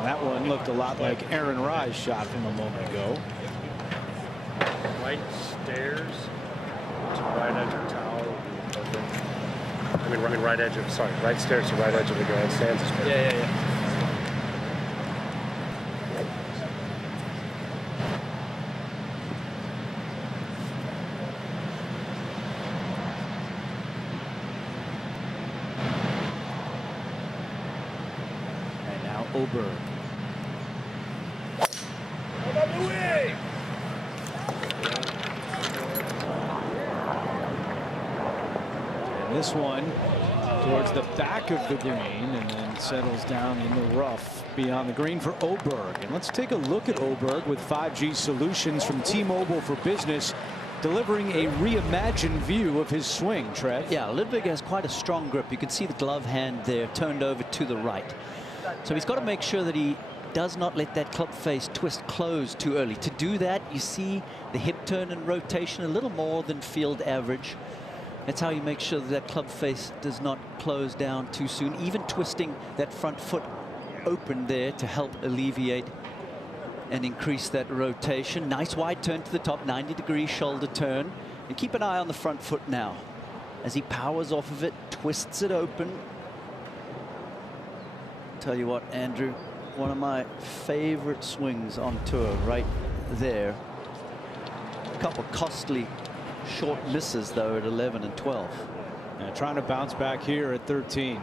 That one looked a lot like Aaron Rye's shot from a moment ago. Right stairs to right edge of tower. I mean, right edge of, sorry, right stairs to right edge of the grandstands is perfect. Yeah. And now Oberg. This one towards the back of the green and then settles down in the rough beyond the green for Oberg. And let's take a look at Oberg with 5G Solutions from T-Mobile for Business, delivering a reimagined view of his swing. Trev. Yeah, Lidvig has quite a strong grip. You can see the glove hand there turned over to the right. So he's got to make sure that he does not let that club face twist close too early. To do that, you see the hip turn and rotation a little more than field average. That's how you make sure that club face does not close down too soon. Even twisting that front foot open there to help alleviate and increase that rotation. Nice wide turn to the top, 90-degree shoulder turn. And keep an eye on the front foot now. As he powers off of it, twists it open. Tell you what, Andrew, one of my favorite swings on tour right there. A couple costly short misses, though, at 11 and 12. Trying to bounce back here at 13.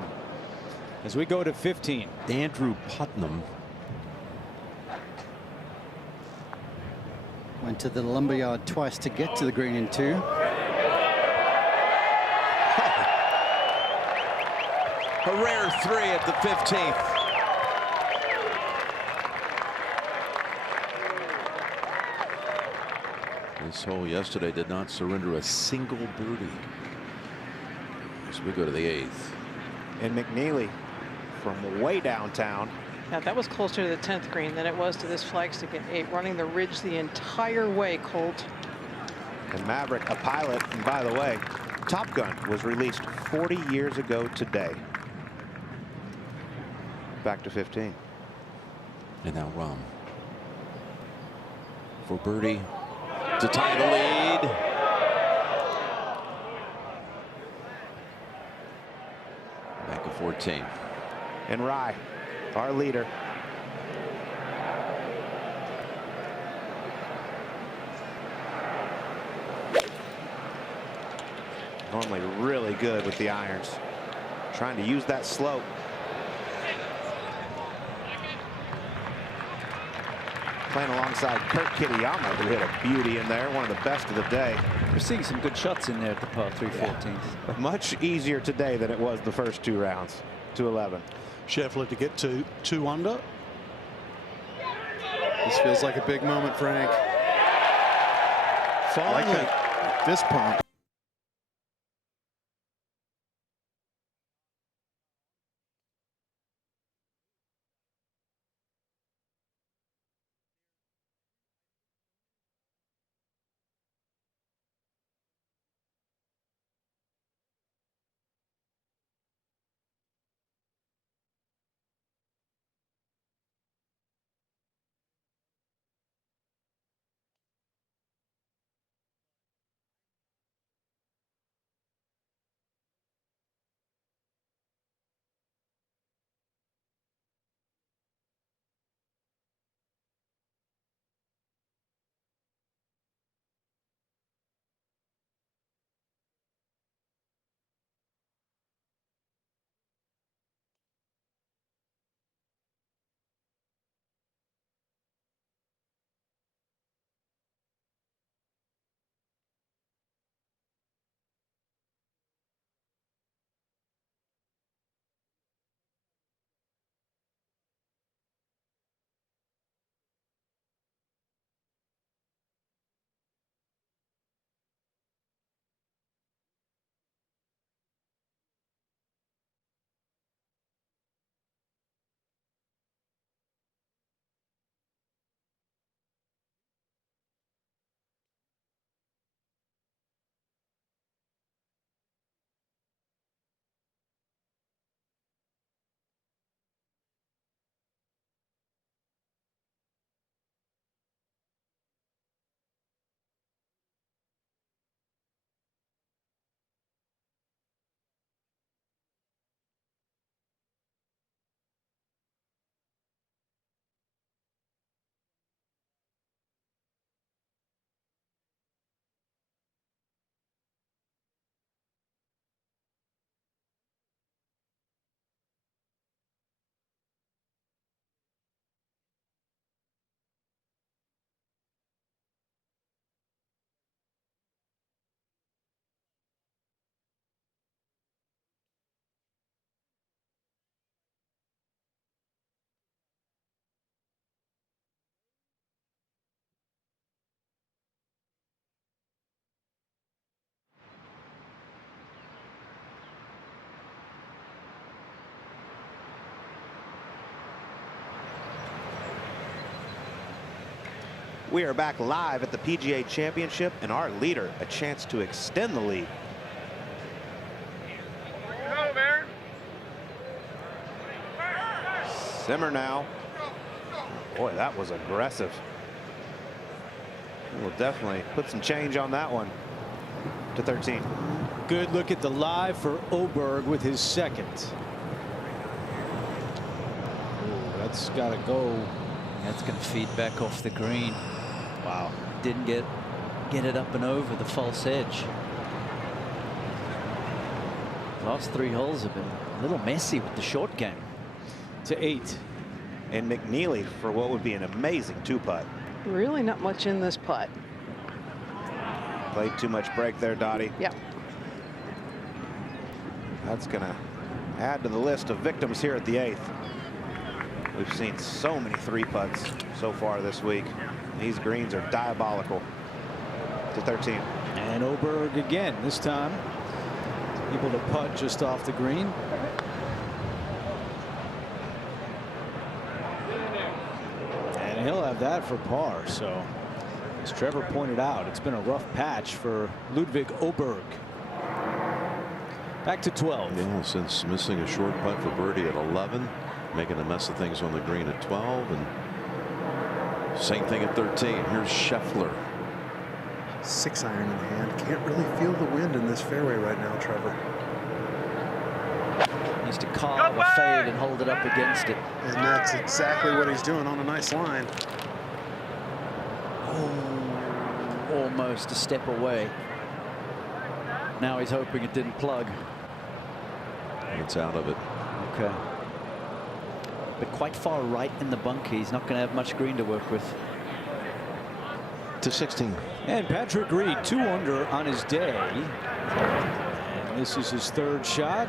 As we go to 15. Andrew Putnam went to the lumberyard twice to get to the green in 2. A rare 3 at the 15th. This hole yesterday did not surrender a single birdie. As we go to the 8th. And McNeely from way downtown. Now that was closer to the 10th green than it was to this flagstick at 8, running the ridge the entire way, Colt. And Maverick, a pilot, and by the way, Top Gun was released 40 years ago today. Back to 15. And now Rahm for birdie to tie the lead. Back at 14. And Rye, our leader. Normally really good with the irons. Trying to use that slope. Playing alongside Kurt Kitayama, who hit a beauty in there, one of the best of the day. We're seeing some good shots in there at the par 314. Yeah. Much easier today than it was the first 2 rounds. 211. Scheffler to get to 2 under. This feels like a big moment, Frank. Finally, like that fist pump. We are back live at the PGA Championship, and our leader a chance to extend the lead. Simmer now. Boy, that was aggressive. We'll definitely put some change on that one to 13. Good look at the live for Oberg with his second. Ooh, that's got to go. That's going to feed back off the green. Wow. Didn't get it up and over the false edge. Last 3 holes have been a little messy with the short game. To 8. And McNeely for what would be an amazing 2-putt. Really not much in this putt. Played too much break there, Dottie. Yep. That's going to add to the list of victims here at the 8th. We've seen so many 3-putts so far this week. These greens are diabolical. To 13. And Oberg again, this time able to putt just off the green. And he'll have that for par. So as Trevor pointed out, it's been a rough patch for Ludwig Oberg. Back to 12. Yeah, since missing a short putt for birdie at 11, making a mess of things on the green at 12, and same thing at 13. Here's Scheffler. 6-iron in hand. Can't really feel the wind in this fairway right now, Trevor. Needs to carve a fade and hold it up against it. And that's exactly what he's doing on a nice line. Oh, almost a step away. Now he's hoping it didn't plug. It's out of it. Okay. But quite far right in the bunker. He's not going to have much green to work with. To 16. And Patrick Reed 2 under on his day. And this is his 3rd shot.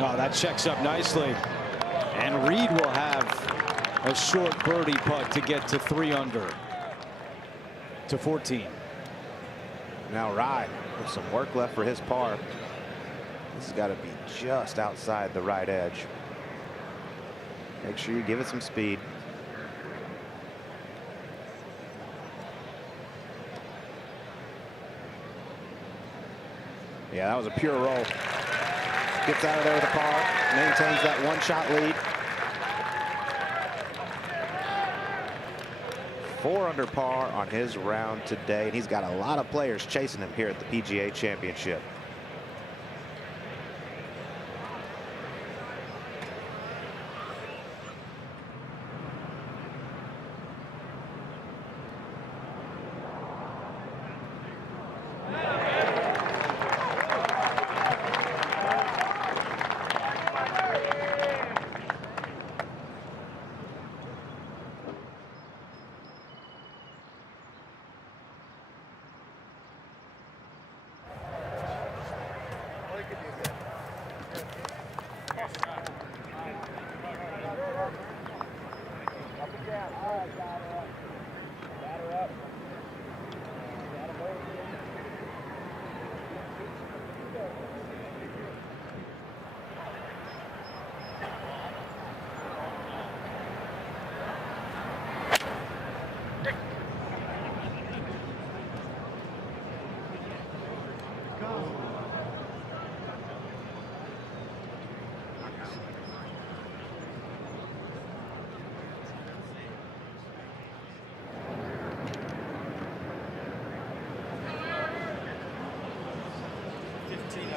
Oh, that checks up nicely. And Reed will have a short birdie putt to get to 3 under. To 14. Now Rye with some work left for his par. This has got to be just outside the right edge. Make sure you give it some speed. Yeah, that was a pure roll. Gets out of there with a par, maintains that 1-shot lead. 4 under par on his round today, and he's got a lot of players chasing him here at the PGA Championship.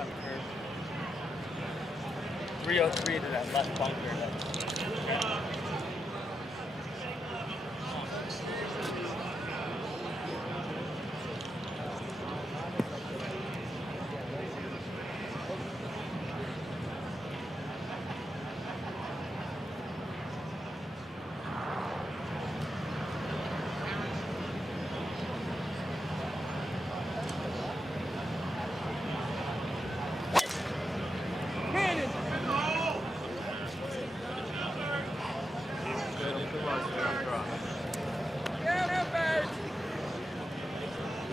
up here. 303 to that left bunker.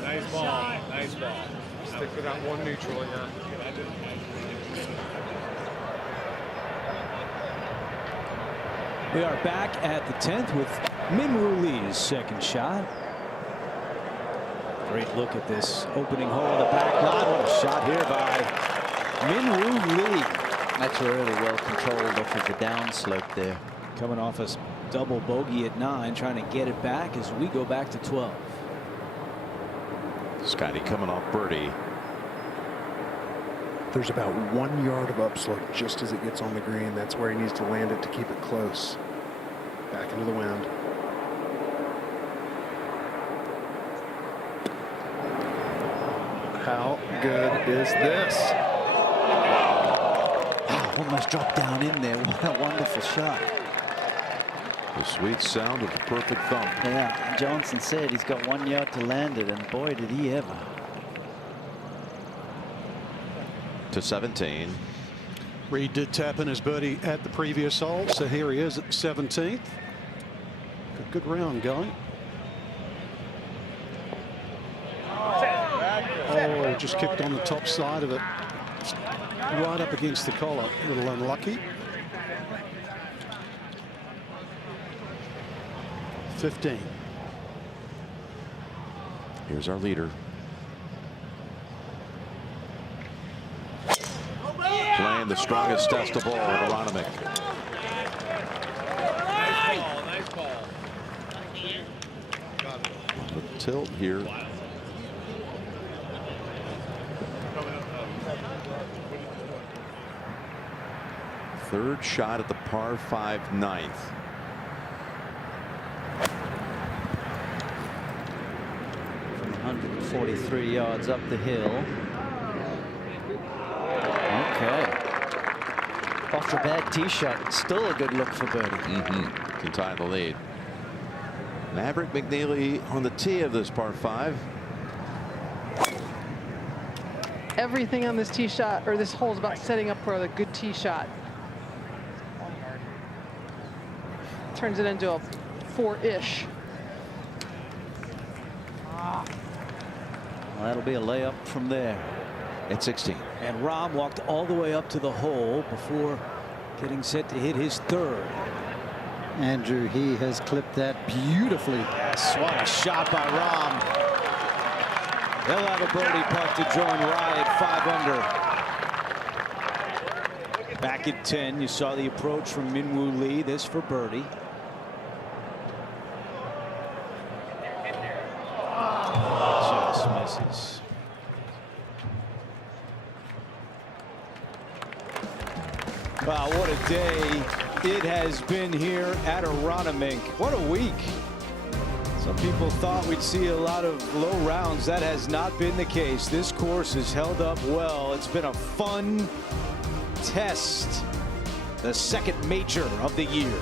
Nice ball. Nice ball. Stick with that one neutral, yeah. We are back at the 10th with Minwoo Lee's second shot. Great look at this opening hole on the back line. What a shot here by Minwoo Lee. That's really well controlled off of the downslope there. Coming off a double bogey at 9, trying to get it back as we go back to 12. Scotty coming off birdie. There's about 1 yard of upslope just as it gets on the green. That's where he needs to land it to keep it close. Back into the wind. How good is this? Oh, almost dropped down in there. What a wonderful shot. The sweet sound of the perfect thumb. Yeah, Johnson said he's got 1 yard to land it, and boy, did he ever. To 17. Reed did tap in his birdie at the previous hole, so here he is at 17th. A good round going. Oh, just kicked on the top side of it. Right up against the collar. A little unlucky. 15. Here's our leader. Playing the strongest test of all at Aronimink. Nice ball. The tilt here. Third shot at the par 5 ninth. From 143 yards up the hill. Okay. Off the bad tee shot. Still a good look for birdie. Can tie the lead. Maverick McNeely on the tee of this par 5. Everything on this tee shot, or this hole, is about setting up for a good tee shot. Turns it into a 4-ish. Well, that'll be a layup from there. At 16. And Rahm walked all the way up to the hole before getting set to hit his third. Andrew, he has clipped that beautifully. Yes, what a shot by Rahm. They'll have a birdie putt to join Rye at 5 under. Back at 10, you saw the approach from Minwoo Lee. This for birdie. Just misses. Wow, what a day it has been here at Aronimink. What a week. Some people thought we'd see a lot of low rounds. That has not been the case. This course has held up well. It's been a fun test. The second major of the year.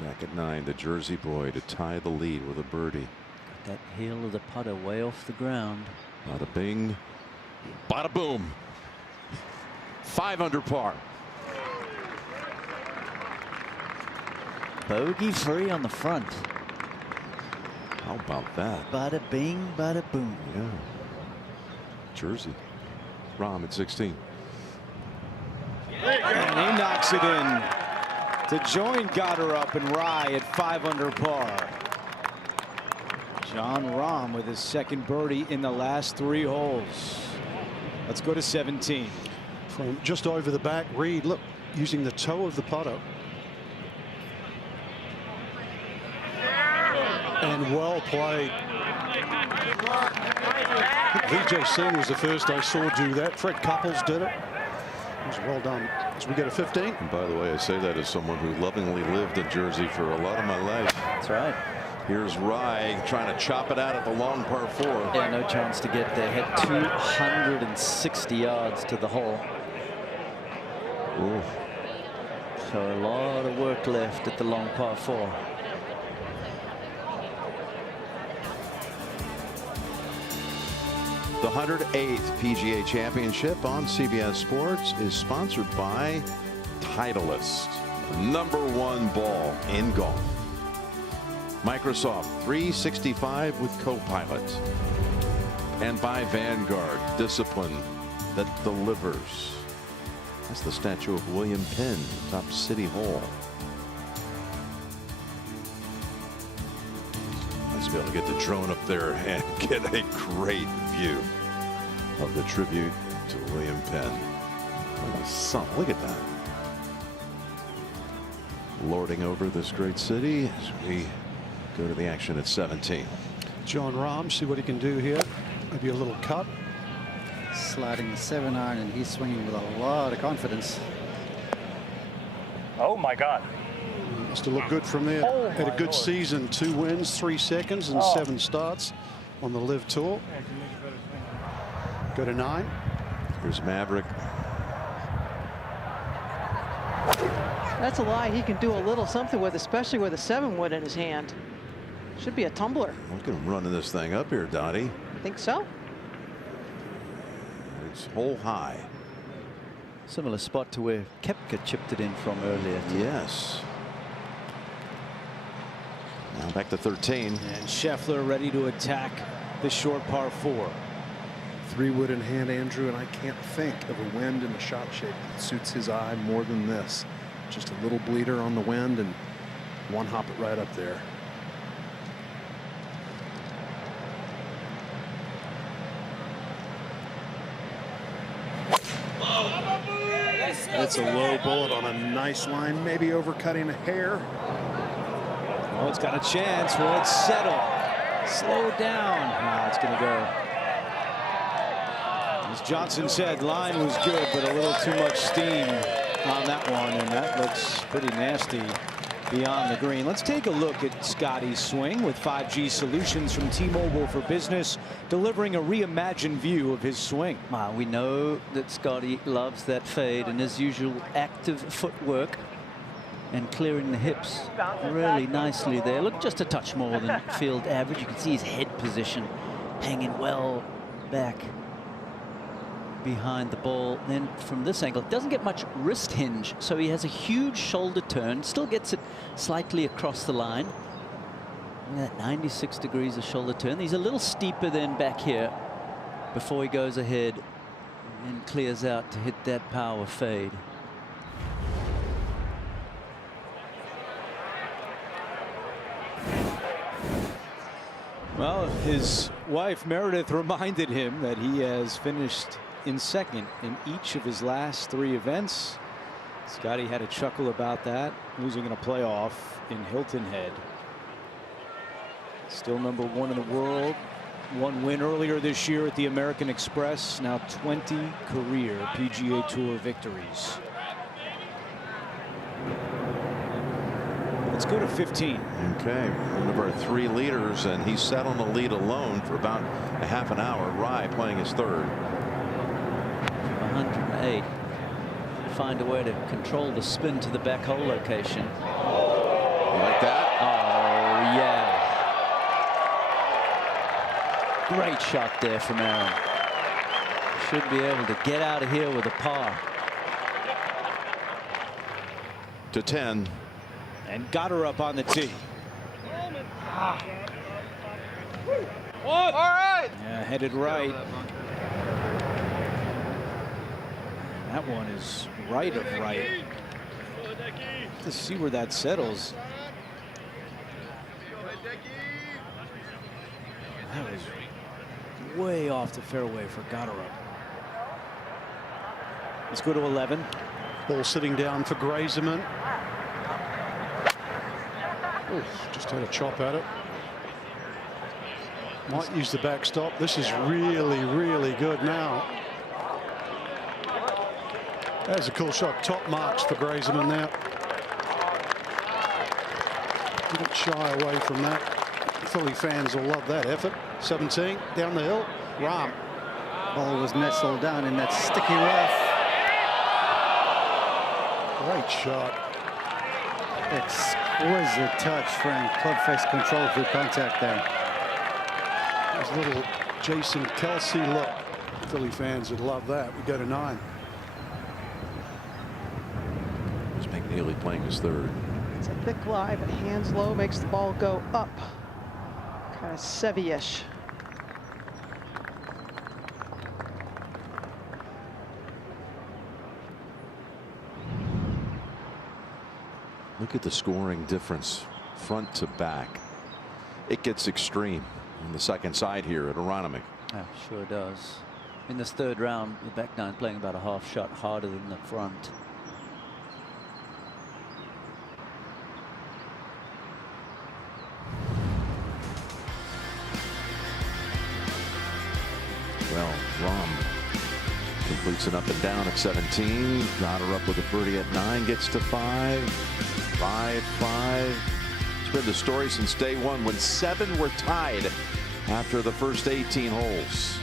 Back at 9, the Jersey boy to tie the lead with a birdie. That heel of the putter way off the ground. Bada bing, bada boom. 5 under par. Bogey free on the front. How about that? Bada bing, bada boom. Yeah. Jersey. Rahm at 16. And he knocks it in to join Goddard and Rye at 5 under par. Jon Rahm with his second birdie in the last 3 holes. Let's go to 17. From just over the back, Reed, look, using the toe of the putter. And well played. Vijay Singh was the first I saw do that. Fred Couples did it. It was well done. As we get a 15. And by the way, I say that as someone who lovingly lived in Jersey for a lot of my life. That's right. Here's Rye trying to chop it out at the long par 4. Yeah, no chance to get there. Hit 260 yards to the hole. Ooh. So a lot of work left at the long par 4. The 108th PGA Championship on CBS Sports is sponsored by Titleist, #1 ball in golf. Microsoft 365 with Copilot. And by Vanguard, discipline that delivers. That's the statue of William Penn, top City Hall. Nice to be able to get the drone up there and get a great view of the tribute to William Penn. Look at the sun. Look at that. Lording over this great city as we go to the action at 17. Jon Rahm, see what he can do here. Maybe a little cut. Sliding the 7-iron, and he's swinging with a lot of confidence. Oh my God. Must have looked good from there. Oh, Had a good Lord. season, 2 wins, 3 seconds, and 7 starts on the Live Tour. Go to 9. Here's Maverick. That's a lie. He can do a little something with, especially with a 7-wood in his hand. Should be a tumbler. Look at him running this thing up here, Dottie. Think so? It's hole high. Similar spot to where Koepka chipped it in from earlier. Yes. Now back to 13. And Scheffler ready to attack the short par 4. 3-wood in hand, Andrew, and I can't think of a wind in the shot shape that suits his eye more than this. Just a little bleeder on the wind and one hop it right up there. It's a low bullet on a nice line, maybe overcutting a hair. Oh, it's got a chance. Will it settle? Slow down. Now it's going to go. As Johnson said, line was good, but a little too much steam on that one, and that looks pretty nasty beyond the green. Let's take a look at Scotty's swing with 5G solutions from T-Mobile for Business, delivering a reimagined view of his swing. Wow, we know that Scotty loves that fade and his usual active footwork and clearing the hips really nicely there. Look, just a touch more than field average. You can see his head position hanging well back behind the ball. Then from this angle, it doesn't get much wrist hinge, so he has a huge shoulder turn, still gets it slightly across the line. And that 96 degrees of shoulder turn. He's a little steeper than back here before he goes ahead and clears out to hit that power fade. Well, his wife Meredith reminded him that he has finished in second in each of his last 3 events. Scotty had a chuckle about that, losing in a playoff in Hilton Head. Still #1 in the world. 1 win earlier this year at the American Express. Now 20 career PGA Tour victories. Let's go to 15. Okay, one of our 3 leaders, and he sat on the lead alone for about a half an hour. Rye playing his 3rd. 108. Find a way to control the spin to the back hole location. Like that? Oh, yeah. Great shot there from Aaron. Should be able to get out of here with a par. To 10. And got her up on the tee. All right. Yeah, headed right. That one is right of right. Let's see where that settles. That was way off the fairway for Goddard. Let's go to 11. Ball sitting down for Grazeman. Oh, just had a chop at it. Might use the backstop. This is really, really good now. That's a cool shot. Top marks for Grazeman now. Didn't shy away from that. Philly fans will love that effort. 17 down the hill. Rahm. Ball was nestled down in that sticky rough. Great shot. Exquisite touch, Frank. Club face control through contact there. There's a little Jason Kelsey look. Philly fans would love that. We go to 9. It's McNeely playing his third. It's a thick lie, but hands low makes the ball go up. Kind of Sevy-ish. Look at the scoring difference front to back. It gets extreme on the second side here at Aronimink. Yeah, sure does. In this third round, the back nine playing about a half shot harder than the front. Well, Rahm completes an up and down at 17. Got her up with a birdie at 9. Gets to 5. 5. It's been the story since day one when 7 were tied after the first 18 holes.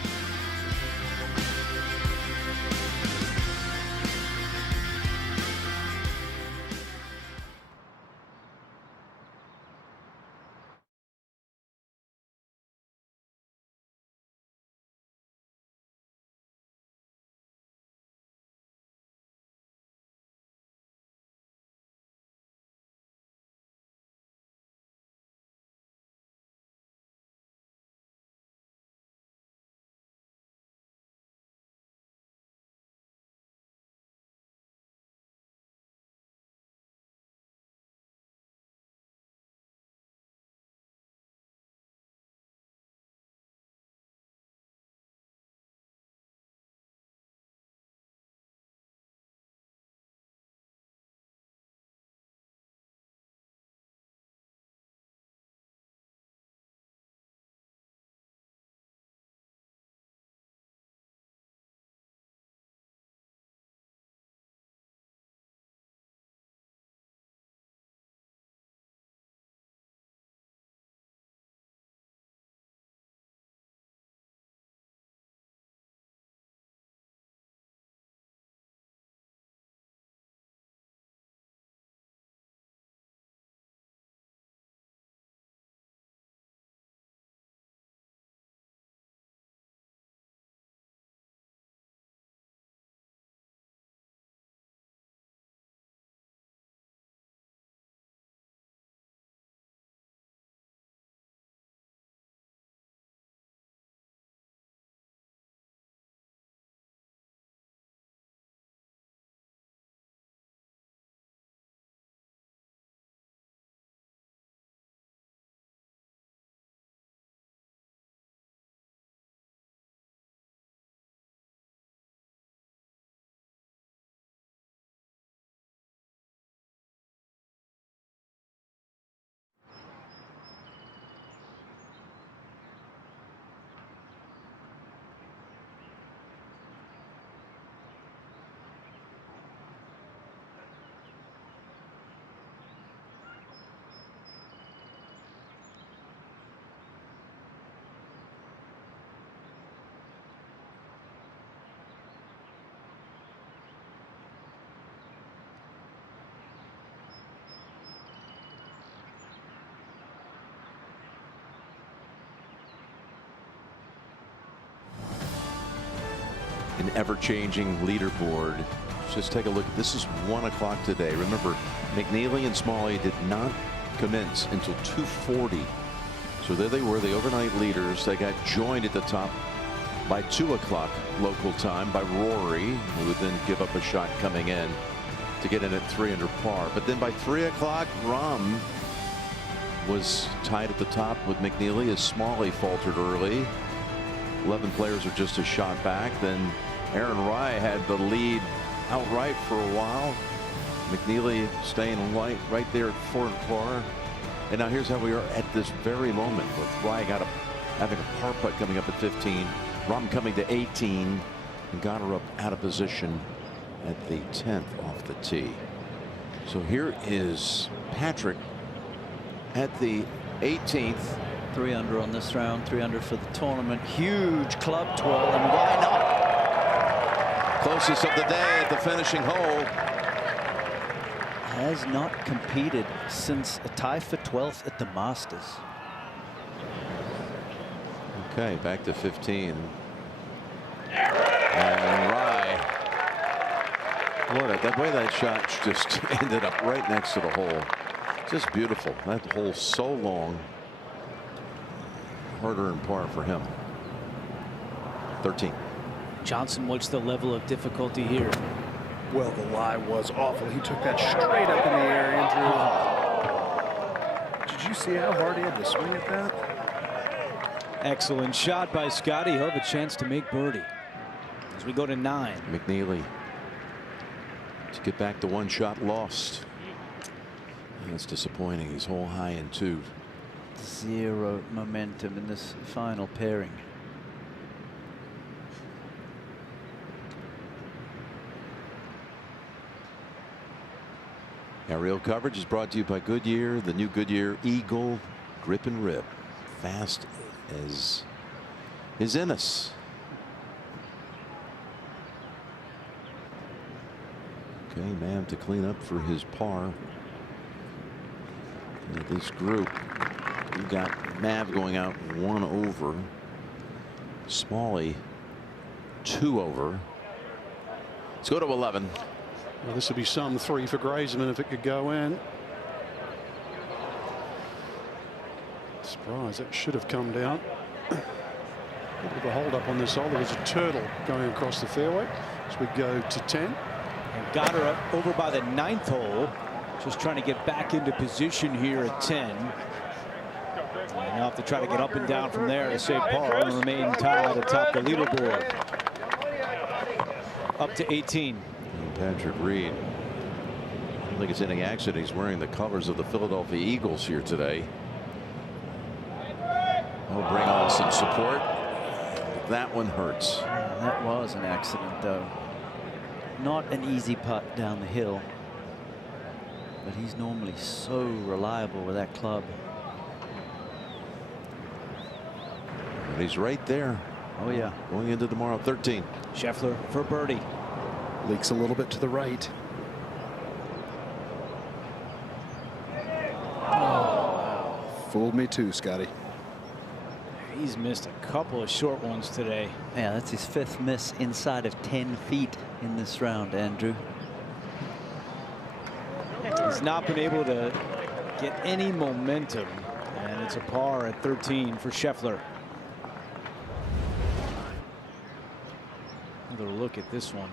an ever-changing leaderboard. Just take a look. This is 1 o'clock today. Remember, McNeely and Smalley did not commence until 2:40. So there they were, the overnight leaders. They got joined at the top by 2 o'clock local time by Rory, who would then give up a shot coming in to get in at 3 under par. But then by 3 o'clock, Rahm was tied at the top with McNeely as Smalley faltered early. 11 players are just a shot back. Then Aaron Rai had the lead outright for a while. McNeely staying right there at 4 under par. And now here's how we are at this very moment, with Rai having a par putt coming up at 15. Rahm coming to 18 and got her up out of position at the 10th off the tee. So here is Patrick at the 18th. 3 under on this round, 3 under for the tournament. Huge club twirl, and why not? Closest of the day at the finishing hole. Has not competed since a tie for 12th at the Masters. Okay, back to 15. And Rai. What the way that shot just ended up right next to the hole. Just beautiful. That hole so long. Harder and par for him. 13. Johnson, what's the level of difficulty here? Well, the lie was awful. He took that straight up in the air, Andrew. Did you see how hard he had to swing at that? Excellent shot by Scotty. He'll have a chance to make birdie as we go to 9. McNeely to get back to 1 shot lost. That's disappointing. He's hole high in 2. Zero momentum in this final pairing. Aerial coverage is brought to you by Goodyear, the new Goodyear Eagle grip and rip. Fast as is Ennis. Okay, Mav to clean up for his par. And this group, you got Mav going out 1 over. Smalley 2 over. Let's go to 11. Well, this would be some 3 for Grazeman if it could go in. Surprise, that should have come down. A bit of a hold up on this hole. There was a turtle going across the fairway as we go to 10. And got her up over by the 9th hole. Just trying to get back into position here at 10. And they'll have to try to get up and down from there to save par and remain tied atop the leaderboard. Up to 18. Patrick Reed. I don't think it's any accident he's wearing the colors of the Philadelphia Eagles here today. He'll bring on some support. That one hurts. That was an accident, though. Not an easy putt down the hill. But he's normally so reliable with that club. But he's right there. Oh, yeah. Going into tomorrow. 13. Scheffler for birdie. Leaks a little bit to the right. Oh. Fooled me too, Scotty. He's missed a couple of short ones today. Yeah, that's his 5th miss inside of 10 feet in this round, Andrew. He's not been able to get any momentum, and it's a par at 13 for Scheffler. Another look at this one.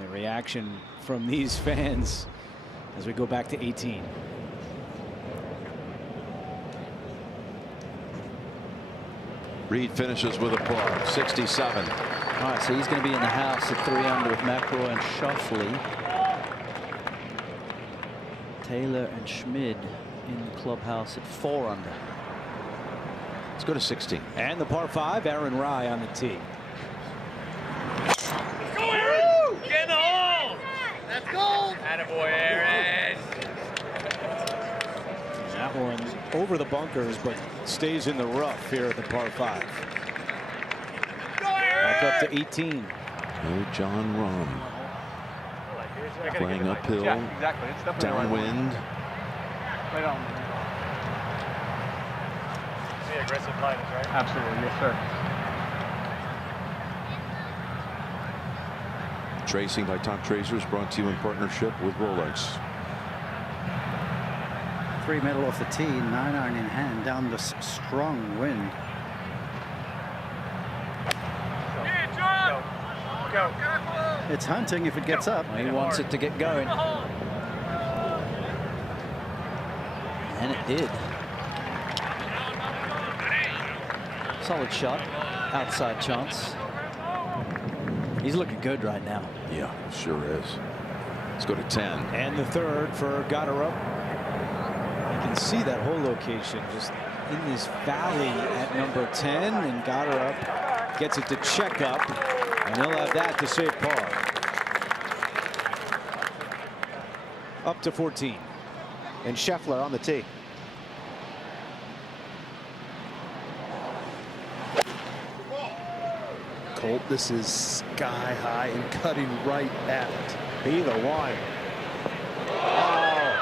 The reaction from these fans as we go back to 18. Reed finishes with a par. 67. All right, so he's going to be in the house at 3 under with McIlroy and Schauffele. Taylor and Schmid in the clubhouse at 4 under. Let's go to 16. And the par 5, Aaron Rai on the tee. Get in the hole! Let's go! Attaboy, Aaron! That one over the bunkers, but stays in the rough here at the par 5. Back up to 18. Oh, John Rahm. Playing uphill. Yeah, exactly. It's definitely downwind. Right on. See aggressive lines, right? Absolutely, yes, sir. Tracing by Top Tracers, brought to you in partnership with Rolex. 3 metal off the tee, 9-iron in hand, down this strong wind. Go. It's hunting if it gets up. He wants it to get going. And it did. Solid shot. Outside chance. He's looking good right now. Yeah, sure is. Let's go to 10. And the third for Gotterup. You can see that whole location just in this valley at number 10, and Gotterup gets it to check up, and he'll have that to save par. Up to 14. And Scheffler on the tee. Colt, this is sky high and cutting right at it. Either one. Oh,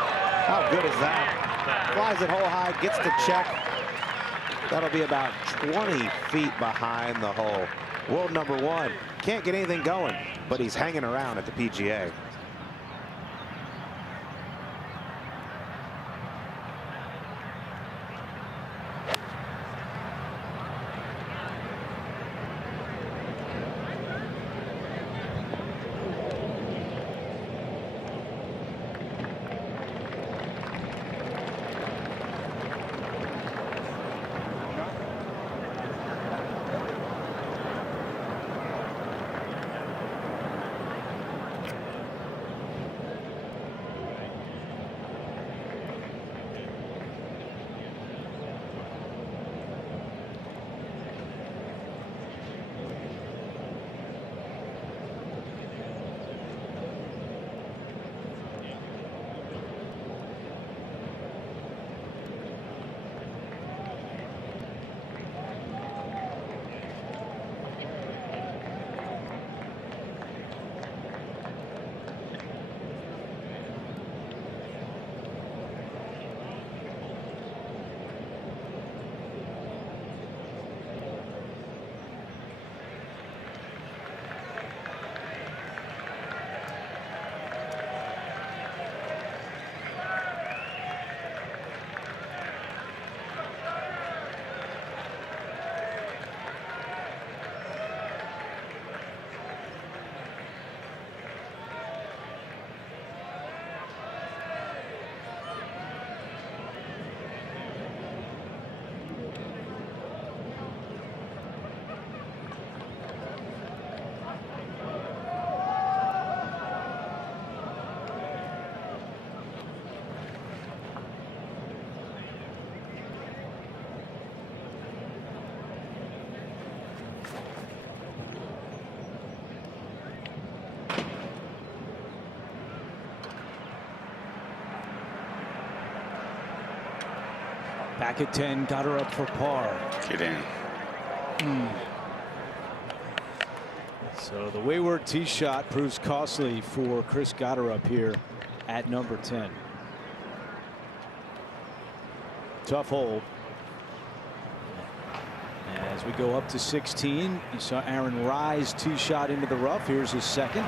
how good is that? Flies it hole high, gets the check. That'll be about 20 feet behind the hole. World number 1. Can't get anything going, but he's hanging around at the PGA. Back at 10, Gotterup for par. Get in. So the wayward tee shot proves costly for Chris Gotterup here at number 10. Tough hole. As we go up to 16, you saw Aaron Rise tee shot into the rough. Here's his second.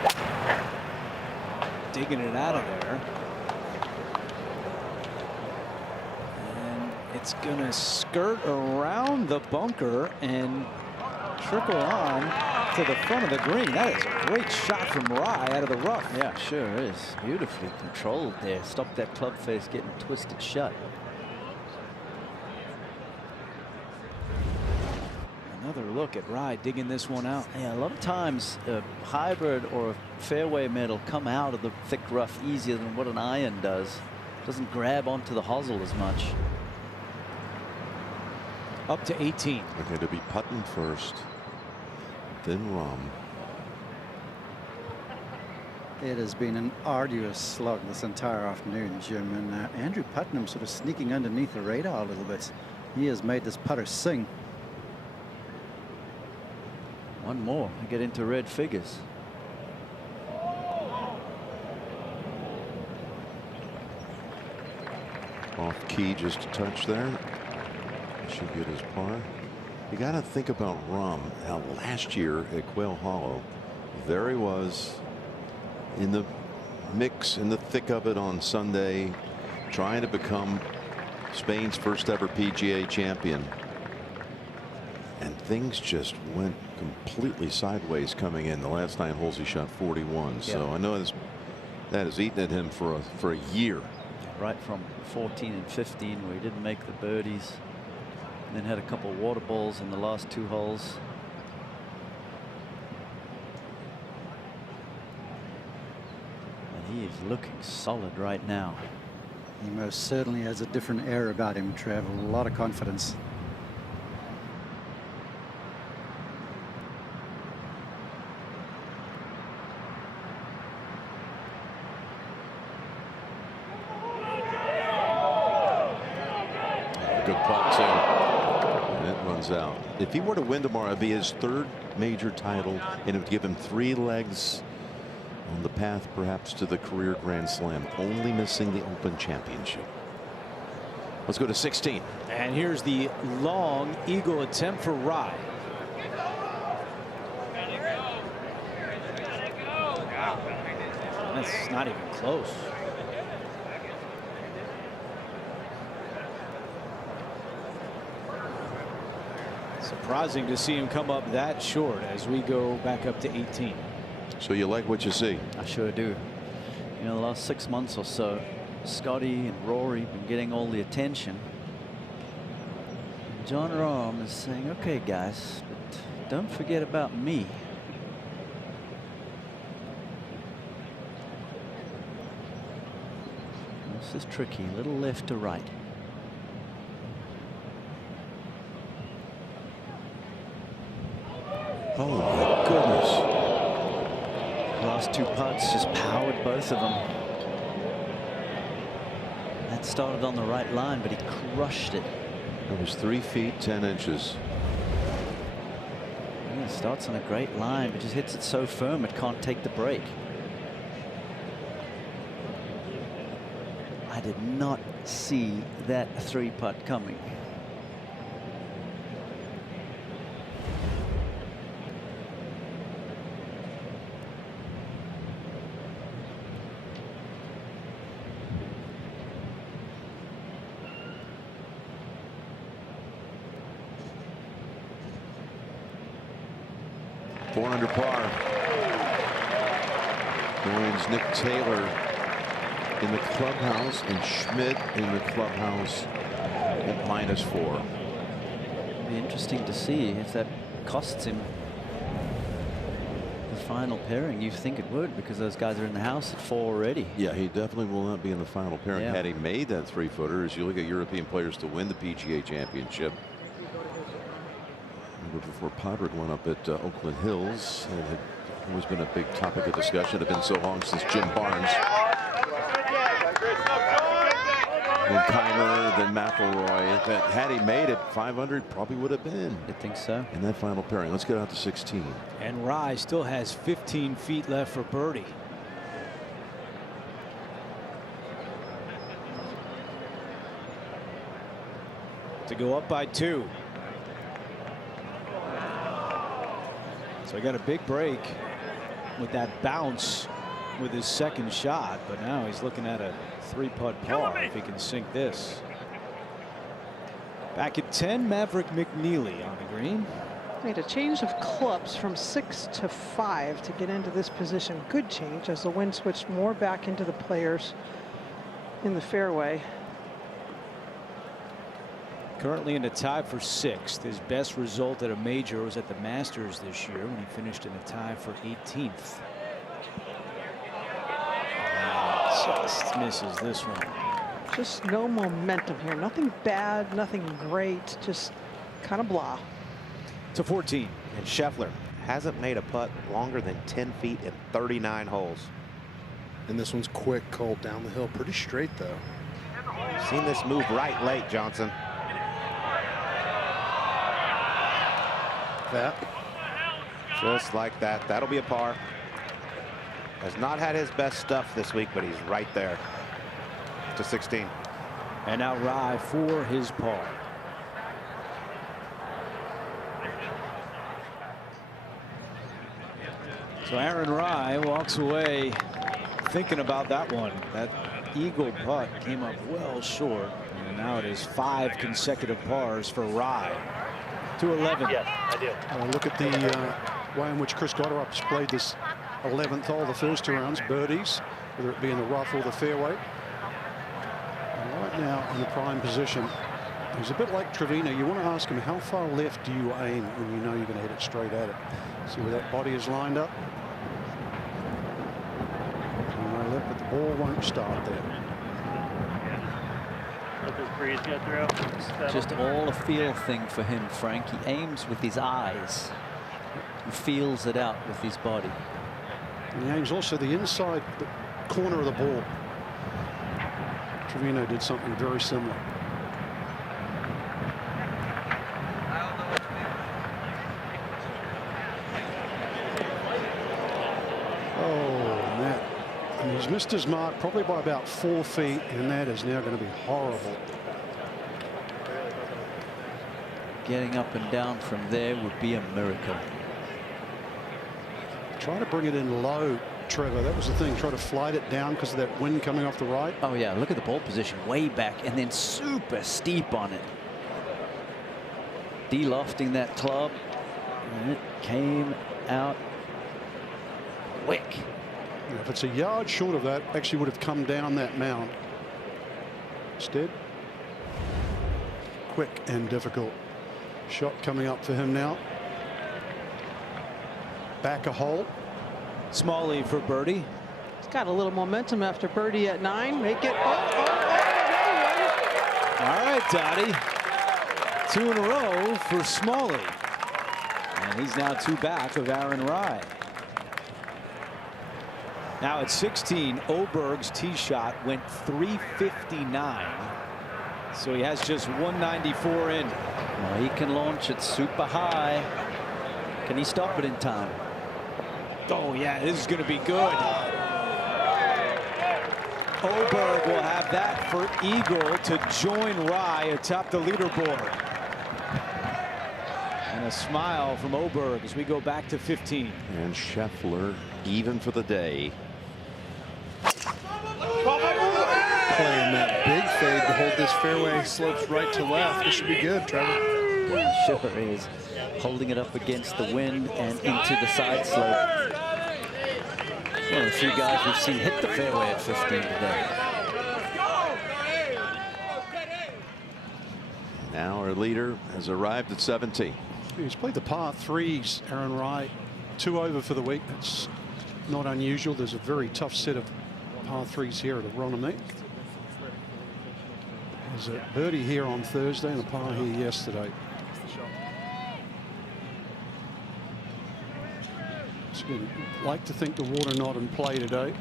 Digging it out of there. And it's going to skirt around the bunker and trickle on to the front of the green. That is a great shot from Rye out of the rough. Yeah, sure is. Beautifully controlled there. Stop that club face getting twisted shut. Another look at Rye digging this one out. Yeah, a lot of times a hybrid or a fairway metal come out of the thick rough easier than what an iron does. Doesn't grab onto the hosel as much. Up to 18. Okay, to be putting first, then Rum. It has been an arduous slog this entire afternoon, Jim, and Andrew Putnam sort of sneaking underneath the radar a little bit. He has made this putter sing. One more to get into red figures. Off key, just a touch there. Should get his par. You got to think about Rum. Now, last year at Quail Hollow, there he was in the mix, in the thick of it on Sunday, trying to become Spain's first ever PGA champion. And things just went completely sideways coming in. The last 9 holes he shot 41. So I know that has eaten at him for a year. Right from 14 and 15 where he didn't make the birdies. Then had a couple water balls in the last 2 holes. And he is looking solid right now. He most certainly has a different air about him, Trev. A lot of confidence. Good putt too. And it runs out. If he were to win tomorrow, it'd be his 3rd major title, and it would give him 3 legs on the path perhaps to the career Grand Slam, only missing the Open Championship. Let's go to 16. And here's the long eagle attempt for Rye. That's not even close. Surprising to see him come up that short as we go back up to 18. So you like what you see? I sure do. You know, the last 6 months or so, Scotty and Rory have been getting all the attention. And Jon Rahm is saying, okay, guys, but don't forget about me. This is tricky, a little left to right. Oh my goodness. Last 2 putts just powered both of them. That started on the right line, but he crushed it. It was 3 feet 10 inches. Yeah, it starts on a great line, but just hits it so firm it can't take the break. I did not see that 3-putt coming. Under par. Joins Nick Taylor in the clubhouse and Schmidt in the clubhouse at -4. It'll be interesting to see if that costs him the final pairing. You think it would, because those guys are in the house at 4 already. Yeah, he definitely will not be in the final pairing. Yeah. Had he made that 3-footer, as you look at European players to win the PGA Championship. Before Podrick went up at Oakland Hills, it had always been a big topic of discussion. It had been so long since Jim Barnes, then Keimer, then McIlroy. That had he made it, 500 probably would have been. I think so. In that final pairing. Let's get out to 16. And Rye still has 15 feet left for birdie. To go up by 2. So he got a big break with that bounce with his 2nd shot, but now he's looking at a 3-putt par if he can sink this. Back at 10, Maverick McNeely on the green. Made a change of clubs from 6 to 5 to get into this position. Good change as the wind switched more back into the players in the fairway. Currently in a tie for 6th. His best result at a major was at the Masters this year when he finished in a tie for 18th. And just misses this one. Just no momentum here. Nothing bad, nothing great, just kind of blah. To 14. And Scheffler hasn't made a putt longer than 10 feet in 39 holes. And this one's quick, cold down the hill. Pretty straight, though. Seen this move right late, Johnson. That. Just like that. That'll be a par. Has not had his best stuff this week, but he's right there to 16. And now Rye for his par. So Aaron Rye walks away thinking about that one. That eagle putt came up well short. And now it is 5 consecutive pars for Rye. 211. Yes, I do. Look at the way in which Chris Gotterup has played this 11th hole, the first 2 rounds, birdies, whether it be in the rough or the fairway. And right now in the prime position. He's a bit like Trevino. You want to ask him, how far left do you aim when you know you're going to hit it straight at it? See where that body is lined up? And left, but the ball won't start there. Just all a feel thing for him, Frank. He aims with his eyes and feels it out with his body. And he aims also the inside corner of the ball. Trevino did something very similar. He's missed his mark probably by about 4 feet, and that is now going to be horrible. Getting up and down from there would be a miracle. Try to bring it in low, Trevor. That was the thing. Try to flight it down because of that wind coming off the right. Oh, yeah. Look at the ball position way back and then super steep on it. De-lofting that club, and it came out quick. If it's a yard short of that, actually would have come down that mound. Instead, quick and difficult. Shot coming up for him now. Back a hole. Smalley for birdie. He's got a little momentum after birdie at 9. Make it. Another one. All right, Dottie. 2 in a row for Smalley. And he's now 2 back of Aaron Rye. Now at 16, Oberg's tee shot went 359. So he has just 194 in. Well, he can launch it super high. Can he stop it in time? Oh, yeah, this is going to be good. Oberg will have that for eagle to join Rye atop the leaderboard. And a smile from Oberg as we go back to 15. And Scheffler even for the day. Playing that big fade to hold this fairway slopes right to left. This should be good, Trevor. Sure is. Holding it up against the wind and into the side slope. One of the few guys we've seen hit the fairway at 15 today. Now our leader has arrived at 17. He's played the par 3s, Aaron Rye. 2 over for the week. That's not unusual. There's a very tough set of par 3s here at Aronimink. There's a birdie here on Thursday and a par here yesterday. So you'd like to think the water not in play today.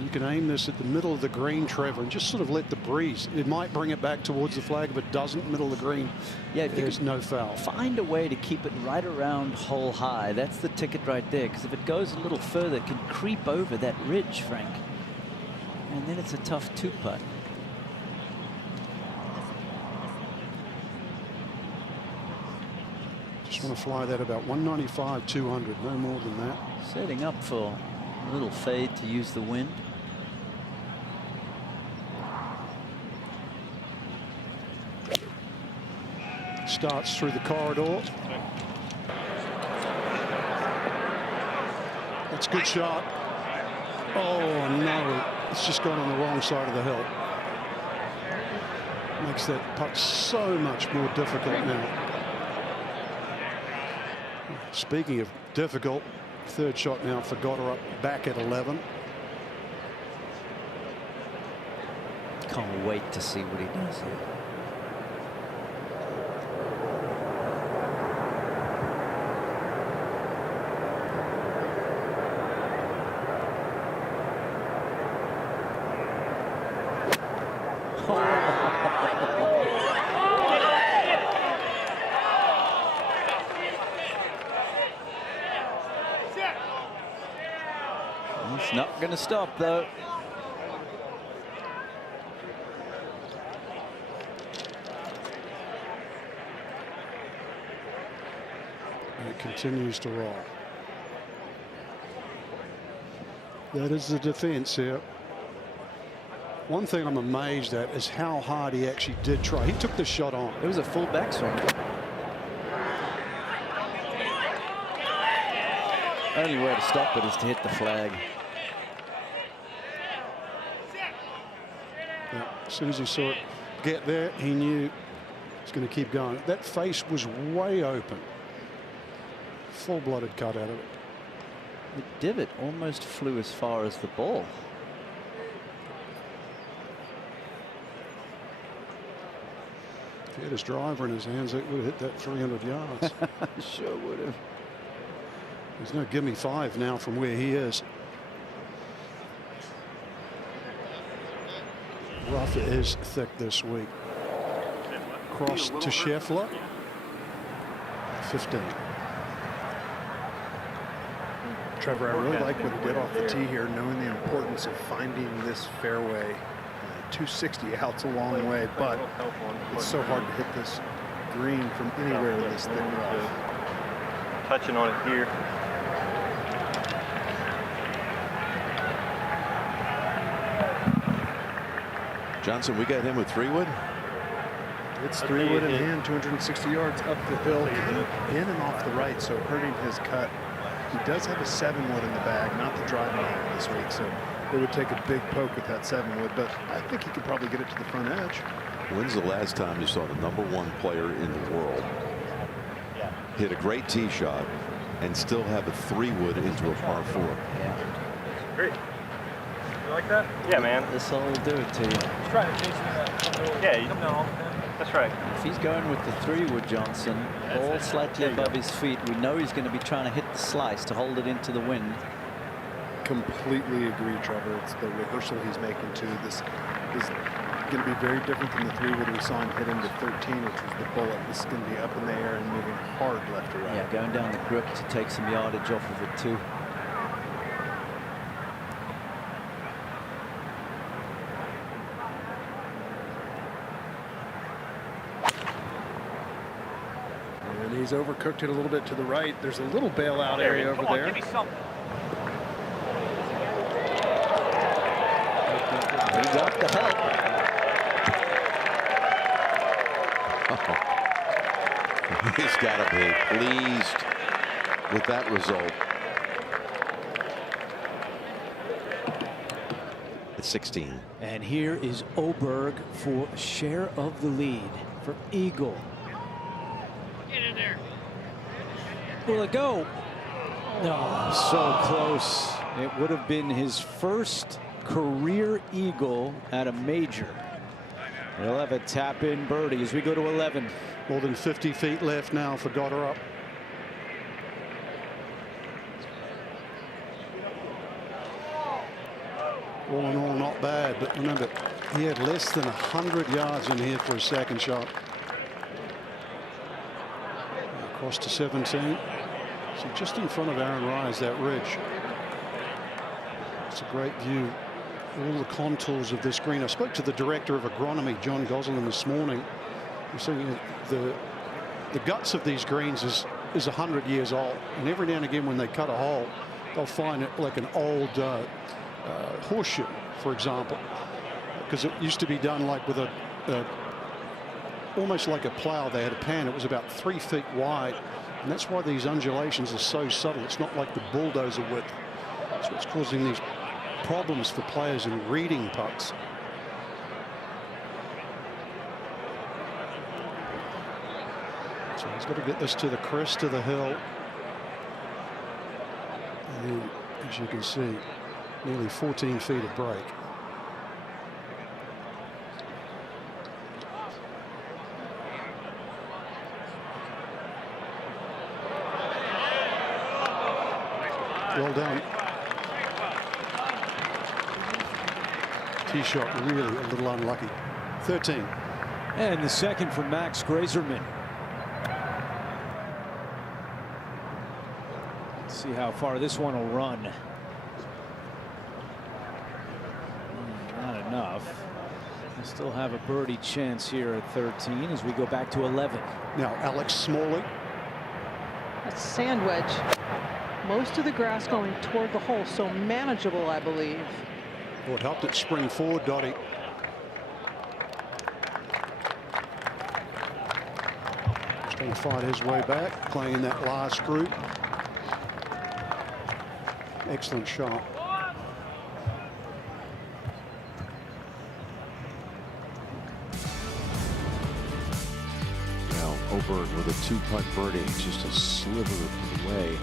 You can aim this at the middle of the green, Trevor, and just sort of let the breeze. It might bring it back towards the flag, but doesn't. Middle of the green. Yeah, there's no foul. Find a way to keep it right around hole high. That's the ticket right there. Because if it goes a little further, it can creep over that ridge, Frank. And then it's a tough 2-putt. Just want to fly that about 195, 200, no more than that. Setting up for a little fade to use the wind. Starts through the corridor. That's a good shot. Oh no, it's just gone on the wrong side of the hill. Makes that putt so much more difficult now. Speaking of difficult, 3rd shot now for Gotterup, back at 11. Can't wait to see what he does here. It's not going to stop, though. And it continues to roll. That is the defense here. One thing I'm amazed at is how hard he actually did try. He took the shot on. It was a full backswing. Only way to stop it is to hit the flag. Yeah, as soon as he saw it get there, he knew it's going to keep going. That face was way open. Full-blooded cut out of it. The divot almost flew as far as the ball. If he had his driver in his hands, it would have hit that 300 yards. Sure would have. There's no gimme 5 now from where he is. Rough is thick this week. Cross to Scheffler. 15. Trevor, I really like what he did off the tee here, knowing the importance of finding this fairway. 260 out's a long way, but it's so hard to hit this green from anywhere with this thick rough. Touching on it here. Johnson, we got him with 3-wood. It's 3-wood in hand, 260 yards up the hill, in and off the right, so hurting his cut. He does have a 7-wood in the bag, not the driving angle this week, so it would take a big poke at that 7-wood, but I think he could probably get it to the front edge. When's the last time you saw the #1 player in the world hit a great tee shot and still have a 3-wood into a par 4? Yeah. Great. You like that? Yeah, man. This all will do it to you. Just try to chase me. Yeah, you come down all the time. That's right. If he's going with the 3-wood, Johnson, all slightly above his feet, we know he's going to be trying to hit the slice to hold it into the wind. Completely agree, Trevor. It's the rehearsal he's making too. This is going to be very different than the 3-wood we saw him hit into 13, which was the bullet. This is going to be up in the air and moving hard left to right. Yeah, going down the grip to take some yardage off of it too. And he's overcooked it a little bit to the right. There's a little bailout area over there. Give me something. He got the help. He's got to be pleased with that result. It's 16. And here is Oberg for share of the lead for Eagle. Get in there. Will it go? Oh, so close. It would have been his first career eagle at a major. He'll have a tap in birdie as we go to 11. More than 50 feet left now for Goddard. All in all, not bad, but remember, he had less than 100 yards in here for a second shot. Across to 17. So just in front of Aaron Rise, that ridge. It's a great view. All the contours of this green. I spoke to the director of agronomy, John Gosselin, this morning. We're saying the guts of these greens is 100 years old, and every now and again when they cut a hole, they'll find it like an old horseshoe, for example, because it used to be done like with a almost like a plow. They had a pan. It was about 3 feet wide, and that's why these undulations are so subtle. It's not like the bulldozer width. So it's causing these problems for players in reading putts. So he's got to get this to the crest of the hill. And as you can see, nearly 14 feet of break. Well done. Tee shot really a little unlucky. 13. And the second for Max Grazerman. Let's see how far this one will run. Not enough. We still have a birdie chance here at 13 as we go back to 11. Now Alex Smalley. That's sand wedge. Most of the grass going toward the hole, so manageable, I believe. Well, it helped it spring forward, Dottie. He's going to fight his way back, playing in that last group. Excellent shot. Now Oberg with a 2-putt birdie, just a sliver away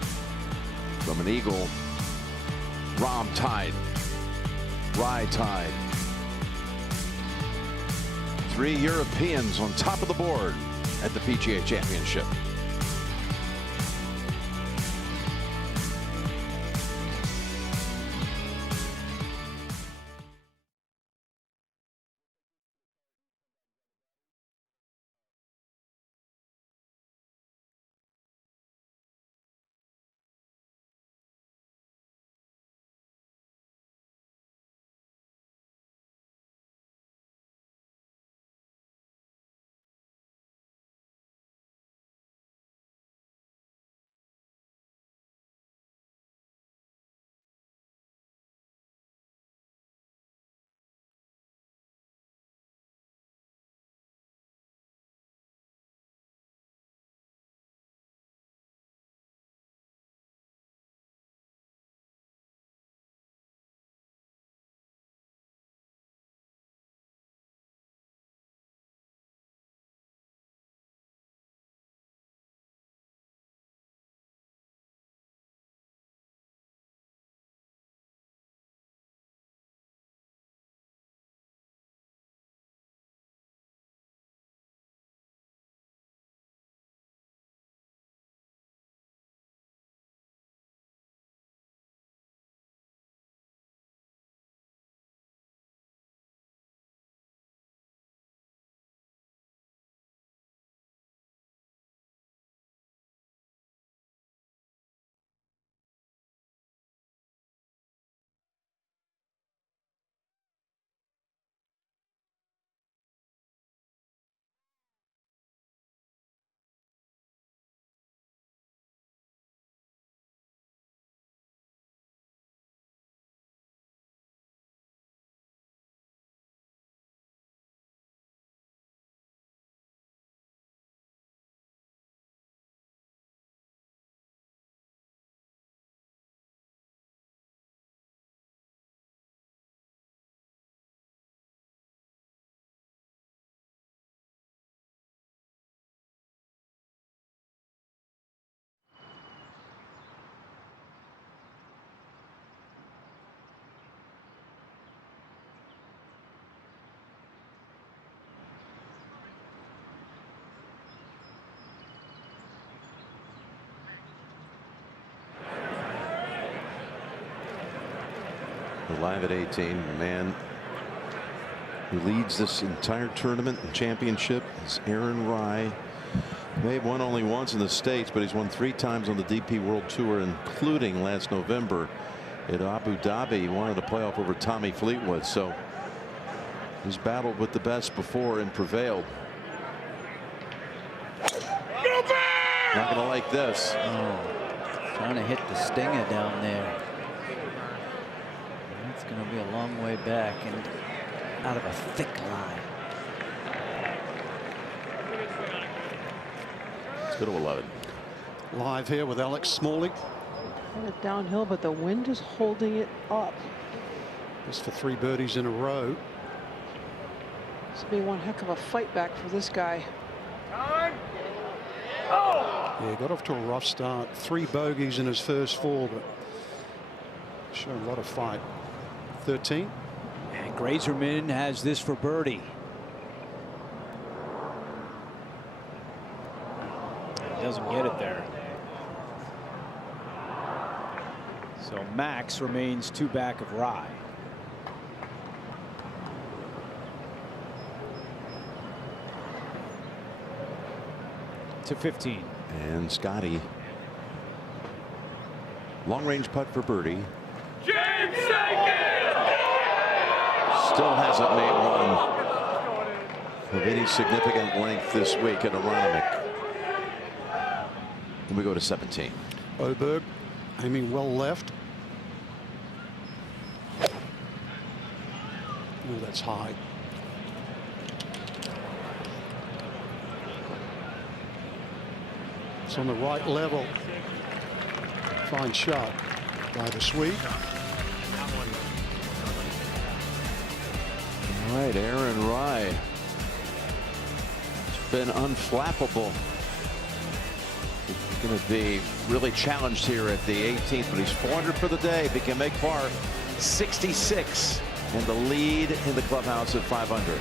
from an eagle. Rahm tied. Rye tied. 3 Europeans on top of the board at the PGA Championship. Live at 18, the man who leads this entire tournament and championship is Aaron Rai. May have won only once in the States, but he's won 3 times on the DP World Tour, including last November at Abu Dhabi. He wanted a playoff over Tommy Fleetwood, so he's battled with the best before and prevailed. Not gonna like this. Oh, trying to hit the stinger down there. It's going to be a long way back and out of a thick line. Let's go to 11. Live here with Alex Smalley. Kind of downhill, but the wind is holding it up. Just for 3 birdies in a row. This will be one heck of a fight back for this guy. Yeah, got off to a rough start. 3 bogeys in his first 4, but showing a lot of fight. 13. And Grazerman has this for birdie. He doesn't get it there. So Max remains 2 back of Rye. To 15. And Scotty. Long range putt for birdie. James Still hasn't made one of any significant length this week at Aronimink. And we go to 17. Oberg Aiming well left. Oh, that's high. It's on the right level. Fine shot by the Swede. All right, Aaron Rai. It's been unflappable. He's going to be really challenged here at the 18th, but he's 400 for the day. If he can make par, 66 and the lead in the clubhouse at 500.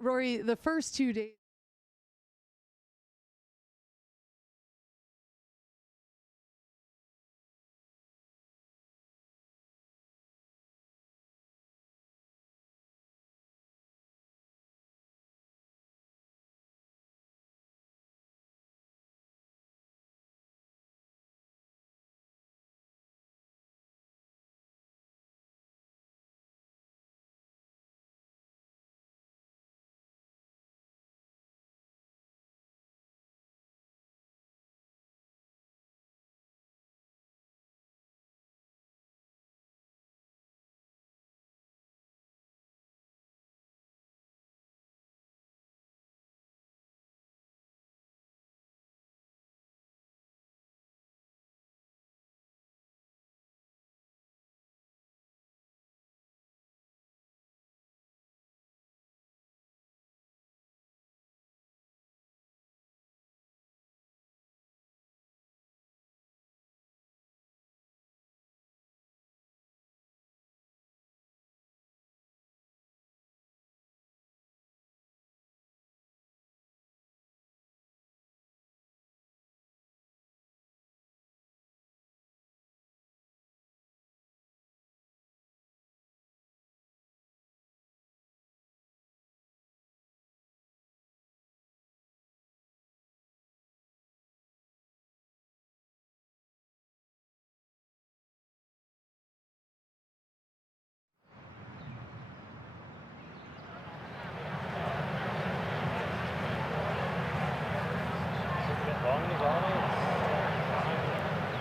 Rory, the first 2 days.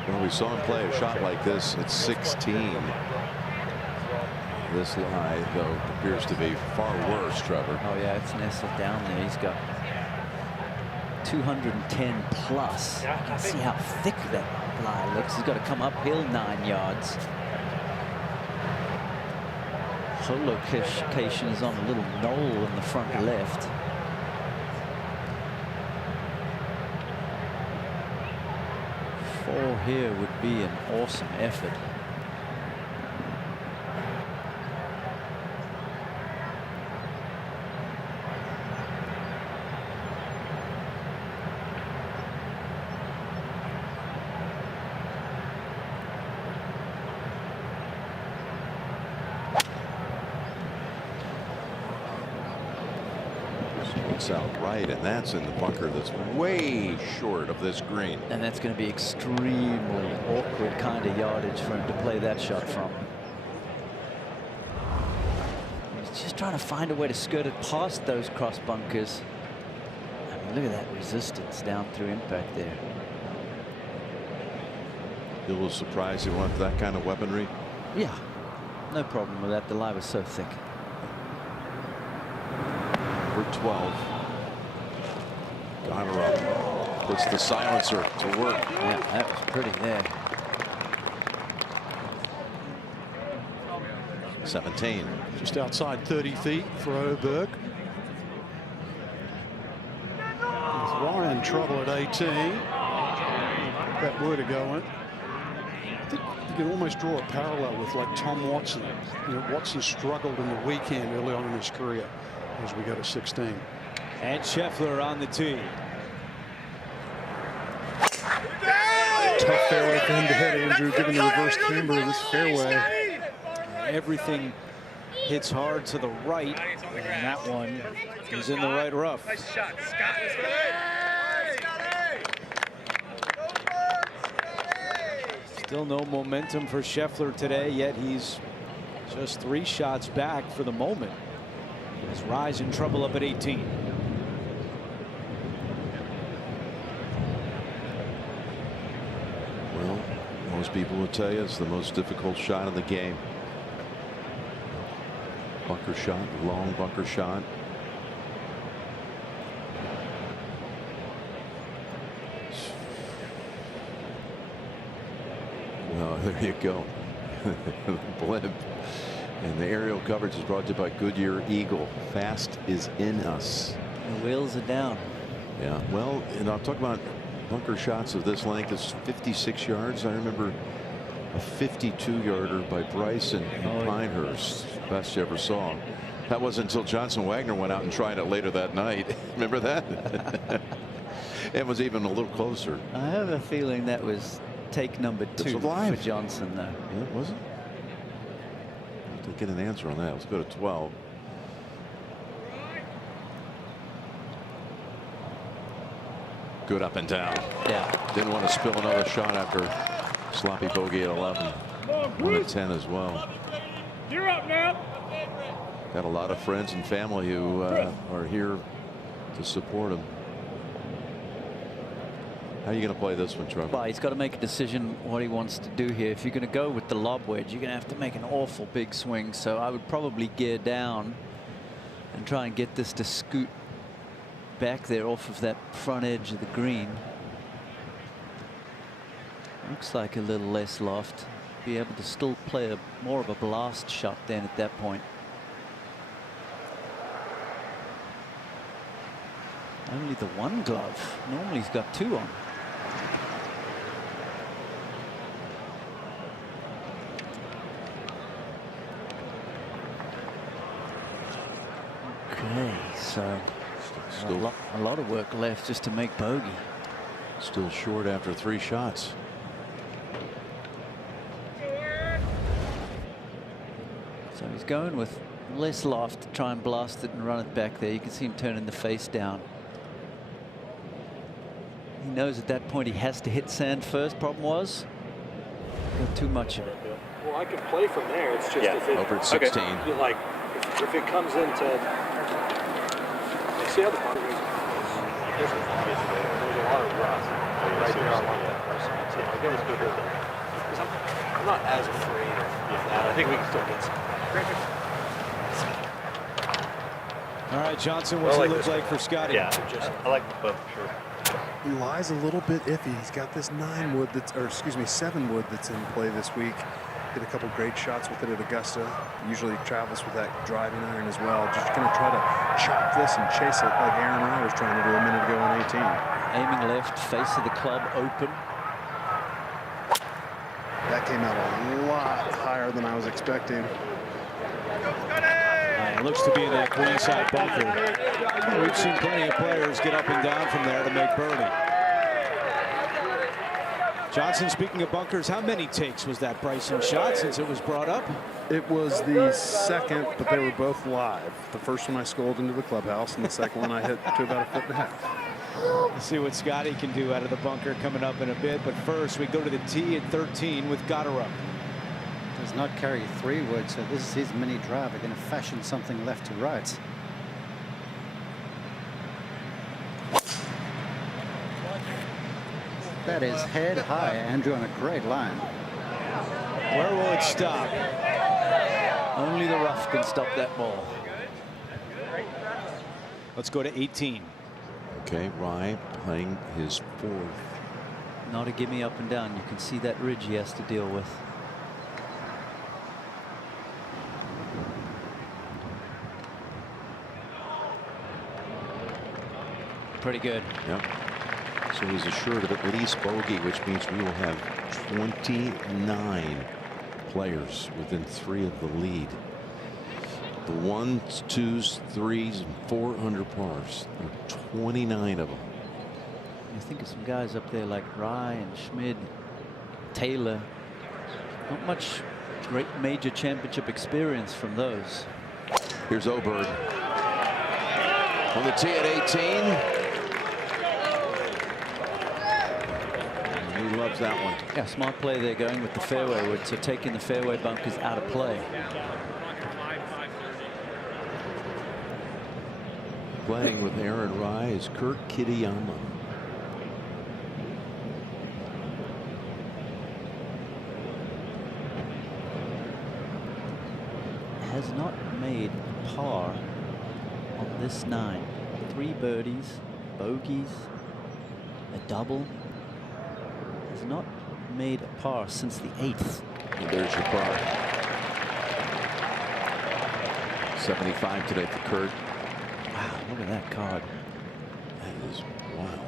Well, we saw him play a shot like this at 16. This lie, though, appears to be far worse, Trevor. Oh, yeah, it's nestled down there. He's got 210 plus. You can see how thick that lie looks. He's got to come uphill 9 yards. Hole location is on a little knoll in the front left. Four here would be an awesome effort. Out right, and that's in the bunker that's way short of this green. And that's going to be extremely awkward kind of yardage for him to play that shot from. He's just trying to find a way to skirt it past those cross bunkers. I mean, look at that resistance down through impact there. You a little surprised he wanted that kind of weaponry? Yeah, no problem with that. The lie was so thick. For 12. Got her up. Puts the silencer to work. Yeah, that was pretty there. 17. Just outside 30 feet for Oberg. With Ryan trouble at 18. That were to go in. I think you can almost draw a parallel with like Tom Watson. You know, Watson struggled in the weekend early on in his career as we go to 16. And Scheffler on the tee. Tough fairway for him to hit, Andrew, given the reverse camber of this fairway. Everything hits hard to the right, and that one is in the right rough. Nice shot, Scott. Still no momentum for Scheffler today, yet he's just 3 shots back for the moment. His rise in trouble up at 18. Well, most people would tell you it's the most difficult shot in the game. Bunker shot, long bunker shot. Well, there you go. Blimp. And the aerial coverage is brought to you by Goodyear Eagle. Fast is in us. The wheels are down. Yeah, well, and I'll talk about bunker shots of this length. It's 56 yards. I remember a 52-yarder by Bryson in Pinehurst. Best you ever saw. That wasn't until Johnson Wagner went out and tried it later that night. Remember that? It was even a little closer. I have a feeling that was take number 2 for Johnson, though. Yeah, was it? To get an answer on that. Let's go to 12. Good up and down. Yeah. Didn't want to spill another shot after sloppy bogey at 11. 1 at 10 as well. You're up now. Got a lot of friends and family who are here to support him. How are you going to play this one, Trevor? Well, he's got to make a decision what he wants to do here. If you're going to go with the lob wedge, you're going to have to make an awful big swing. So I would probably gear down and try and get this to scoot back there off of that front edge of the green. Looks like a little less loft. Be able to still play more of a blast shot then at that point. Only the 1 glove. Normally he's got 2 on. Okay, so a lot of work left just to make bogey. Still short after 3 shots. So he's going with less loft to try and blast it and run it back there. You can see him turning the face down. He knows at that point he has to hit sand first. Problem was, got too much of it. Well, I can play from there. It's just if it, over at 16. Okay. Like if it comes into, see how the putter is. There's a lot of rust right there on that person. I think it's good because I'm not as afraid of that. I think we can still get some. All right, Johnson, what's it look like for Scotty? Yeah, I like the boat, sure. He lies a little bit iffy. He's got this 9 wood that's, or excuse me, 7 wood that's in play this week. Hit a couple great shots with it at Augusta. Usually travels with that driving iron as well. Just going to try to chop this and chase it like Aaron and I was trying to do a minute ago on 18. Aiming left, face of the club open. That came out a lot higher than I was expecting. It looks to be in that greenside bunker. We've seen plenty of players get up and down from there to make birdie. Johnson, speaking of bunkers, how many takes was that Bryson shot since it was brought up? It was the second, but they were both live. The first one I scored into the clubhouse, and the second one I hit to about 1.5 feet. Let's see what Scotty can do out of the bunker coming up in a bit. But first, we go to the tee at 13 with Goddard. Does not carry 3 wood, so this is his mini driver. Going to fashion something left to right. That is head high, Andrew, on a great line. Where will it stop? Only the rough can stop that ball. Let's go to 18. Okay, Rye playing his 4th. Not a gimme up and down. You can see that ridge he has to deal with. Pretty good. Yep. So he's assured of at least bogey, which means we will have 29 players within 3 of the lead. The 1s, 2s, 3s, and 4 under pars. There are 29 of them. You think of some guys up there like Rye and Schmid, Taylor. Not much great major championship experience from those. Here's Oberg on the tee at 18. He loves that one. Yeah, smart play there going with the fairway wood, so taking the fairway bunkers out of play. Playing with Aaron Rye is Kurt Kitayama. Has not made par on this 9. 3 birdies, bogeys, a double. Has not made a par since the 8th. And there's your par. 75 today for Kurt. Wow, look at that card. That is wow.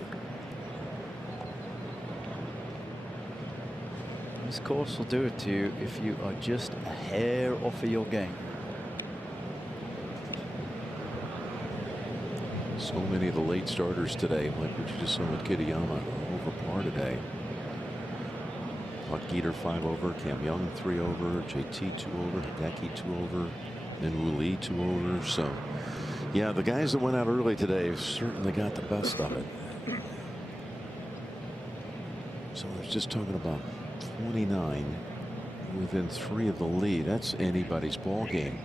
This course will do it to you if you are just a hair off of your game. So many of the late starters today, like what you just saw with Kitayama, are over par today. Geeter 5 over, Cam Young 3 over, JT 2 over, Hideki 2 over, then Wu Lee 2 over. So, yeah, the guys that went out early today have certainly got the best of it. So I was just talking about 29 within 3 of the lead. That's anybody's ball game.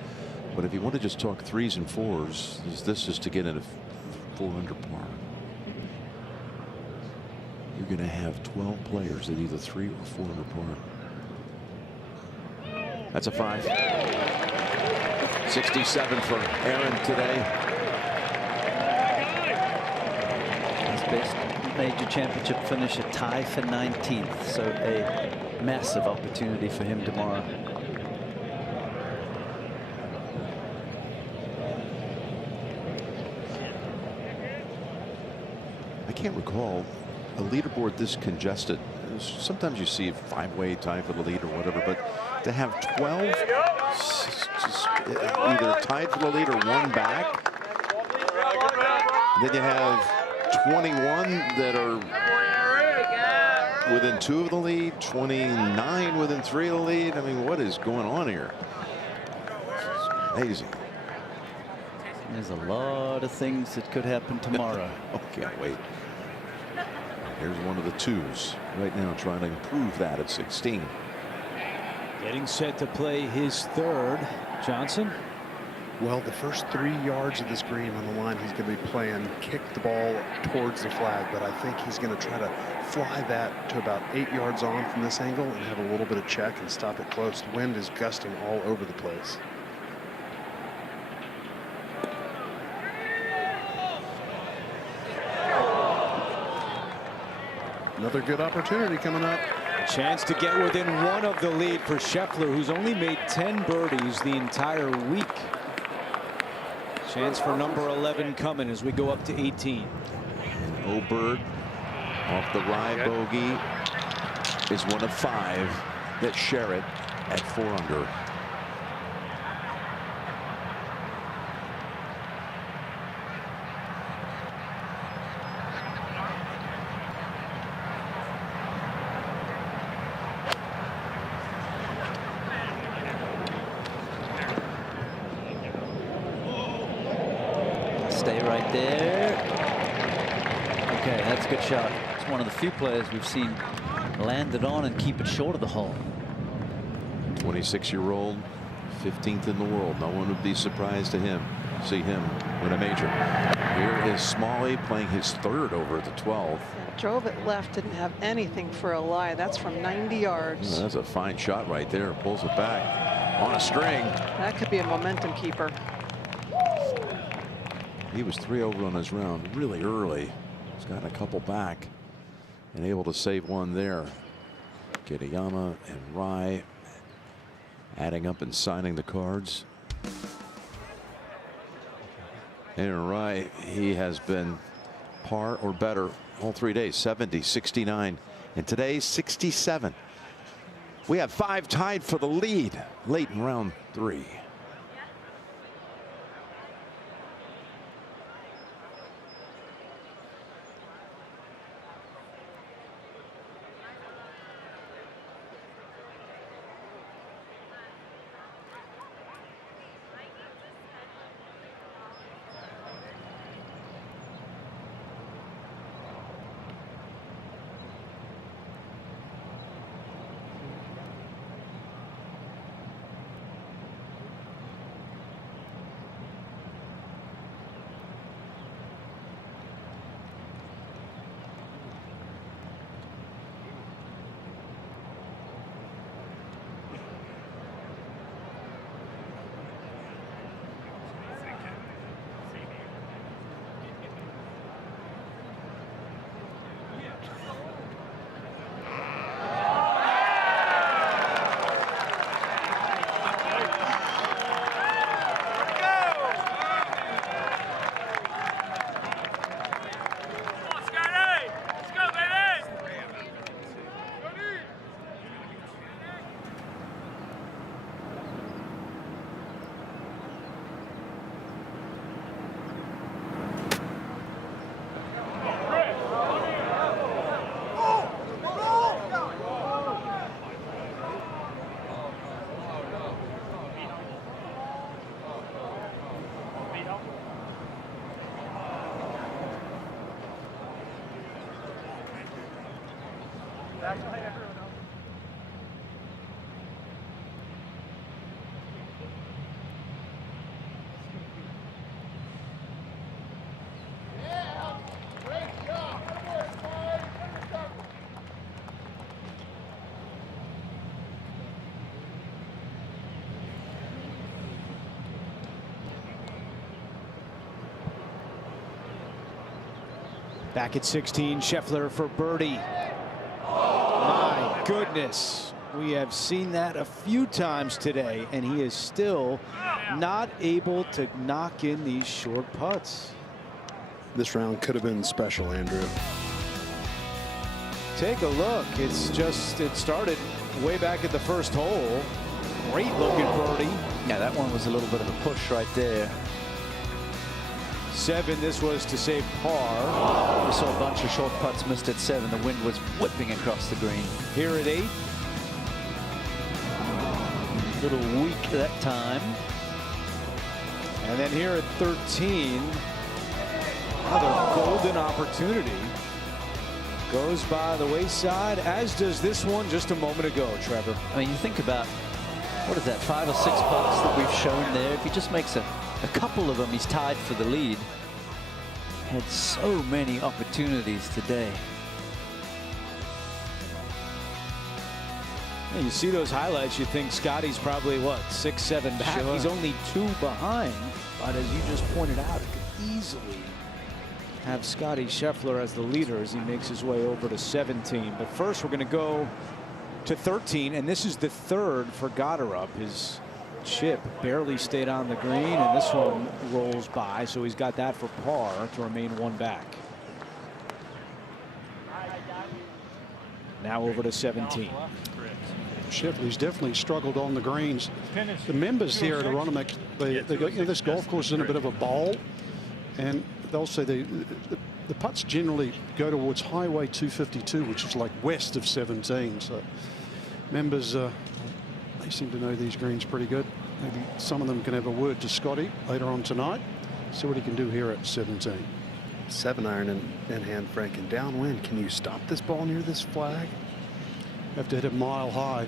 But if you want to just talk 3s and 4s, this is to get into 4 under par. You're going to have 12 players at either 3 or 4 under par. That's a 5. 67 for Aaron today. His best major championship finish, a tie for 19th. So a massive opportunity for him tomorrow. I can't recall a leaderboard this congested. Sometimes you see a 5-way tie for the lead or whatever, but to have 12 either tied for the lead or 1 back, then you have 21 that are within 2 of the lead, 29 within 3 of the lead. I mean, what is going on here? It's amazing. There's a lot of things that could happen tomorrow. Oh, can't wait. Here's one of the 2s right now, trying to improve that at 16. Getting set to play his 3rd. Johnson. Well, the first 3 yards of this green on the line he's going to be playing, kick the ball towards the flag, but I think he's going to try to fly that to about 8 yards on from this angle and have a little bit of check and stop it close. The wind is gusting all over the place. Another good opportunity coming up. Chance to get within 1 of the lead for Scheffler, who's only made 10 birdies the entire week. Chance for number 11 coming as we go up to 18. And Oberg off the Rye bogey is one of 5 that share it at 4 under. Stay right there. Okay, that's a good shot. It's one of the few players we've seen land it on and keep it short of the hole. 26-year-old, 15th in the world. No one would be surprised to see him win a major. Here is Smalley playing his 3rd over at the 12. Drove it left, didn't have anything for a lie. That's from 90 yards. That's a fine shot right there. Pulls it back on a string. That could be a momentum keeper. He was 3 over on his round really early. He's got a couple back and able to save one there. Kitayama and Rye adding up and signing the cards. Aaron Rye, he has been par or better all 3 days. 70, 69, and today's 67. We have 5 tied for the lead late in round 3. Back at 16, Scheffler for birdie. My goodness. We have seen that a few times today, and he is still not able to knock in these short putts. This round could have been special, Andrew. Take a look. It's just, it started way back at the first hole. Great looking birdie. Yeah, that one was a little bit of a push right there. 7, this was to save par. We saw a bunch of short putts missed at 7. The wind was whipping across the green. Here at 8. A little weak that time. And then here at 13, another golden opportunity. Goes by the wayside, as does this one just a moment ago, Trevor. I mean, you think about, what is that, 5 or 6 putts that we've shown there. If he just makes a couple of them, he's tied for the lead. Had so many opportunities today. Yeah, you see those highlights, you think Scotty's probably, what, 6, 7 back? Sure. He's only 2 behind. But as you just pointed out, it could easily have Scotty Scheffler as the leader as he makes his way over to 17. But first, we're going to go to 13, and this is the 3rd for Goddard. His chip barely stayed on the green, and this one rolls by, so he's got that for par to remain 1 back. Now over to 17. Scheffler's definitely struggled on the greens. The members here at Aronimink, this golf course is in a bit of a bowl, and they'll say the putts generally go towards Highway 252, which is like west of 17. So members, they seem to know these greens pretty good. Maybe some of them can have a word to Scotty later on tonight. See what he can do here at 17. 7-iron in hand, Frank, and downwind. Can you stop this ball near this flag? Have to hit it mile high.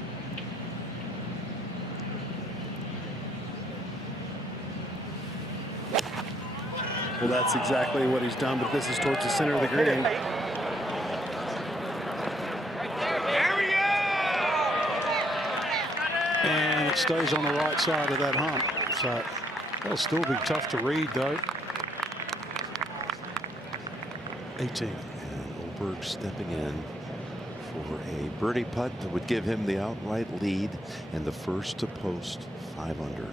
Well, that's exactly what he's done, but this is towards the center of the green. And it stays on the right side of that hump. So that'll still be tough to read, though. 18. And Oberg stepping in for a birdie putt that would give him the outright lead and the first to post 5 under.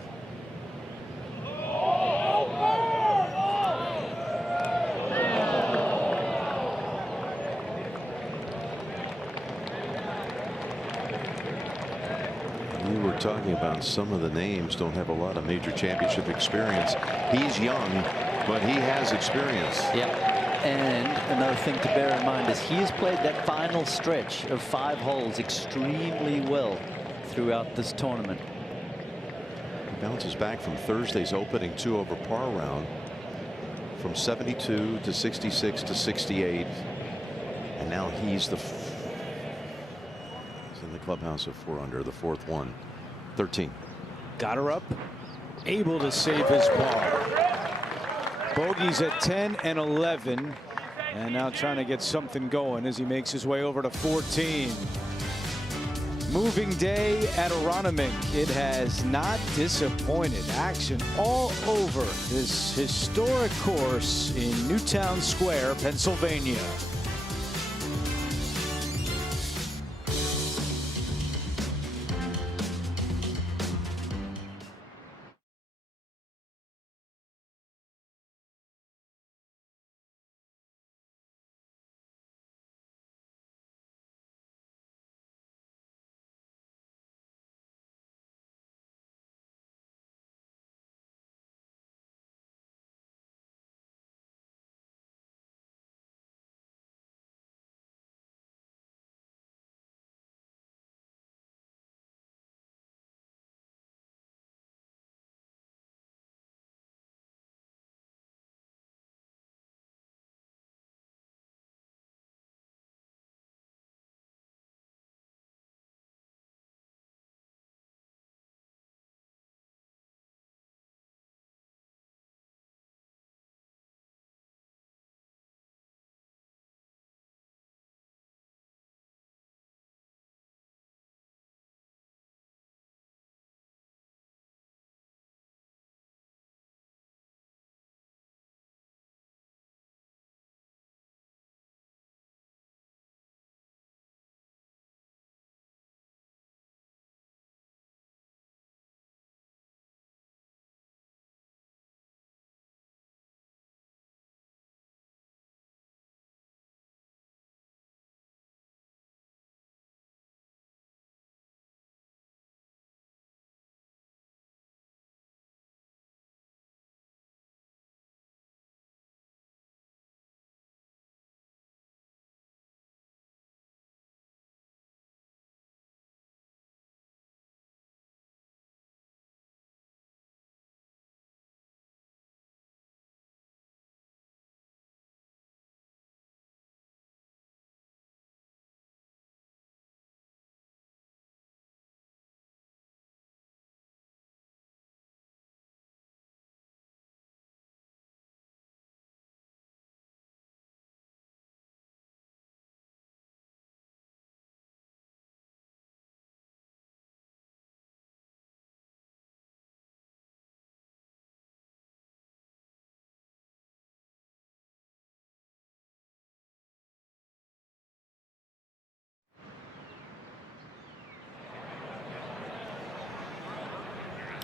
talking about some of the names don't have a lot of major championship experience. He's young, but he has experience. Yeah. And another thing to bear in mind is he has played that final stretch of 5 holes extremely well throughout this tournament. He bounces back from Thursday's opening 2 over par round from 72 to 66 to 68. And now he's in the clubhouse of 4 under, the 4th one. 13. Got her up, able to save his par. Bogeys at 10 and 11, and now trying to get something going as he makes his way over to 14. Moving day at Aronimink. It has not disappointed. Action all over this historic course in Newtown Square, Pennsylvania.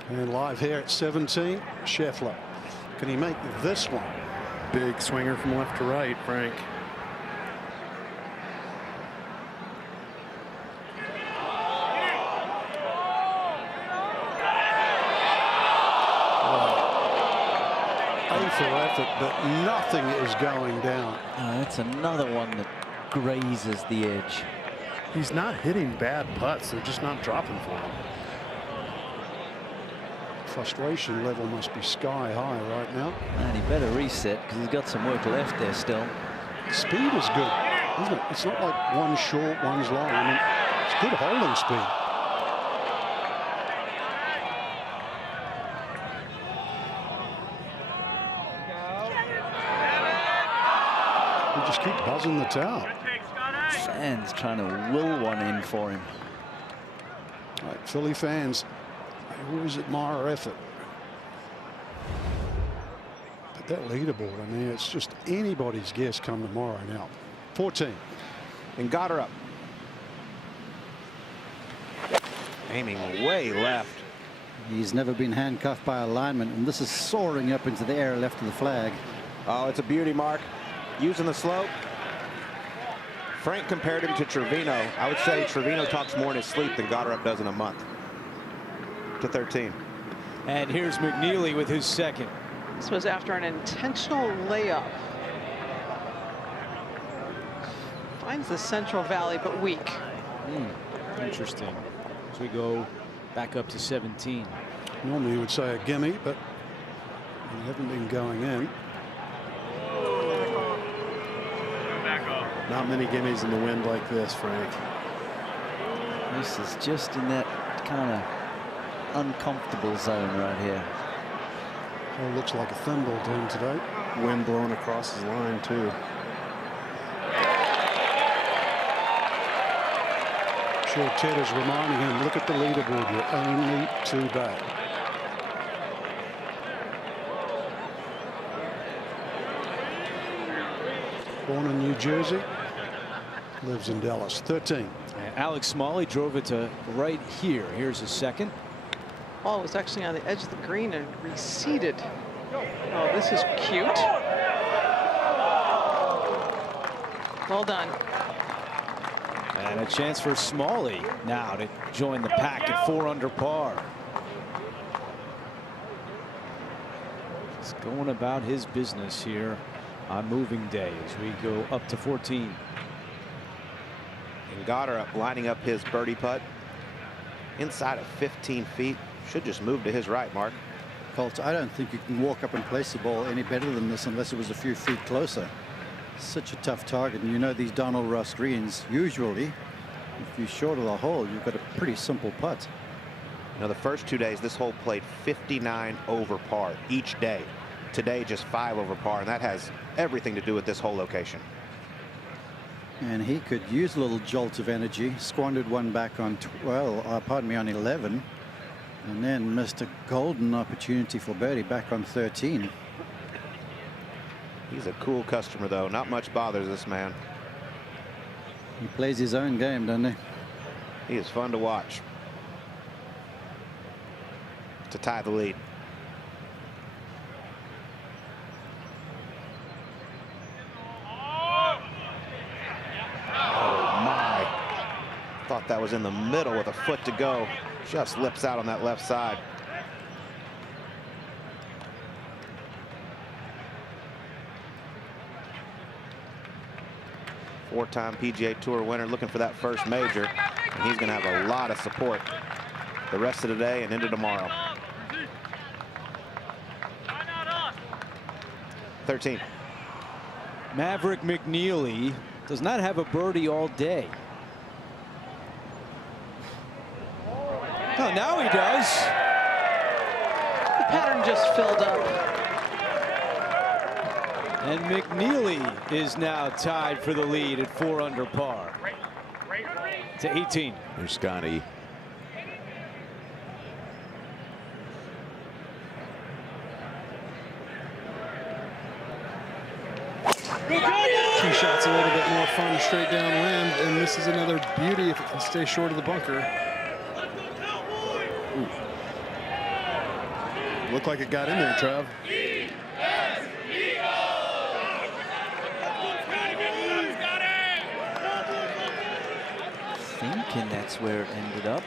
And live here at 17, Scheffler. Can he make this one? Big swinger from left to right, Frank. A for effort, but nothing is going down. That's another one that grazes the edge. He's not hitting bad putts. They're just not dropping for him. Frustration level must be sky high right now. And he better reset because he's got some work left there still. Speed is good, isn't it? It's not like one's short, one's long. I mean, it's good holding speed. You just keep buzzing the towel. Fans trying to will one in for him. All right, Philly fans, I always admire effort. But that leaderboard, I mean, it's just anybody's guess come tomorrow now. 14. And got her up. Aiming way left. He's never been handcuffed by a lineman, and this is soaring up into the air left of the flag. Oh, it's a beauty, Mark. Using the slope. Frank compared him to Trevino. I would say Trevino talks more in his sleep than Goddard does in a month. to 13. And here's McNeely with his second. This was after an intentional layup. Finds the Central Valley, but weak. Interesting. As we go back up to 17. Normally you would say a gimme, but they haven't been going in. Not many gimmies in the wind like this, Frank. This is just in that kind of uncomfortable zone right here. Oh, looks like a thimble to him today. Wind blowing across his line, too. Sure, Ted is reminding him, look at the leaderboard, you're only 2 back. Born in New Jersey, lives in Dallas. 13. Alex Smalley drove it to right here. Here's his second. Ball was actually on the edge of the green and receded. Oh, this is cute. Well done. And a chance for Smalley now to join the pack at 4 under par. He's going about his business here on moving day as we go up to 14. And Goddard lining up his birdie putt inside of 15 feet. Should just move to his right, Mark. Colt, I don't think you can walk up and place the ball any better than this unless it was a few feet closer. Such a tough target, and you know these Donald Ross greens, usually if you're short of the hole, you've got a pretty simple putt. Now the first 2 days this hole played 59 over par each day. Today just 5 over par, and that has everything to do with this hole location. And he could use a little jolt of energy. Squandered one back on on 11, and then missed a golden opportunity for birdie back on 13. He's a cool customer, though. Not much bothers this man. He plays his own game, doesn't he? He is fun to watch. To tie the lead. Oh my. Thought that was in the middle with a foot to go. Just lips out on that left side. Four-time PGA Tour winner looking for that first major, and he's going to have a lot of support the rest of the day and into tomorrow. 13. Maverick McNeely does not have a birdie all day. Oh, now he does. The pattern just filled up. And McNeely is now tied for the lead at 4 under par to 18. Here's Scotty. Tee shot's a little bit more fun straight downwind, and this is another beauty if it can stay short of the bunker. Ooh. Looked like it got in there, Trev. Thinking that's where it ended up.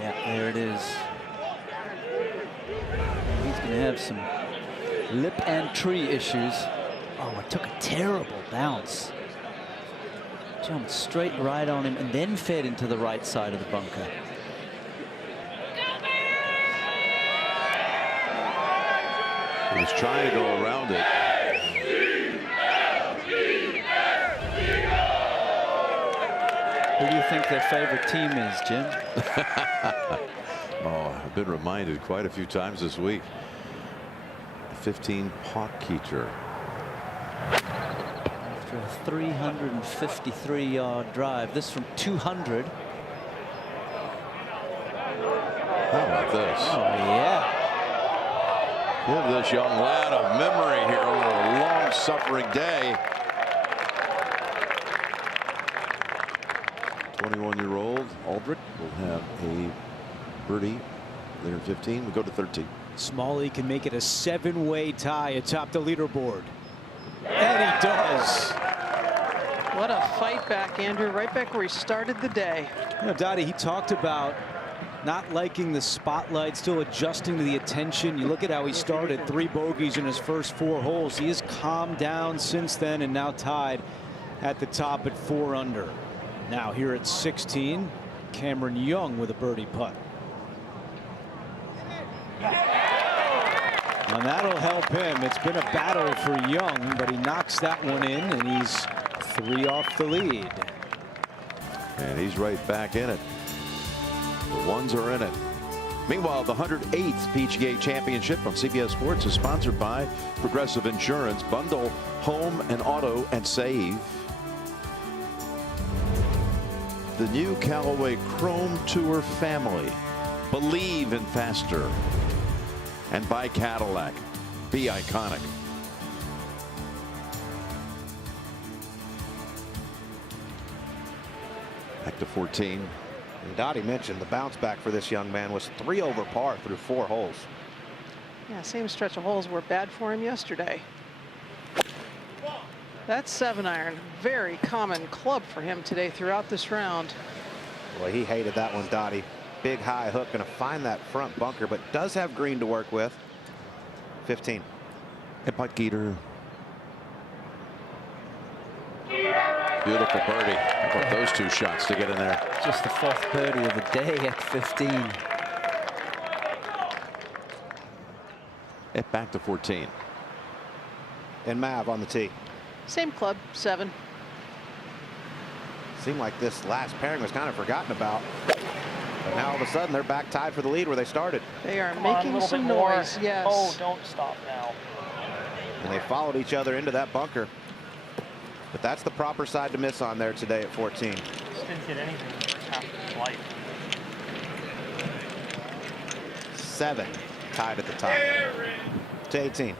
Yeah, there it is. He's going to have some lip and tree issues. Oh, it took a terrible bounce. Jumped straight right on him and then fed into the right side of the bunker. He was trying to go around it. Who do you think their favorite team is, Jim? Oh, I've been reminded quite a few times this week. 15 Hawkeeter. After a 353-yard drive, this from 200. How about this? Oh, yeah. Give this young lad a memory here over a long-suffering day. 21-year-old Aldrich will have a birdie there in 15. We go to 13. Smalley can make it a 7-way tie atop the leaderboard. And he does. What a fight back, Andrew. Right back where he started the day. You know, Dottie, he talked about not liking the spotlight, still adjusting to the attention. You look at how he started, 3 bogeys in his first 4 holes. He has calmed down since then and now tied at the top at 4 under. Now here at 16, Cameron Young with a birdie putt. And that'll help him. It's been a battle for Young, but he knocks that one in, and he's 3 off the lead. And he's right back in it. The ones are in it. Meanwhile, the 108th PGA Championship on CBS Sports is sponsored by Progressive Insurance. Bundle home and auto and save. The new Callaway Chrome Tour family. Believe in faster. And by Cadillac. Be iconic. Back to 14. And Dottie mentioned the bounce back for this young man was 3 over par through 4 holes. Yeah, same stretch of holes were bad for him yesterday. That's 7-iron. Very common club for him today throughout this round. Well, he hated that one, Dottie. Big high hook, going to find that front bunker, but does have green to work with. 15. And putt Geeter. Beautiful birdie. How about those 2 shots to get in there? Just the 4th birdie of the day at 15. It back to 14. And Mav on the tee. Same club, 7. Seemed like this last pairing was kind of forgotten about. But now all of a sudden they're back tied for the lead where they started. They are making some noise. Yes. Oh, don't stop now. And they followed each other into that bunker. But that's the proper side to miss on there today at 14. Just didn't get anything in the first half of his life. 7 tied at the top. To 18.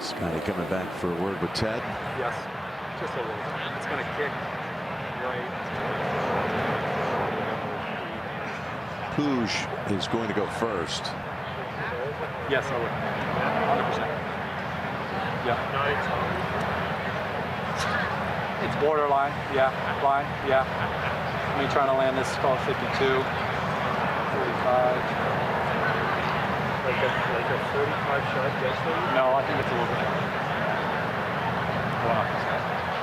Scotty coming back for a word with Ted. Yes, just a little. It's going to kick right. Puig is going to go first. Yes, I would. 100%. Yeah. It's borderline. Yeah. Line. Yeah. Me trying to land this call 52. 45. Like a 45 shot just for you? No, I think it's a little bit more.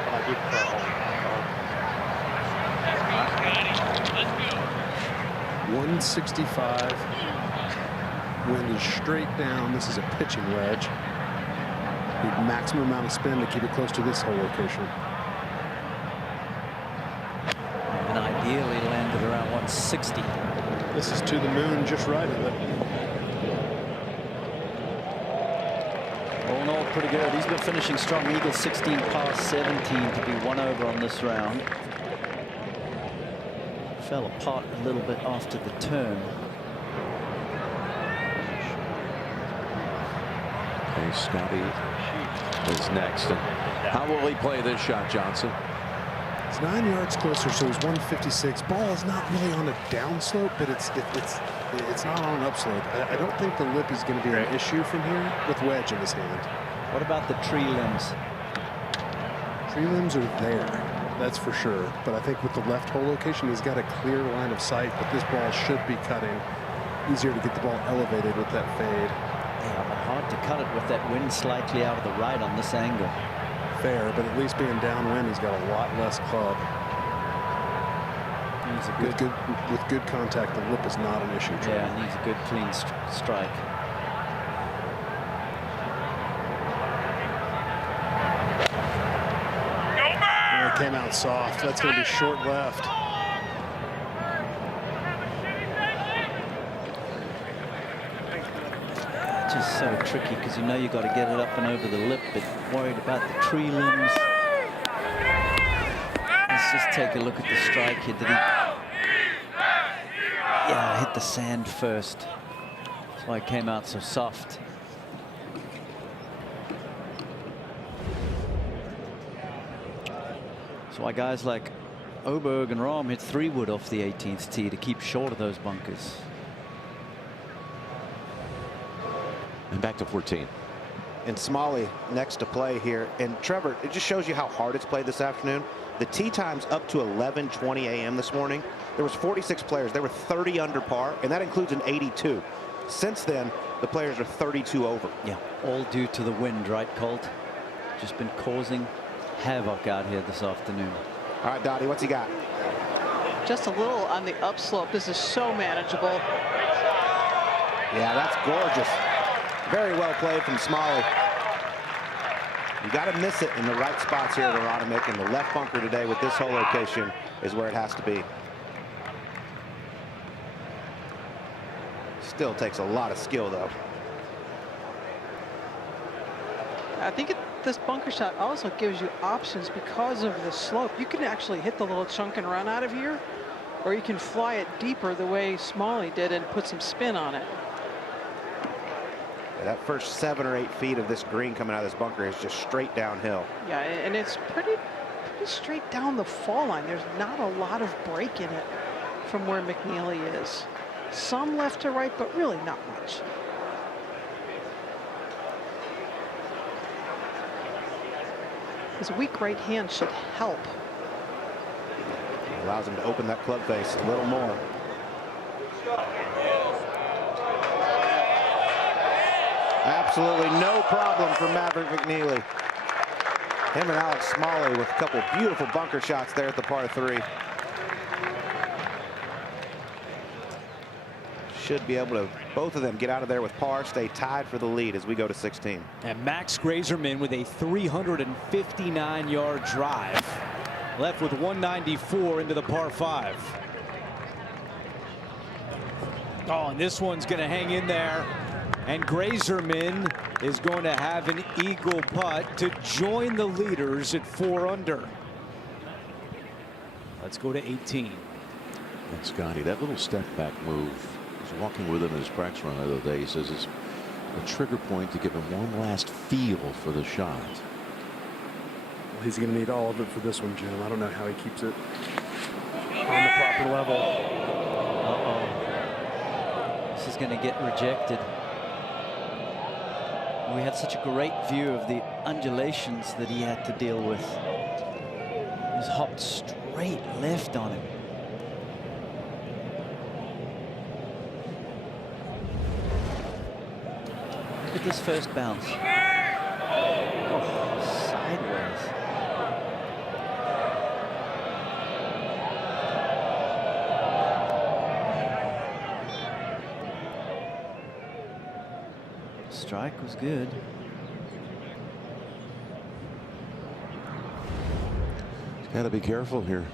But I do prefer home. 165. Wind is straight down. This is a pitching wedge. Need maximum amount of spin to keep it close to this hole location. And ideally landed around 160. This is to the moon, just right of it. All in all, pretty good. He's been finishing strong. Eagle 16 past 17 to be 1 over on this round. Fell apart a little bit after the turn. Okay, Scotty is next. And how will he play this shot, Johnson? It's 9 yards closer, so he's 156. Ball is not really on a downslope, but it's not on an upslope. I don't think the lip is going to be an issue from here with wedge in his hand. What about the tree limbs? Tree limbs are there, that's for sure. But I think with the left hole location, he's got a clear line of sight, but this ball should be cutting. Easier to get the ball elevated with that fade. Yeah, but hard to cut it with that wind slightly out of the right on this angle. Fair, but at least being downwind, he's got a lot less club. Needs a with good contact, the lip is not an issue. Yeah, needs a good clean strike. Yeah, it came out soft. That's going to be short left. Just so tricky because you know you got to get it up and over the lip, but worried about the tree limbs. Let's just take a look at the strike here. Did he? Yeah, hit the sand first. That's why it came out so soft. That's why guys like Oberg and Rahm hit 3-wood off the 18th tee to keep short of those bunkers. And back to 14. and Smalley next to play here. And Trevor, it just shows you how hard it's played this afternoon. The tee time's up to 11:20 a.m. this morning. There was 46 players. There were 30 under par, and that includes an 82. Since then, the players are 32 over. Yeah, all due to the wind, right, Colt? Just been causing havoc out here this afternoon. All right, Dottie, what's he got? Just a little on the upslope. This is so manageable. Yeah, that's gorgeous. Very well played from Smalley. You got to miss it in the right spots here at Aronimink, and the left bunker today with this hole location is where it has to be. Still takes a lot of skill, though. I think this bunker shot also gives you options because of the slope. You can actually hit the little chunk and run out of here, or you can fly it deeper the way Smalley did and put some spin on it. Yeah, that first 7 or 8 feet of this green coming out of this bunker is just straight downhill. Yeah, and it's pretty straight down the fall line. There's not a lot of break in it from where McNeely is. Some left to right, but really not much. His weak right hand should help. Allows him to open that club face a little more. Absolutely no problem for Maverick McNeely. Him and Alex Smalley with a couple beautiful bunker shots there at the par 3. Should be able to, both of them, get out of there with par, stay tied for the lead as we go to 16. And Max Grazerman with a 359-yard drive. Left with 194 into the par 5. Oh, and this one's going to hang in there. And Grazerman is going to have an eagle putt to join the leaders at 4 under. Let's go to 18. And Scotty, that little step back move, he was walking with him in his practice run the other day. He says it's a trigger point to give him one last feel for the shot. Well, he's going to need all of it for this one, Jim. I don't know how he keeps it on the proper level. Uh-oh. This is going to get rejected. We had such a great view of the undulations that he had to deal with. He's hopped straight left on him. Look at this first bounce. Oh, sideways. Strike was good. He's got to be careful here.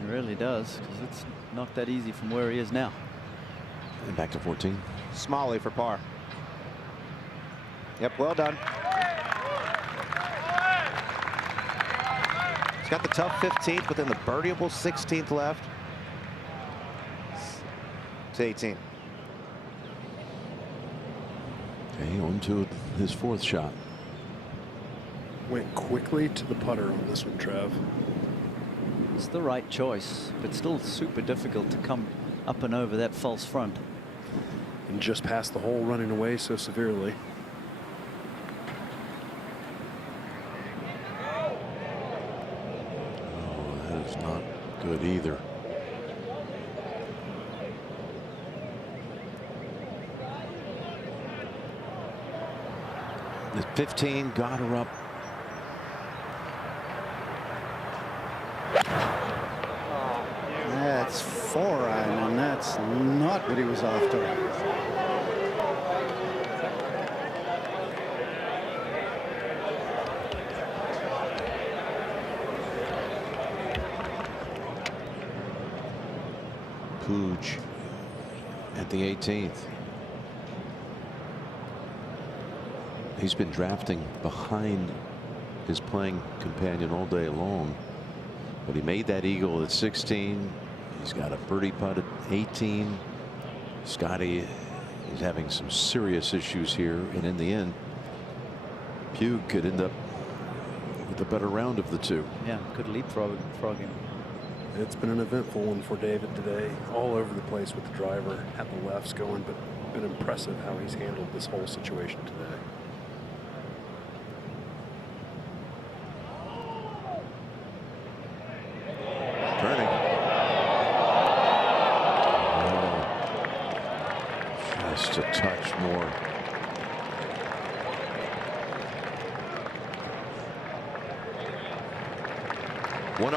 He really does, because it's not that easy from where he is now. And back to 14. Smalley for par. Yep, well done. He's got the tough 15th within the birdieable 16th left. To 18. Okay, on to his 4th shot. Went quickly to the putter on this one, Trev. It's the right choice, but still super difficult to come up and over that false front. And just past the hole, running away so severely. Oh, that is not good either. The 15 got her up. That's 4-iron, and that's not what he was after. Pooch at the 18th. He's been drafting behind his playing companion all day long, but he made that eagle at 16. He's got a birdie putt at 18. Scotty is having some serious issues here, and in the end, Pugh could end up with a better round of the two. Yeah, could leapfrog him. It's been an eventful one for David today. All over the place with the driver. Had the lefts going, but been impressive how he's handled this whole situation today. just a touch more. One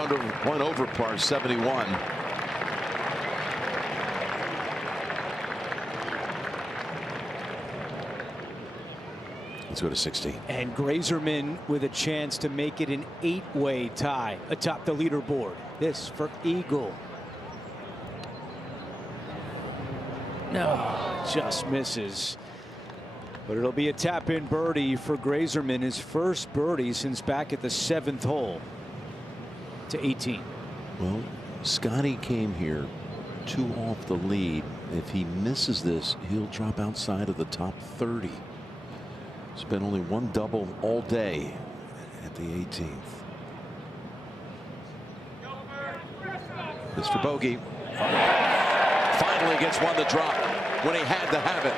over par 71. Let's go to 16. And Grazerman with a chance to make it an 8-way tie atop the leaderboard. This for eagle. No, just misses. But it'll be a tap-in birdie for Grazerman, his first birdie since back at the 7th hole to 18. Well, Scotty came here 2 off the lead. If he misses this, he'll drop outside of the top 30. It's been only one double all day at the 18th. It's for bogey. Finally gets one to drop when he had to have it.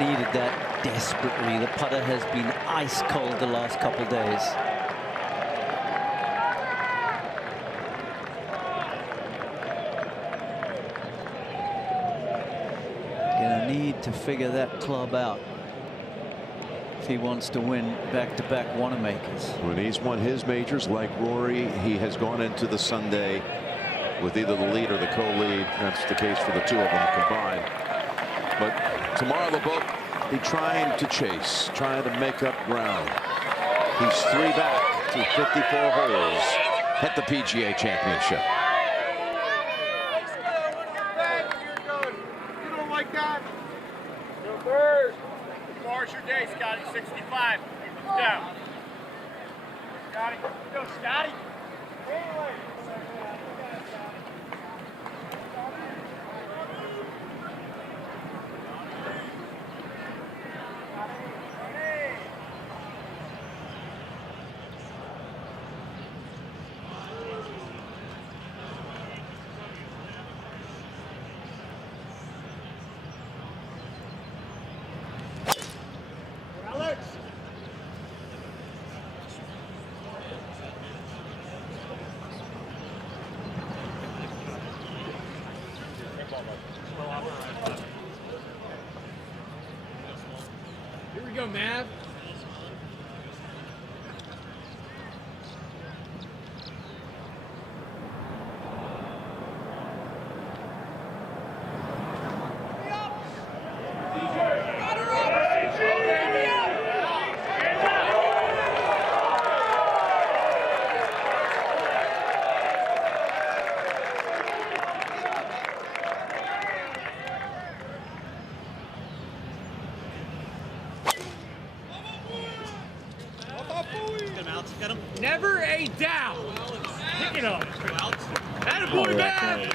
Needed that desperately. The putter has been ice cold the last couple days. Gonna need to figure that club out if he wants to win back-to-back Wanamakers. When he's won his majors like Rory, he has gone into the Sunday with either the lead or the co-lead. That's the case for the 2 of them combined. But tomorrow they'll both be trying to chase, trying to make up ground. He's 3 back to 54 holes at the PGA Championship. You don't like that? No first. Tomorrow's your day, Scotty. 65. Down. Scotty. Go, Scotty. Here we go, Mav. Never a down. Pick it up. Attaboy, man.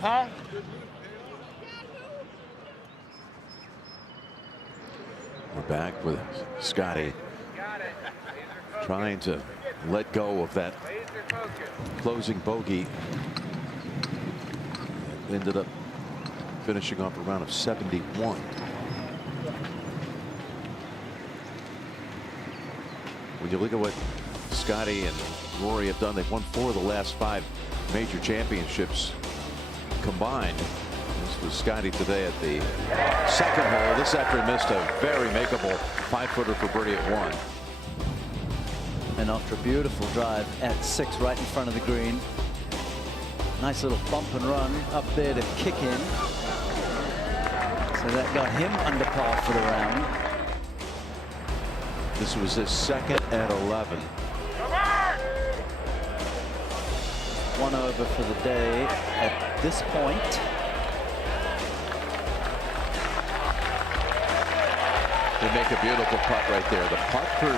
Huh? We're back with Scotty trying to let go of that closing bogey. Ended up finishing off a round of 71. When you look at what Scotty and Rory have done, they've won 4 of the last 5 major championships combined. This was Scotty today at the 2nd hole. This after he missed a very makeable 5-footer for birdie at 1. And after a beautiful drive at 6 right in front of the green. Nice little bump and run up there to kick in. So that got him under par for the round. This was his 2nd at 11. 1 over for the day at this point. They make a beautiful putt right there. The putt for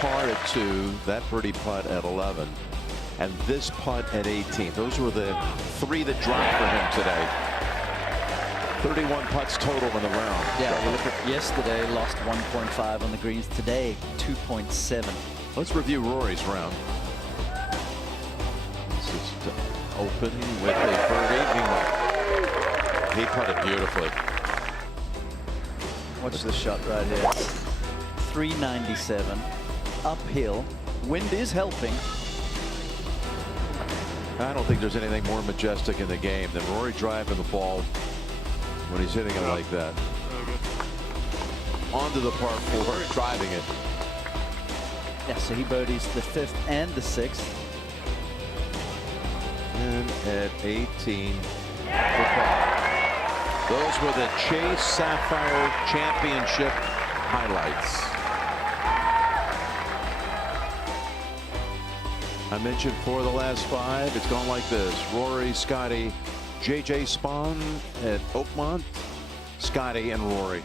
par at 2, that birdie putt at 11, and this putt at 18. Those were the 3 that dropped for him today. 31 putts total in the round. Yeah, we look at yesterday, lost 1.5 on the greens. Today, 2.7. Let's review Rory's round. This is open with a birdie. He putted beautifully. Watch this shot right here. 397, uphill. Wind is helping. I don't think there's anything more majestic in the game than Rory driving the ball when he's hitting it like that. Onto the par 4, driving it. Yeah, so he birdies the 5th and the 6th. And at 18 for par. Those were the Chase Sapphire Championship highlights. I mentioned for the last 5, it's gone like this. Rory, Scotty, JJ Spawn at Oakmont, Scotty and Rory.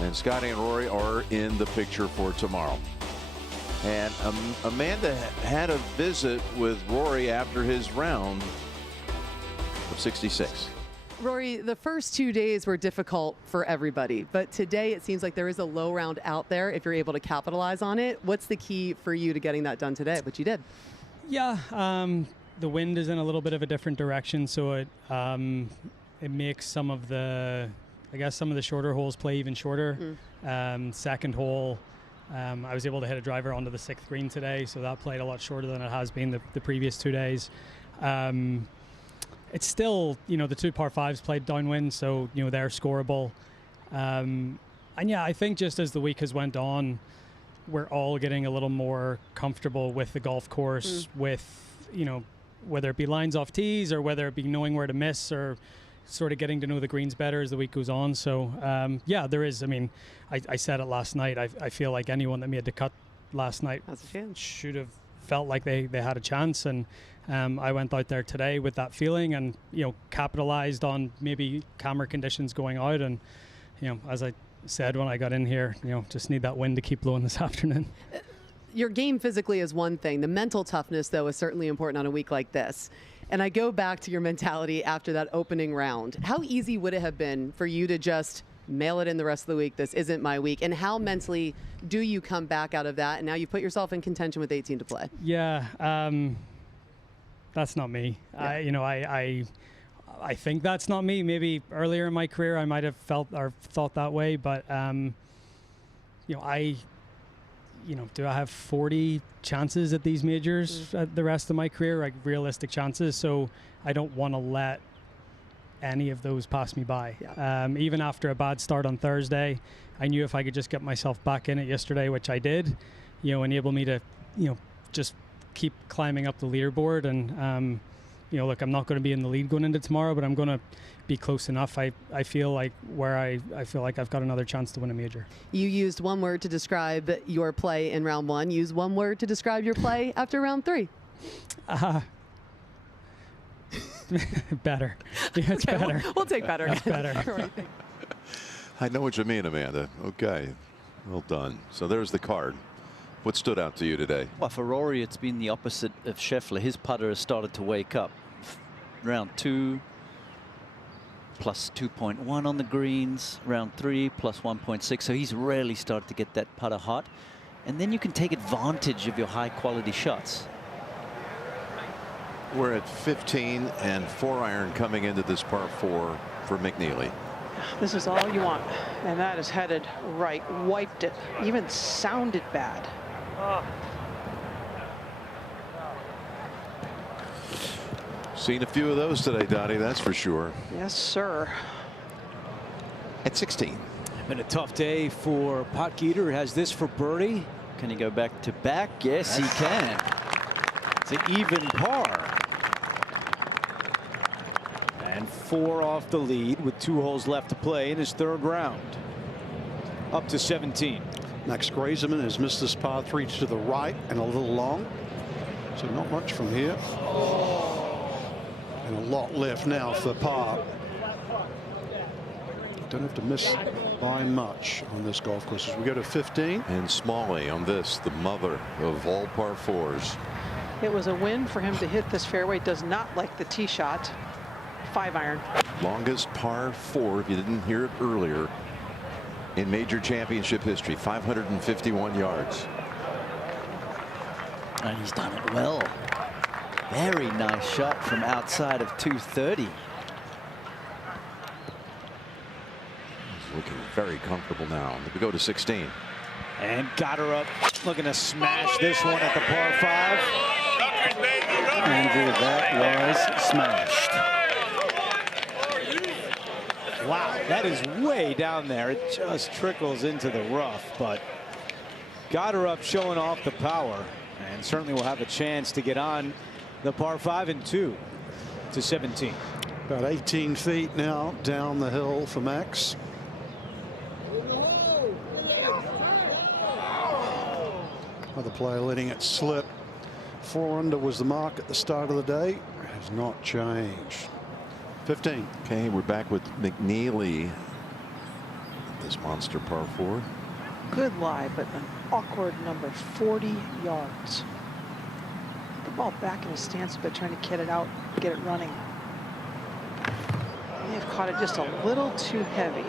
And Scotty and Rory are in the picture for tomorrow. And Amanda had a visit with Rory after his round of 66. Rory, the first 2 days were difficult for everybody, but today it seems like there is a low round out there if you're able to capitalize on it. What's the key for you to getting that done today, which you did? Yeah, the wind is in a little bit of a different direction, so it makes some of the, I guess, some of the shorter holes play even shorter. Second hole, I was able to hit a driver onto the 6th green today, so that played a lot shorter than it has been the previous 2 days. It's still, the 2 par 5s played downwind, so, they're scoreable. And yeah, I think just as the week has went on, we're all getting a little more comfortable with the golf course, with, whether it be lines off tees or whether it be knowing where to miss or sort of getting to know the greens better as the week goes on. So, yeah, there is. I mean, I said it last night. I feel like anyone that made the cut last night should have felt like they had a chance. And I went out there today with that feeling and, capitalized on maybe camera conditions going out. And, as I said when I got in here, just need that wind to keep blowing this afternoon. Your game physically is one thing. The mental toughness, though, is certainly important on a week like this. And I go back to your mentality after that opening round. How easy would it have been for you to just mail it in the rest of the week? This isn't my week. And how mentally do you come back out of that? And now you put yourself in contention with 18 to play. Yeah, that's not me. Yeah. I think that's not me. Maybe earlier in my career I might have felt or thought that way, but do I have 40 chances at these majors at the rest of my career, like realistic chances? So I don't want to let any of those pass me by. Yeah. Even after a bad start on Thursday, I knew if I could just get myself back in it yesterday, which I did, enable me to, just keep climbing up the leaderboard. And look, I'm not going to be in the lead going into tomorrow, but I'm going to be close enough. I feel like I feel like I've got another chance to win a major. You used one word to describe your play in round 1. Use one word to describe your play after round 3. Better. Yeah, it's okay, better. We'll take better. That's better. I know what you mean, Amanda. Okay, well done. So there's the card. What stood out to you today? Well, for Rory, it's been the opposite of Scheffler. His putter has started to wake up. Round 2, plus 2.1 on the greens. Round 3, plus 1.6. So he's really started to get that putter hot. And then you can take advantage of your high-quality shots. We're at 15 and 4-iron coming into this par 4 for McNeely. This is all you want. And that is headed right. Wiped it. Even sounded bad. Seen a few of those today, Dottie, that's for sure. Yes, sir. At 16. Been a tough day for Potgieter. Has this for birdie. Can he go back to back? Yes, he can. It's an even par. And 4 off the lead with 2 holes left to play in his 3rd round. Up to 17. Max Grazeman has missed this par 3 to the right and a little long. So not much from here. And a lot left now for par. Don't have to miss by much on this golf course as we go to 15. And Smalley on this, the mother of all par 4s. It was a win for him to hit this fairway. Does not like the tee shot. 5-iron. Longest par 4, if you didn't hear it earlier, in major championship history, 551 yards. And he's done it well. Very nice shot from outside of 230. He's looking very comfortable now. We go to 16. And got her up, looking to smash this one at the par 5. Andrew, that was smashed. Wow, that is way down there. It just trickles into the rough, but got her up, showing off the power, and certainly will have a chance to get on the par 5 and 2 to 17. About 18 feet now down the hill for Max. Other player letting it slip. 4 under was the mark at the start of the day. Has not changed. 15. Okay, we're back with McNeely. This monster par 4. Good lie, but an awkward number, 40 yards. The ball back in his stance a bit, trying to get it out, get it running. They've caught it just a little too heavy.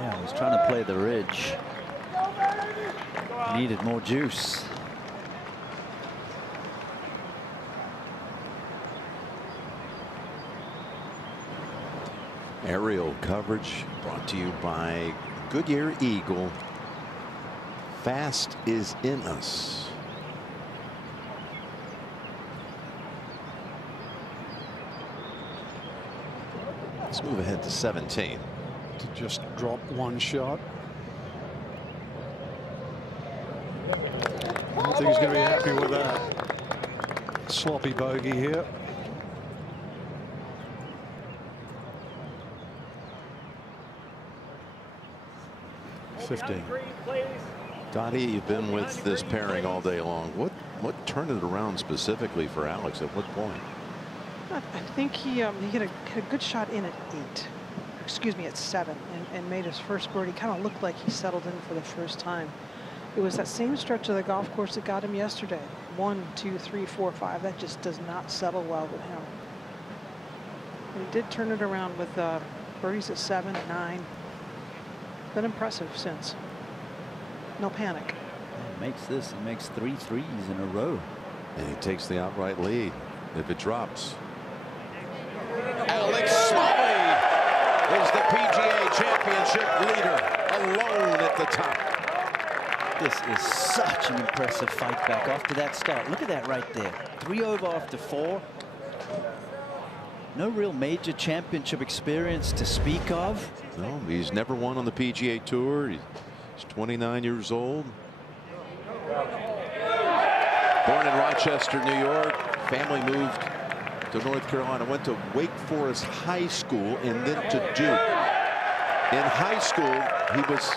Yeah, he's trying to play the ridge. Needed more juice. Aerial coverage brought to you by Goodyear Eagle. Fast is in us. Let's move ahead to 17. To just drop one shot. I don't think he's going to be happy with that. Sloppy bogey here. Dottie, you've been with this pairing all day long. What turned it around specifically for Alex? At what point? I think he had a good shot in at 8. Excuse me, at 7, and made his first birdie. Kind of looked like he settled in for the first time. It was that same stretch of the golf course that got him yesterday. 1, 2, 3, 4, 5. That just does not settle well with him. He did turn it around with birdies at 7, 9. Been impressive since. No panic. He makes this. He makes 3 threes in a row. And he takes the outright lead if it drops. Alex Smalley is the PGA Championship leader, alone at the top. This is such an impressive fight back after that start. Look at that right there. 3 over after 4. No real major championship experience to speak of. No, he's never won on the PGA Tour. He's 29 years old. Born in Rochester, New York. Family moved to North Carolina. Went to Wake Forest High School and then to Duke. In high school, he was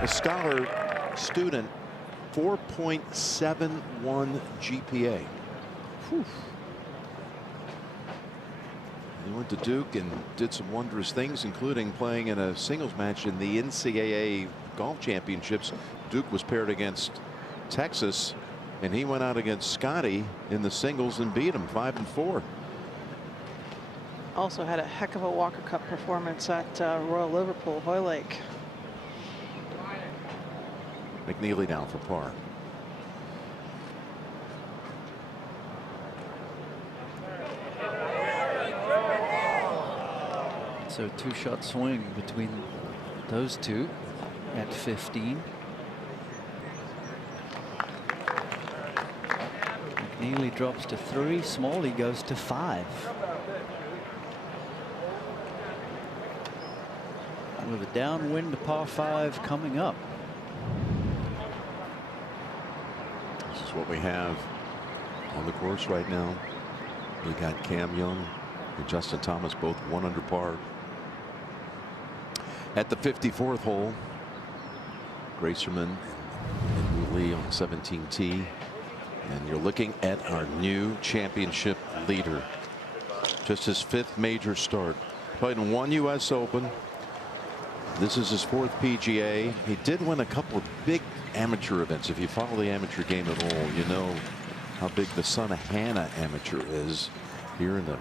a scholar student. 4.71 GPA. Whew. He went to Duke and did some wondrous things, including playing in a singles match in the NCAA Golf Championships. Duke was paired against Texas, and he went out against Scotty in the singles and beat him 5-4. Also had a heck of a Walker Cup performance at Royal Liverpool, Hoylake. McNeely down for par. So 2-shot swing between those two at 15. McNeely drops to 3. Smalley goes to 5. With a downwind par 5 coming up. This is what we have on the course right now. We got Cam Young and Justin Thomas both 1 under par. At the 54th hole, Gracerman and Lee on 17T. And you're looking at our new championship leader. Just his 5th major start. Played in 1 U.S. Open. This is his 4th PGA. He did win a couple of big amateur events. If you follow the amateur game at all, you know how big the Son of Hannah amateur is here in the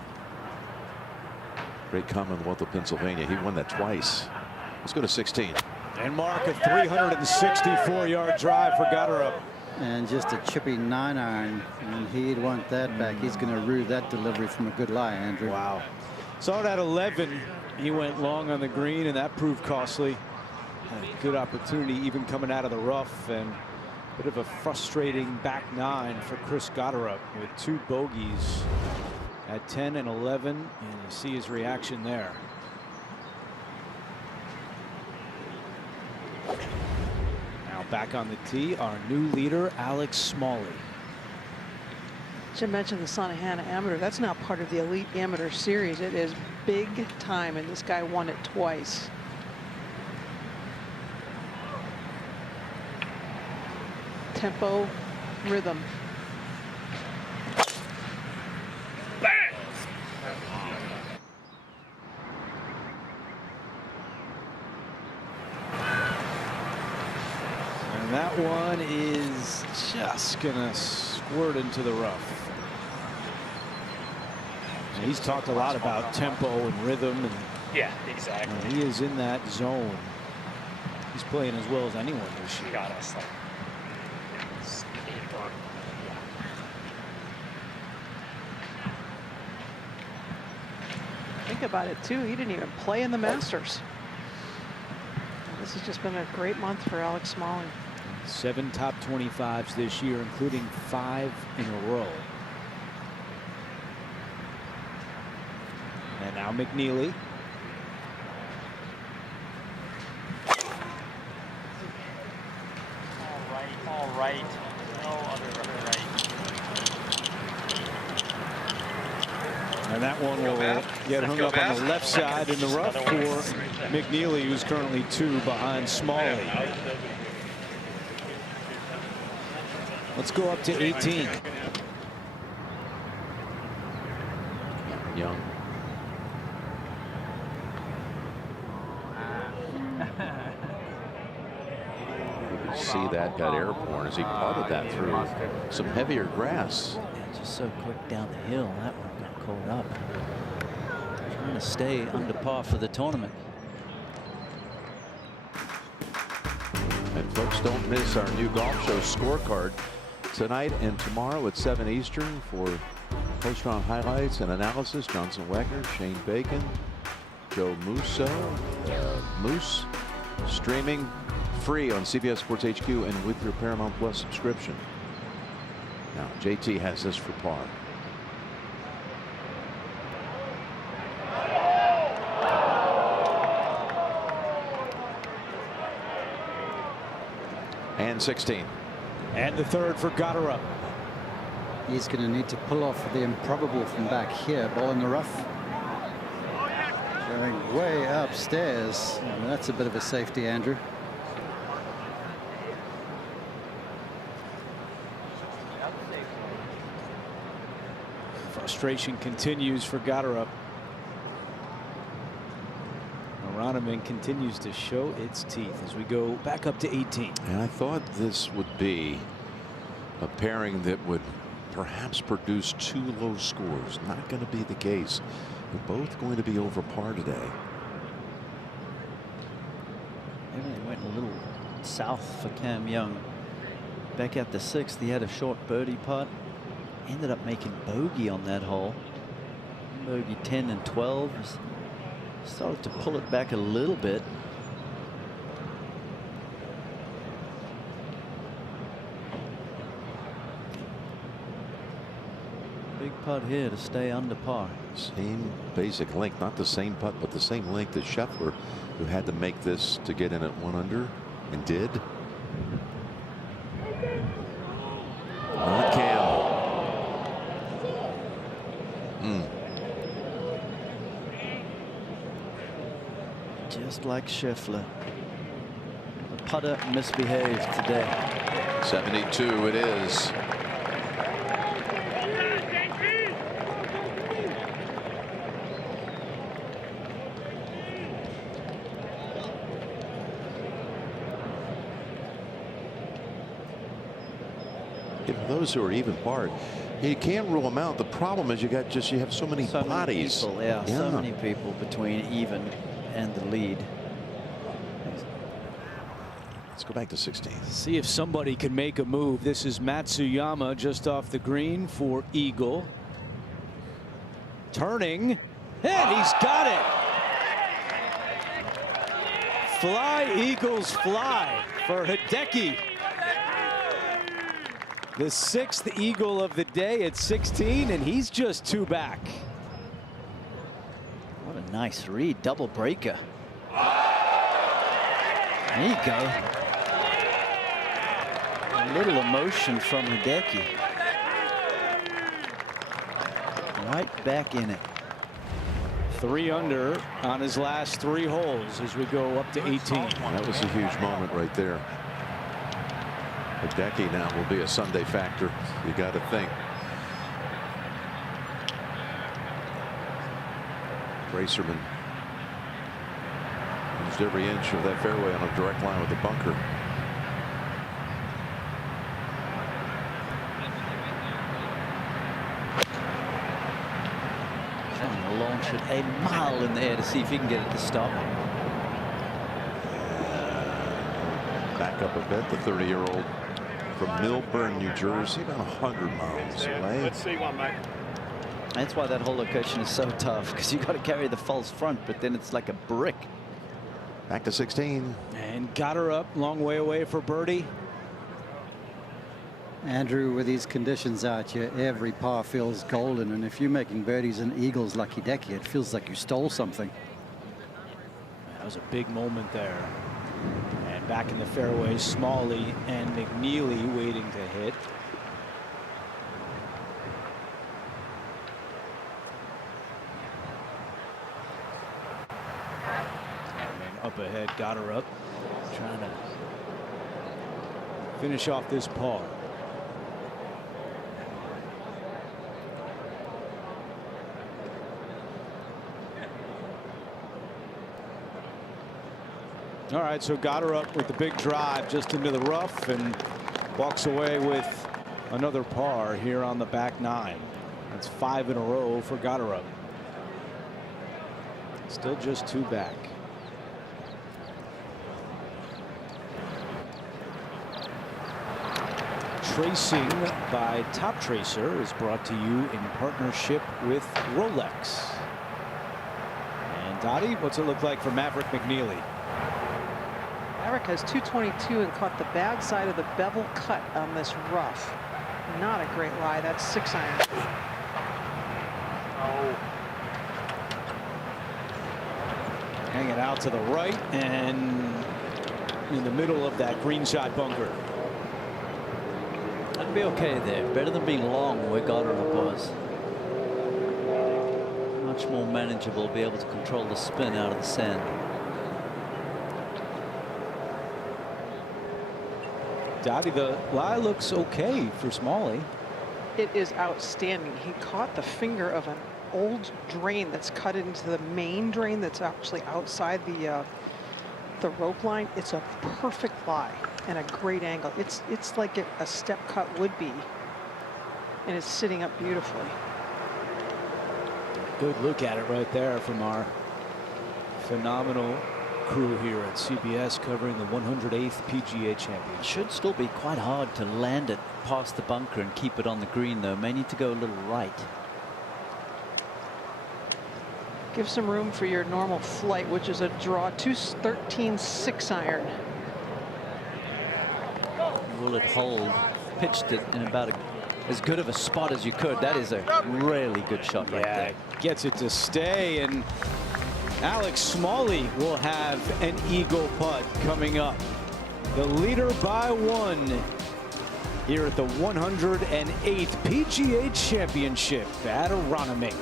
Great Commonwealth of Pennsylvania. He won that twice. Let's go to 16. And mark a 364-yard drive for Gotterup. And just a chippy 9-iron, and he'd want that back. He's going to rue that delivery from a good lie, Andrew. Wow. Saw it at 11. He went long on the green, and that proved costly. Had a good opportunity even coming out of the rough, and a bit of a frustrating back 9 for Chris Gotterup with 2 bogeys at 10 and 11, and you see his reaction there. Now back on the tee, our new leader, Alex Smalley. Should mention the Sonahana Amateur. That's not part of the Elite Amateur Series. It is big time, and this guy won it twice. Tempo, rhythm. And that one is just gonna squirt into the rough. And he's talked a lot about tempo and rhythm, and yeah, exactly. He is in that zone. He's playing as well as anyone this year. Got us. Think about it too. He didn't even play in the Masters. This has just been a great month for Alex Smalley. 7 top 25s this year, including 5 in a row. And now McNeely. All right. No other right. And that one will get hung up on the left side in the rough for McNeely, who's currently 2 behind Smalley. Let's go up to 18. Young. You can see that got airborne as he putted that through some heavier grass. Just so quick down the hill, that one got caught up. Trying to stay under par for the tournament. And folks, don't miss our new golf show scorecard tonight and tomorrow at 7 Eastern for post-round highlights and analysis. Johnson Wecker, Shane Bacon, Joe Musso, Moose, streaming free on CBS Sports HQ and with your Paramount Plus subscription. Now JT has this for par. And 16. And the third for Gotterup. He's going to need to pull off the improbable from back here. Ball in the rough. Going way upstairs. That's a bit of a safety, Andrew. Frustration continues for Gotterup. Aronimink continues to show its teeth as we go back up to 18. And I thought this would be a pairing that would perhaps produce 2 low scores. Not going to be the case. They're both going to be over par today. Everything went a little south for Cam Young. Back at the 6th, he had a short birdie putt. Ended up making bogey on that hole. Bogey 10 and 12. Started to pull it back a little bit. Big putt here to stay under par. Same basic length, not the same putt, but the same length as Scheffler, who had to make this to get in at 1 under and did. Not Cam. Just like Scheffler. The putter misbehaved today. 72 it is. For those who are even par, You can't rule them out. The problem is you have so many bodies. So many people, so many people between even and the lead. Let's go back to 16. See if somebody can make a move. This is Matsuyama just off the green for eagle. Turning, and he's got it. Fly, Eagles, fly for Hideki. The 6th eagle of the day at 16, and he's just 2 back. What a nice read, double breaker. There you go. A little emotion from Hideki. Right back in it. 3 under on his last 3 holes as we go up to 18. That was a huge moment right there. Hideki now will be a Sunday factor. You got to think. Racerman used every inch of that fairway on a direct line with the bunker. Trying to launch it a mile in the air to see if he can get it to stop. Back up a bit, the 30-year-old from Millburn, New Jersey, about 100 miles away. Let's see one, mate. That's why that whole location is so tough, because you got to carry the false front, but then it's like a brick. Back to 16. And got her up, long way away for birdie. Andrew, with these conditions out here, every par feels golden, and if you're making birdies and eagles like Hideki, it feels like you stole something. That was a big moment there. And back in the fairway, Smalley and McNeely waiting to hit. And up ahead, got her up, trying to finish off this par. All right, so got her up with the big drive just into the rough and walks away with another par here on the back 9. That's 5 in a row for Gotterup. Still just 2 back. Tracing by Top Tracer is brought to you in partnership with Rolex. And Dottie, what's it look like for Maverick McNeely? Maverick has 222 and caught the bad side of the bevel cut on this rough. Not a great lie. That's 6 iron. Oh. Hanging out to the right and in the middle of that green shot bunker. That'd be okay there. Better than being long where Gotterup was. Much more manageable, be able to control the spin out of the sand. Dottie, the lie looks okay for Smalley. It is outstanding. He caught the finger of an old drain that's cut into the main drain that's actually outside the rope line. It's a perfect lie and a great angle. It's like a step cut would be, and it's sitting up beautifully. Good look at it right there from our phenomenal crew here at CBS covering the 108th PGA Championship. Should still be quite hard to land it past the bunker and keep it on the green, though. May need to go a little right. Give some room for your normal flight, which is a draw. 213 6 iron. Will it hold? Pitched it in about as good of a spot as you could. That is a really good shot right there. Gets it to stay, and Alex Smalley will have an eagle putt coming up. The leader by 1 here at the 108th PGA Championship at Aronimink.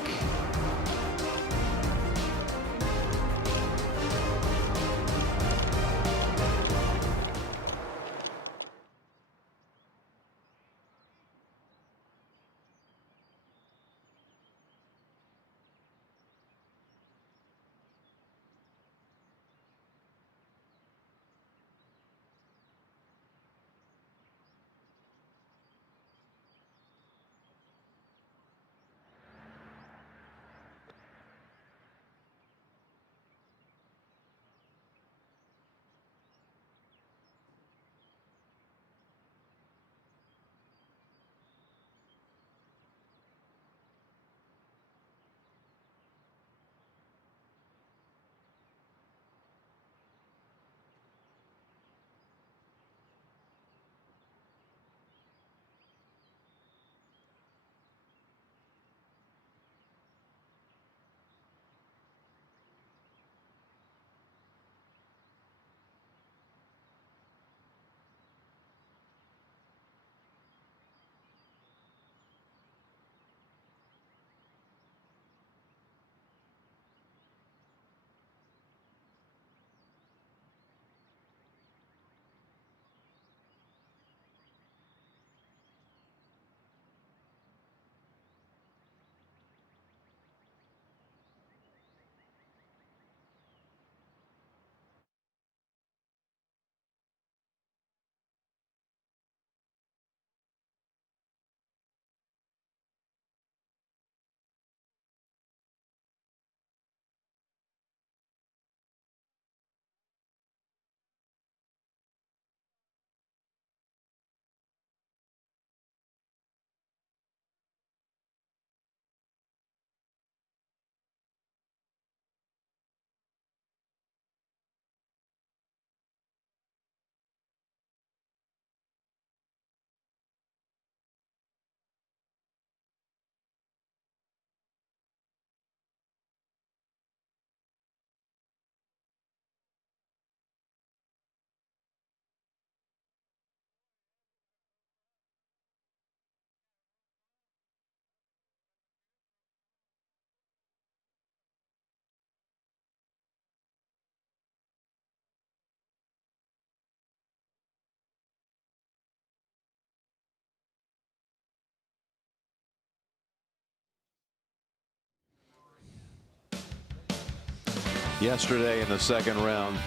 yesterday in the second round.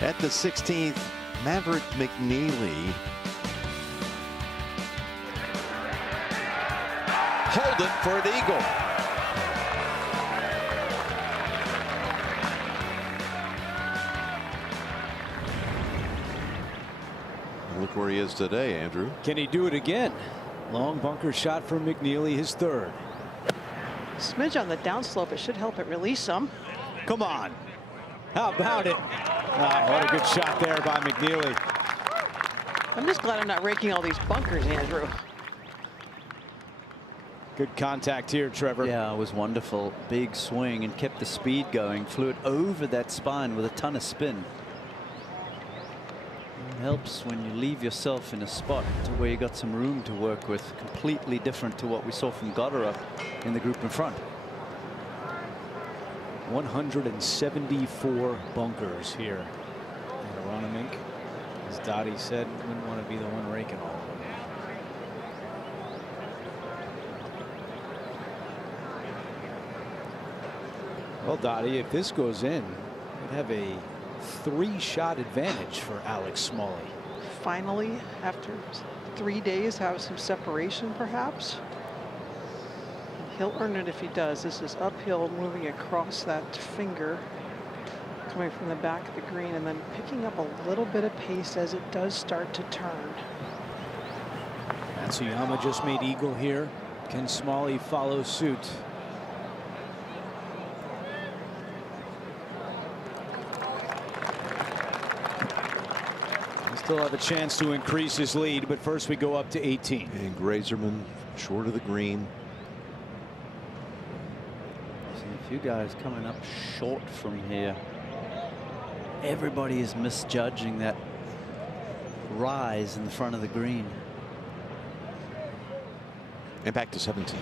At the 16th, Maverick McNeely. Hold it for an eagle. Look where he is today, Andrew. Can he do it again? Long bunker shot from McNeely, his third. Smidge on the downslope. It should help it release some. Come on. How about it? Oh, what a good shot there by McNeely. I'm just glad I'm not raking all these bunkers, Andrew. Good contact here, Trevor. Yeah, it was wonderful. Big swing and kept the speed going. Flew it over that spine with a ton of spin. It helps when you leave yourself in a spot to where you got some room to work with. Completely different to what we saw from Goddard in the group in front. 174 bunkers here at Aronimink. As Dottie said, wouldn't want to be the one raking all of them. Well, Dottie, if this goes in, we'd have a 3-shot advantage for Alex Smalley. Finally, after 3 days, have some separation, perhaps. He'll earn it if he does. This is uphill, moving across that finger, coming from the back of the green, and then picking up a little bit of pace as it does start to turn. Matsuyama just made eagle here. Can Smalley follow suit? Still have a chance to increase his lead, but first we go up to 18. And Grazerman short of the green. See a few guys coming up short from here. Everybody is misjudging that rise in the front of the green. And back to 17.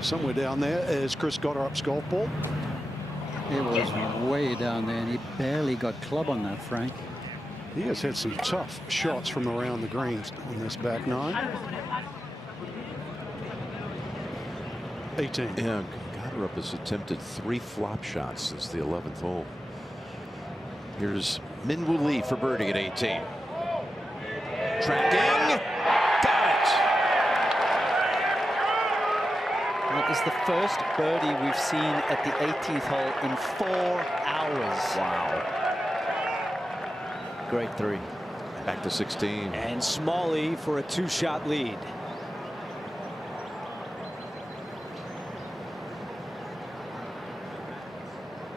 Somewhere down there is Chris Goddard's golf ball. It was way down there, and he barely got club on that, Frank. He has had some tough shots from around the greens on this back nine. 18. Yeah, Goddard has attempted 3 flop shots since the 11th hole. Here's Minwoo Lee for birdie at 18. Tracking. Got it. That is the first birdie we've seen at the 18th hole in 4 hours. Wow. Great 3. Back to 16. And Smalley for a 2-shot lead.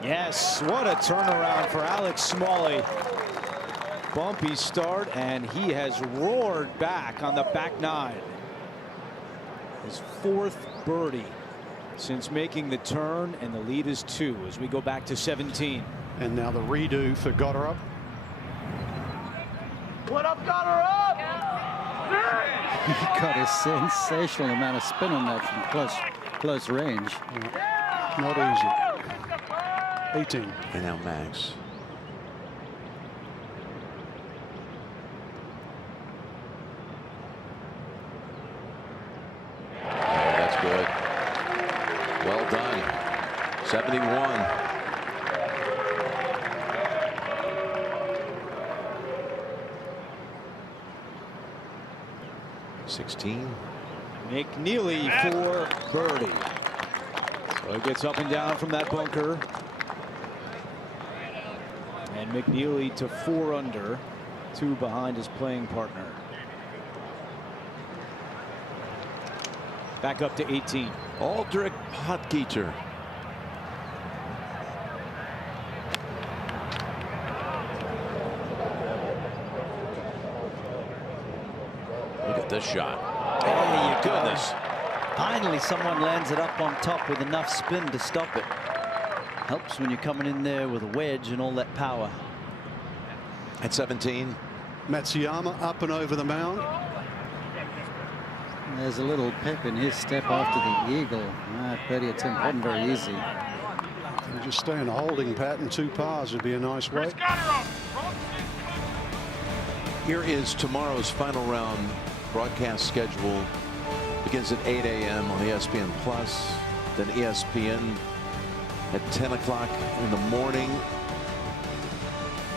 Yes, what a turnaround for Alex Smalley. Bumpy start, and he has roared back on the back nine. His 4th birdie since making the turn, and the lead is 2 as we go back to 17. And now the redo for Goddard. What up, Goddard up? He got a sensational amount of spin on that from close range. Not easy. 18. And now Max. Oh, that's good. Well done. 71. McNeely for birdie. So he gets up and down from that bunker. And McNeely to 4 under, 2 behind his playing partner. Back up to 18. Aldrich Potgieter. Look at this shot. There you go. Goodness. Finally, someone lands it up on top with enough spin to stop it. Helps when you're coming in there with a wedge and all that power. At 17. Matsuyama up and over the mound. There's a little pep in his step after the eagle. That birdie attempt wasn't very easy. You just stay in a holding pattern. 2 pars would be a nice way. Here is tomorrow's final round broadcast schedule. Begins at 8 a.m. on ESPN Plus, then ESPN at 10 o'clock in the morning.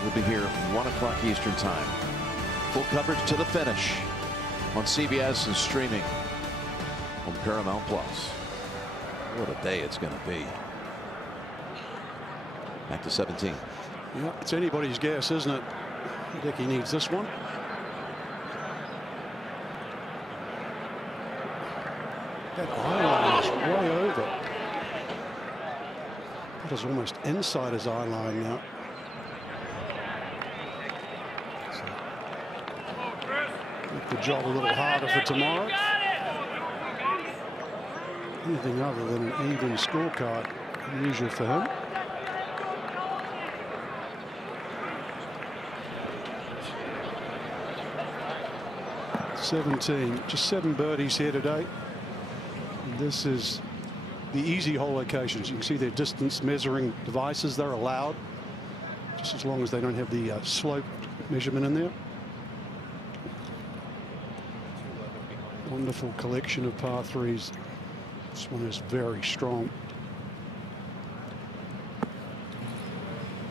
We'll be here 1 o'clock Eastern time. Full coverage to the finish on CBS and streaming on Paramount Plus. What a day it's going to be. Back to 17. Yeah, it's anybody's guess, isn't it? I think he needs this one. That eye line is way over. That is almost inside his eye line now. So, make the job a little harder for tomorrow. Anything other than an even scorecard, unusual for him. Just 7 birdies here today. And this is the easy hole locations. You can see their distance measuring devices. They're allowed, just as long as they don't have the slope measurement in there. Wonderful collection of par threes. This one is very strong.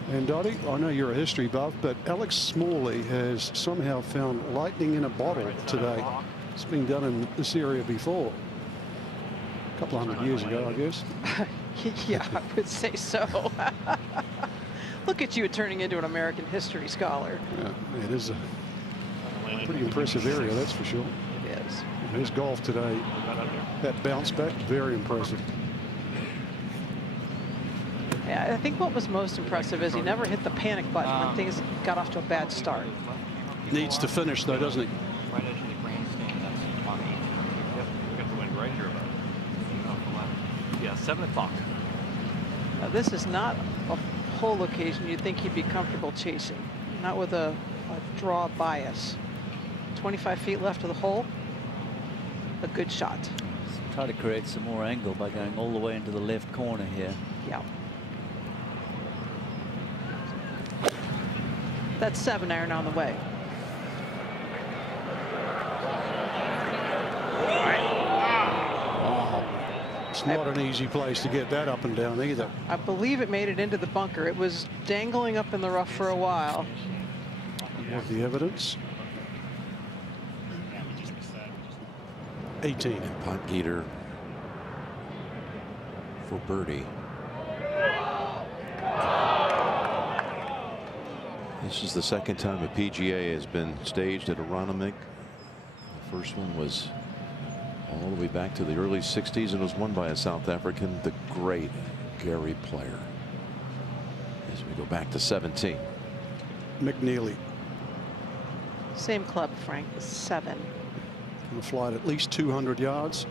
And Dottie, I know you're a history buff, but Alex Smalley has somehow found lightning in a bottle today. It's been done in this area before. A couple hundred years ago, I guess. Yeah, I would say so. Look at you turning into an American history scholar. Yeah, it is a pretty impressive area, that's for sure. It is. And his golf today, that bounce back, very impressive. Yeah, I think what was most impressive is he never hit the panic button when things got off to a bad start. Needs to finish, though, doesn't he? Right edge of the grandstand, that's on 8. Yep, we got the wind right here about. Yeah, 7 o'clock. Now, this is not a hole location you'd think he'd be comfortable chasing. Not with a draw bias. 25 feet left of the hole. A good shot. Let's try to create some more angle by going all the way into the left corner here. Yeah. That's 7 iron on the way. It's not an easy place to get that up and down either. I believe it made it into the bunker. It was dangling up in the rough for a while. You have the evidence. 18. And punt Geeter for birdie. This is the second time a PGA has been staged at Aronimink. The first one was all the way back to the early 60s and was won by a South African, the great Gary Player. As we go back to 17. McNeely. Same club, Frank, 7. Going to fly at least 200 yards.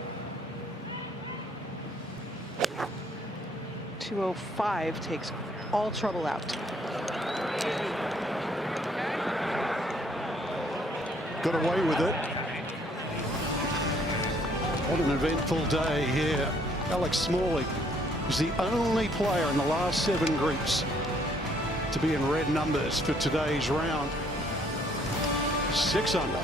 205 takes all trouble out. Got away with it. What an eventful day here. Alex Smalley is the only player in the last 7 groups to be in red numbers for today's round. 6 under.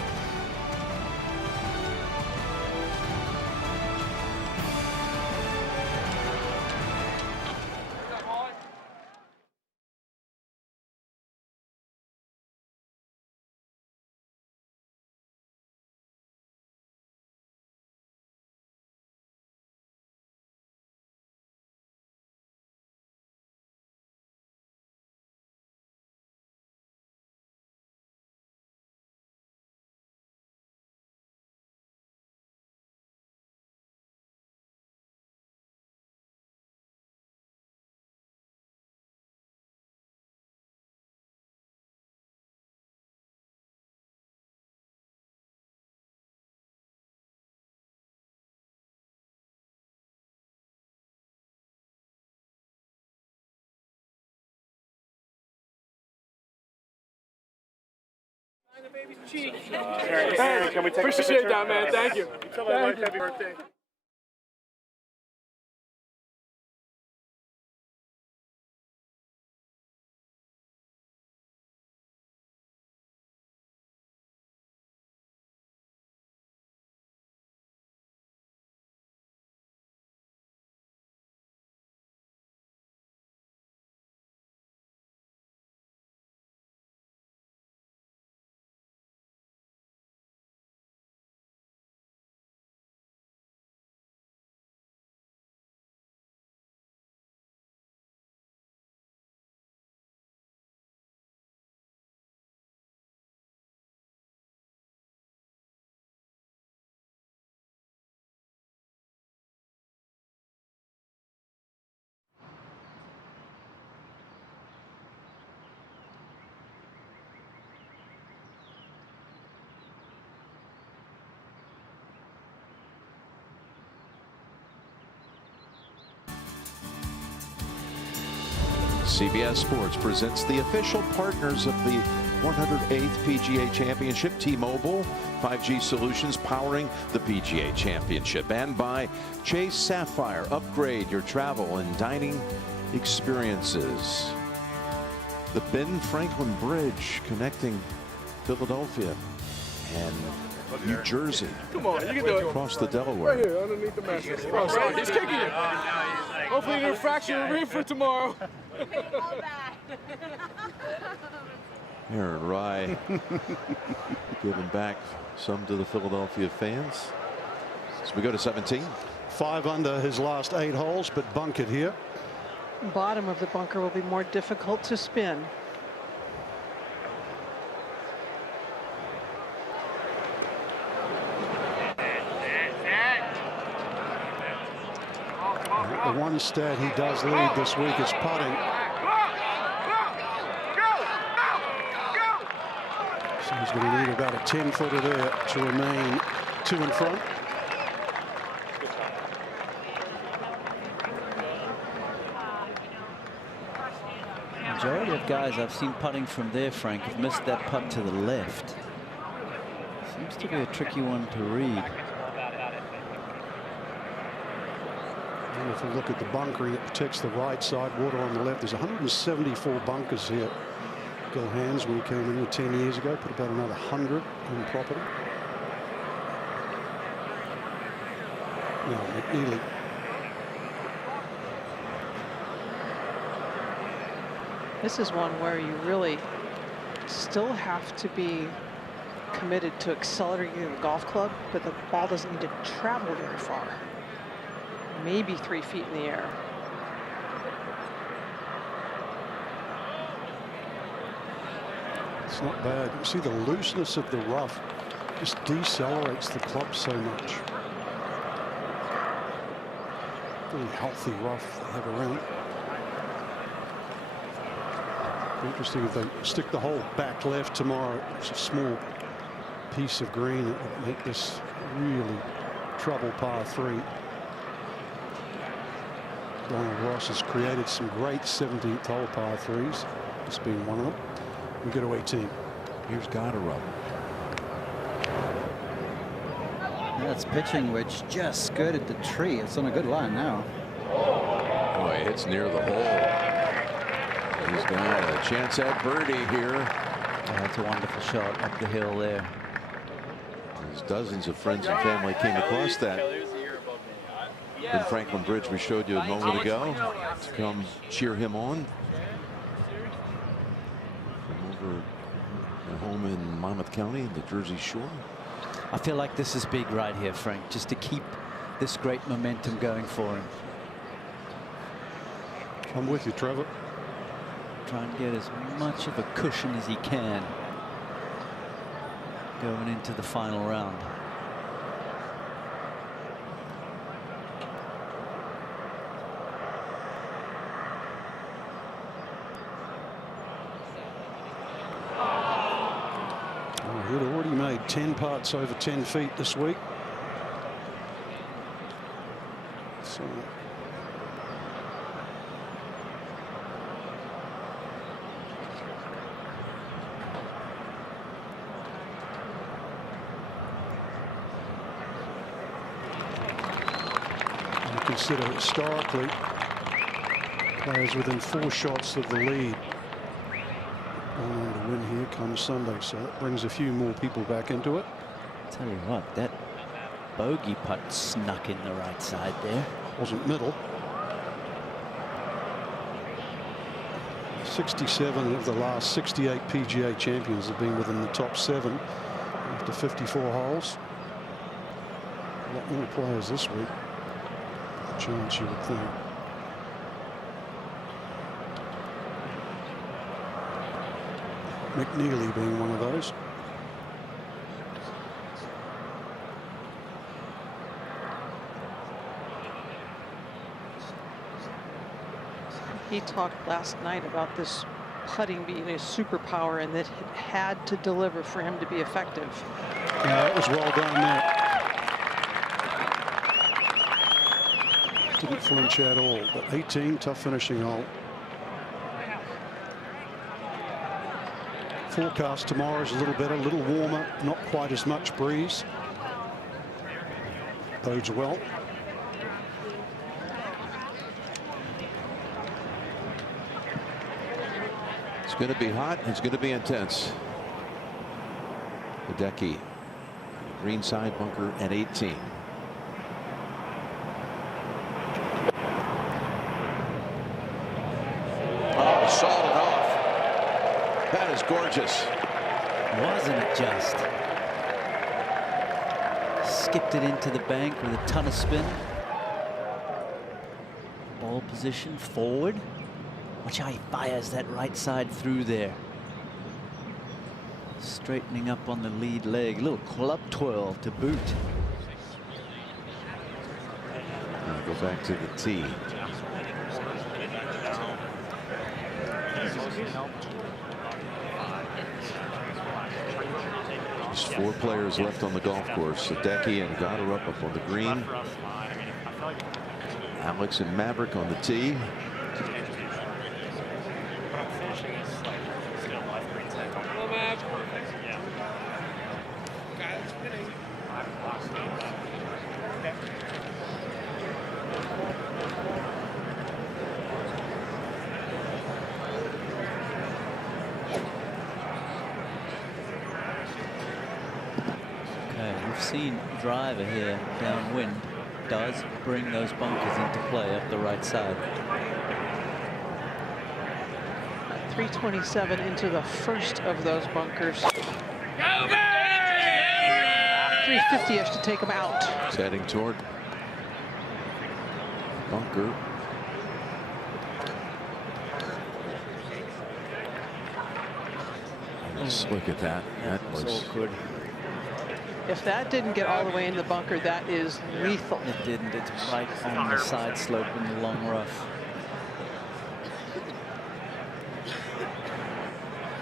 Hey, can we take appreciate that, man. Thank you. Tell my wife happy birthday. CBS Sports presents the official partners of the 108th PGA Championship, T-Mobile, 5G solutions powering the PGA Championship, and by Chase Sapphire. Upgrade your travel and dining experiences. The Ben Franklin Bridge connecting Philadelphia and New Jersey. Come on, you can do it. Across the Delaware. Right here, underneath the mattress. He's kicking it. Hopefully you didn't fracture a rib for tomorrow. Aaron Rye giving back some to the Philadelphia fans. So we go to 17. 5 under his last 8 holes, but bunkered here. Bottom of the bunker will be more difficult to spin. The one stat he does lead this week is putting. So he's going to need about a 10-footer there to remain 2 in front. Majority of guys I've seen putting from there, Frank, have missed that putt to the left. Seems to be a tricky one to read. And if we look at the bunkering, it protects the right side, water on the left. There's 174 bunkers here. Gil Hands, when he came in here 10 years ago, put about another 100 on property. Now, McNeely. This is one where you really still have to be committed to accelerating the golf club, but the ball doesn't need to travel very far. Maybe 3 feet in the air. It's not bad. You see the looseness of the rough just decelerates the club so much. Really healthy rough they have around. Interesting if they stick the hole back left tomorrow. It's a small piece of green that would make this really trouble par 3. Donald Ross has created some great 17th hole par 3s. This being one of them. We go to 18. Here's Goddard. That's pitching which just skirted the tree. It's on a good line now. Oh, it's near the hole. He's got a chance at birdie here. Oh, that's a wonderful shot up the hill there. As dozens of friends and family came across that Ben Franklin Bridge we showed you a moment ago to come cheer him on. From over at home in Monmouth County, the Jersey Shore. I feel like this is big right here, Frank, just to keep this great momentum going for him. I'm with you, Trevor. Try and get as much of a cushion as he can going into the final round. He'd already made 10 putts over 10 feet this week. So you consider historically players within 4 shots of the lead on to win here come Sunday, so that brings a few more people back into it. Tell you what, that bogey putt snuck in the right side there. Wasn't middle. 67 of the last 68 PGA champions have been within the top 7 after 54 holes. A lot more players this week. A chance, you would think. McNeely being one of those. He talked last night about this putting being a superpower and that it had to deliver for him to be effective. Yeah, that was well done there. Didn't flinch at all, but 18, tough finishing hole. forecast tomorrow is a little better, a little warmer, not quite as much breeze. Bodes well. It's going to be hot. It's going to be intense. Hideki, green side bunker at 18. Oh, sawed it off. That is gorgeous. Wasn't it just? Skipped it into the bank with a ton of spin. Ball position forward. Watch how he fires that right side through there. Straightening up on the lead leg. A little club twirl to boot. I'll go back to the tee. Just 4 players left on the golf course. Hideki and Goddard up on the green. Alex and Maverick on the tee. Seen driver here downwind does bring those bunkers into play up the right side. 327 into the first of those bunkers. 350-ish to take them out. It's heading toward bunker. Let's look at that. That was awkward. If that didn't get all the way into the bunker, that is lethal. It didn't. It's right on the side slope in the long rough.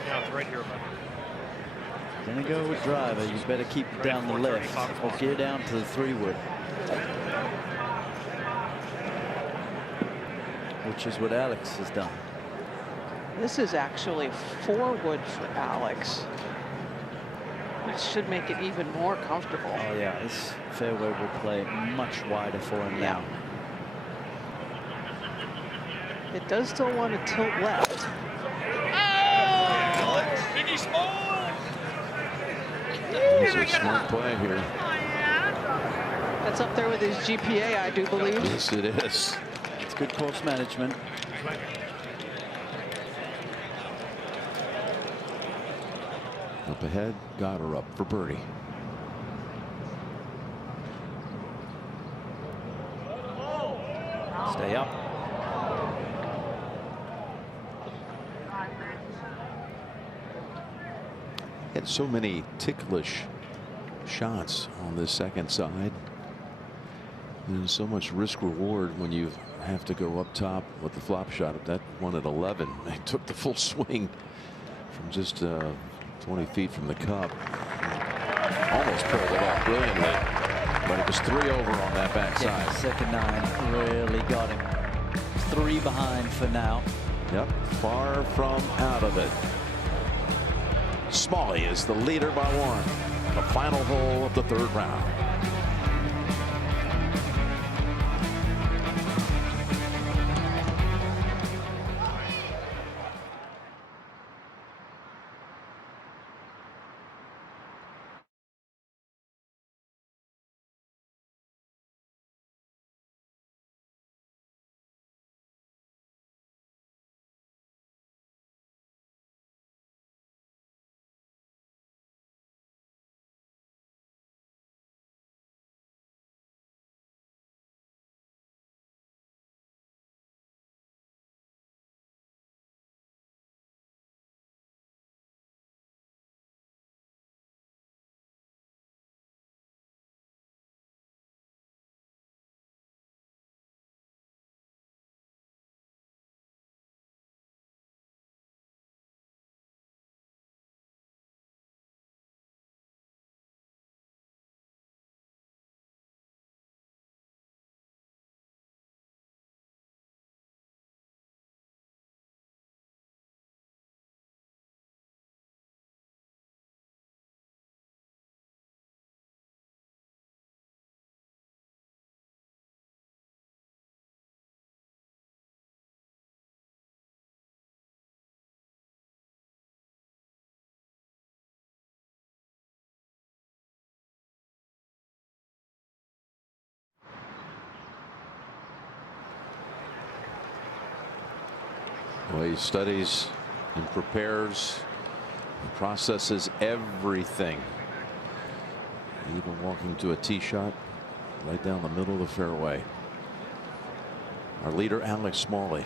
Yeah, it's right here. Gonna go with driver. You better keep it down the left or gear down to the 3-wood. Which is what Alex has done. This is actually 4-wood for Alex. Which should make it even more comfortable. Oh yeah, this fairway will play much wider for him now. It does still want to tilt left. Biggie Small! This is a smart play here. That's up there with his GPA, I do believe. Yes, it is. It's good course management. Up ahead, got her up for birdie. Stay up. Had so many ticklish shots on this second side. There's so much risk reward when you have to go up top with the flop shot. That one at 11, they took the full swing from just 20 feet from the cup. Almost pulled it off brilliantly, but it was 3 over on that backside. Yeah, second 9 really got him. 3 behind for now. Yep, far from out of it. Smalley is the leader by 1. The final hole of the 3rd round. Well, he studies and prepares, processes everything. Even walking to a tee shot right down the middle of the fairway. Our leader, Alex Smalley.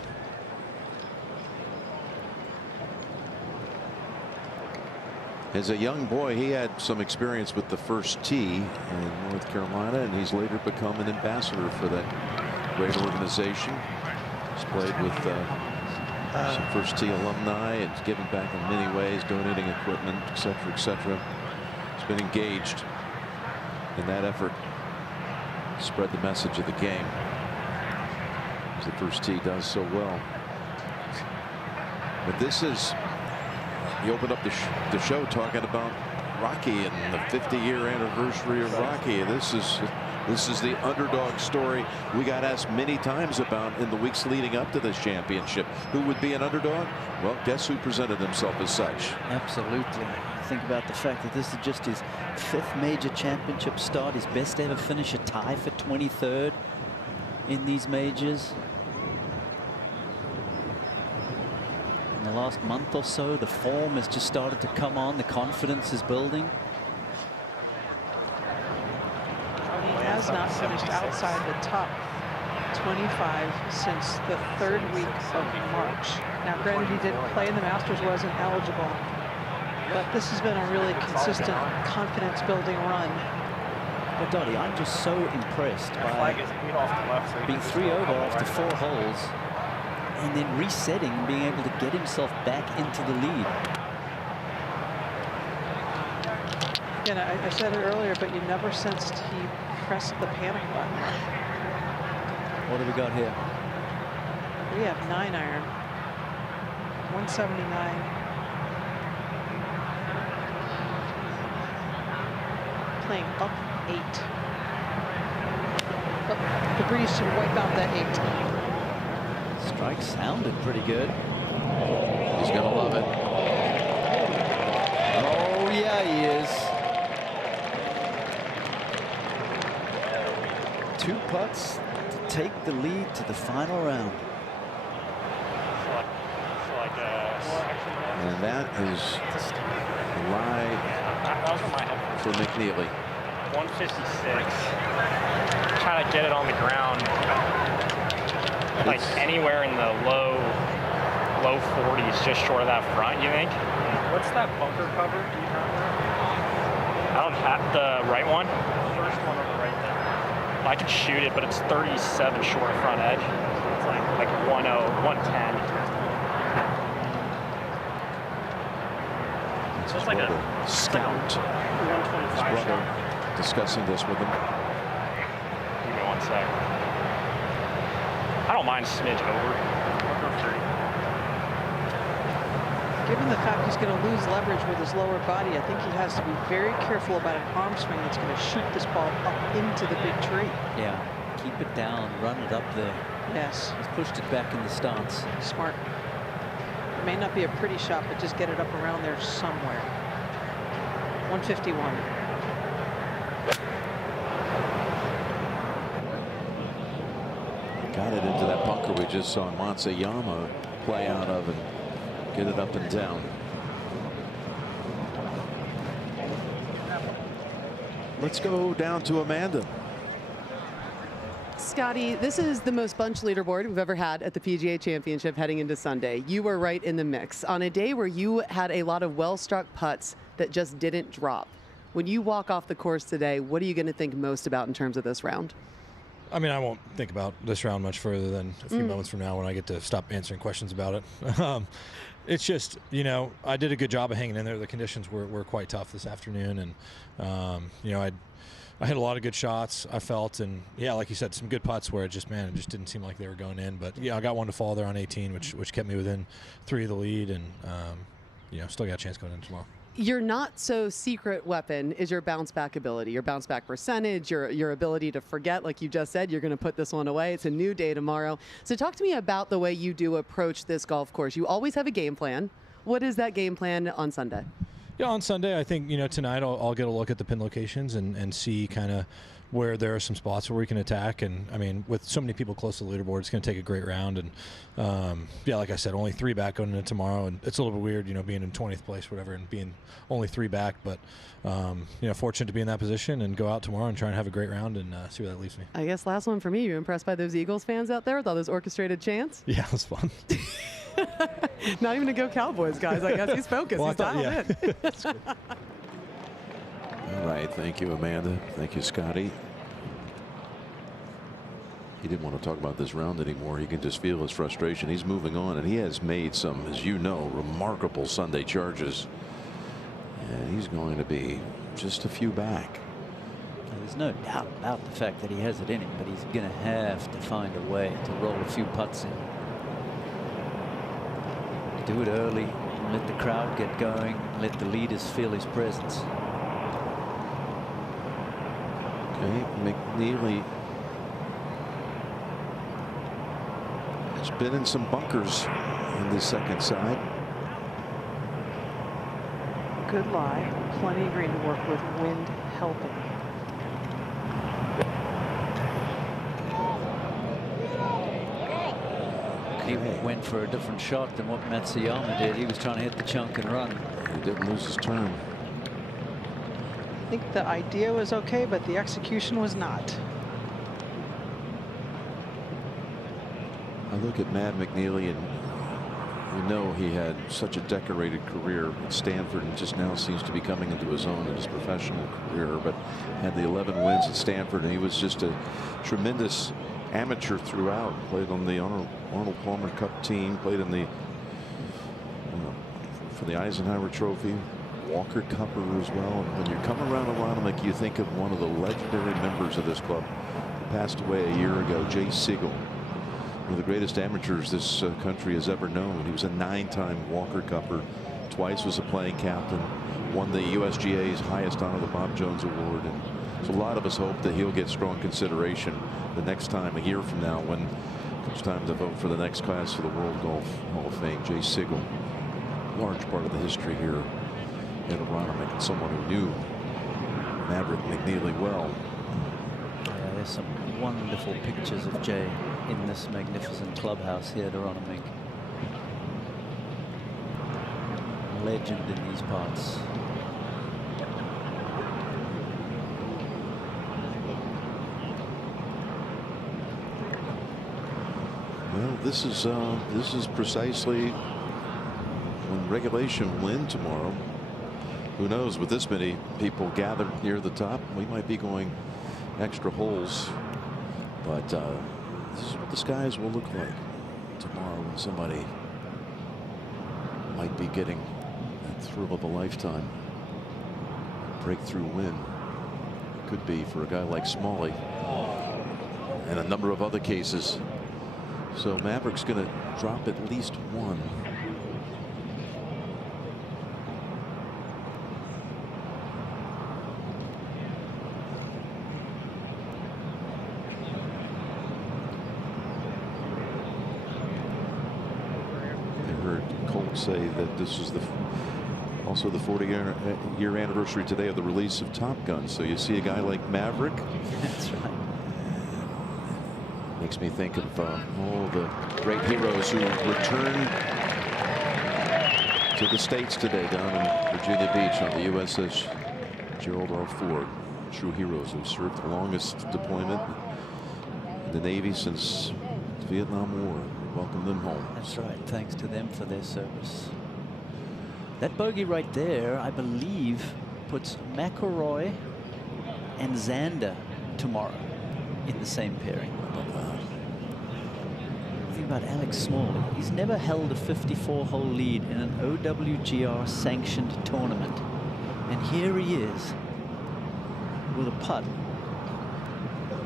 As a young boy, he had some experience with the First Tee in North Carolina, and he's later become an ambassador for that great organization. He's played with some First Tee alumni and giving back in many ways, donating equipment, etc., etc. He's been engaged in that effort to spread the message of the game, as the First Tee does so well. But this is, you opened up the show talking about Rocky and the 50-year anniversary of Rocky. This is the underdog story we got asked many times about in the weeks leading up to this championship. Who would be an underdog? Well, guess who presented himself as such? Absolutely. Think about the fact that this is just his 5th major championship start, his best ever finish, a tie for 23rd in these majors. In the last month or so, the form has just started to come on, the confidence is building. He has not finished outside the top 25 since the 3rd week of March. Now, granted, he didn't play in the Masters, wasn't eligible, but this has been a really consistent confidence-building run. But Dottie, I'm just so impressed by being 3 over after 4 holes and then resetting and being able to get himself back into the lead. Again, I said it earlier, but you never sensed he pressed the panic button. What do we got here? We have 9-iron, 179. Playing up 8. But the breeze should wipe out that 8. Strike sounded pretty good. He's gonna love it. Oh yeah, he is. 2 putts to take the lead to the final round. And that is a lie for McNeely. 156. Trying to get it on the ground. Like anywhere in the low 40s, just short of that front, you think? What's that bunker cover? Do you have that? I don't have the right one. First one on the right there. I could shoot it, but it's 37 short of front edge. It's like 110. So it's like a scout. 125 shot. Discussing this with him. Give me 1 sec. I don't mind a smidge over. Given the fact he's going to lose leverage with his lower body, I think he has to be very careful about an arm swing that's going to shoot this ball up into the big tree. Yeah, keep it down, run it up there. Yes. He's pushed it back in the stance. Smart. It may not be a pretty shot, but just get it up around there somewhere. 151. Got it into that bunker we just saw Matsuyama play out of and get it up and down. Let's go down to Amanda. Scotty, this is the most bunched leaderboard we've ever had at the PGA Championship heading into Sunday. You were right in the mix on a day where you had a lot of well-struck putts that just didn't drop. When you walk off the course today, what are you going to think most about in terms of this round? I mean, I won't think about this round much further than a few moments from now when I get to stop answering questions about it. It's just, you know, I did a good job of hanging in there. The conditions were quite tough this afternoon, and you know, I hit a lot of good shots, I felt, and yeah, like you said, some good putts where it just didn't seem like they were going in. But yeah, I got one to fall there on 18, which kept me within 3 of the lead, and you know, still got a chance going in tomorrow. Your not so secret weapon is your bounce back ability, your bounce back percentage, your ability to forget. Like you just said, you're going to put this one away. It's a new day tomorrow. So talk to me about the way you do approach this golf course. You always have a game plan. What is that game plan on Sunday? Yeah, on Sunday, I think, you know, tonight I'll get a look at the pin locations and see kind of where there are some spots where we can attack. And I mean, with so many people close to the leaderboard, it's going to take a great round. And yeah, like I said, only 3 back going into tomorrow, and it's a little bit weird, you know, being in 20th place, whatever, and being only 3 back. But you know, fortunate to be in that position and go out tomorrow and try and have a great round and see where that leaves me. I guess last one for me. You impressed by those Eagles fans out there with all those orchestrated chants? Yeah, it was fun. Not even to go Cowboys, guys. I guess he's focused. Well, he's dialed in. All right, thank you, Amanda. Thank you, Scotty. He didn't want to talk about this round anymore. He can just feel his frustration. He's moving on, and he has made some, as you know, remarkable Sunday charges. And he's going to be just a few back. There's no doubt about the fact that he has it in him, but he's going to have to find a way to roll a few putts in. Do it early, let the crowd get going, let the leaders feel his presence. Okay, McNeely has been in some bunkers in the second side. Good lie. Plenty of green to work with, wind helping. He went for a different shot than what Matsuyama did. He was trying to hit the chunk and run. He didn't lose his turn. I think the idea was okay, but the execution was not. I look at Matt McNeely, and you know he had such a decorated career at Stanford and just now seems to be coming into his own in his professional career, but had the 11 wins at Stanford, and he was just a tremendous amateur throughout. Played on the Arnold Palmer Cup team, played in the for the Eisenhower Trophy, Walker Cupper as well. And when you come around Aronimink, you think of one of the legendary members of this club who passed away a year ago, Jay Sigel, one of the greatest amateurs this country has ever known. He was a 9-time Walker Cupper, twice was a playing captain, won the USGA's highest honor, the Bob Jones Award. And so a lot of us hope that he'll get strong consideration the next time, a year from now, when it comes time to vote for the next class for the World Golf Hall of Fame. Jay Sigel, large part of the history here at Aronimink, and someone who knew Maverick McNeely well. There's some wonderful pictures of Jay in this magnificent clubhouse here at Aronimink. Legend in these parts. Well, this is precisely when regulation will end tomorrow. Who knows, with this many people gathered near the top, we might be going extra holes. But this is what the skies will look like tomorrow when somebody might be getting that thrill of a lifetime. Breakthrough win. Could be for a guy like Smalley and a number of other cases. So Maverick's going to drop at least one. I heard Colt say that this is also the 40-year anniversary today of the release of Top Gun. So you see a guy like Maverick. That's right. Makes me think of all the great heroes who returned to the States today down in Virginia Beach on the USS Gerald R. Ford. True heroes who served the longest deployment in the Navy since the Vietnam War. Welcome them home. That's right. Thanks to them for their service. That bogey right there, I believe, puts McIlroy and Xander tomorrow in the same pairing. Think about Alex Smalley. He's never held a 54-hole lead in an OWGR sanctioned tournament. And here he is with a putt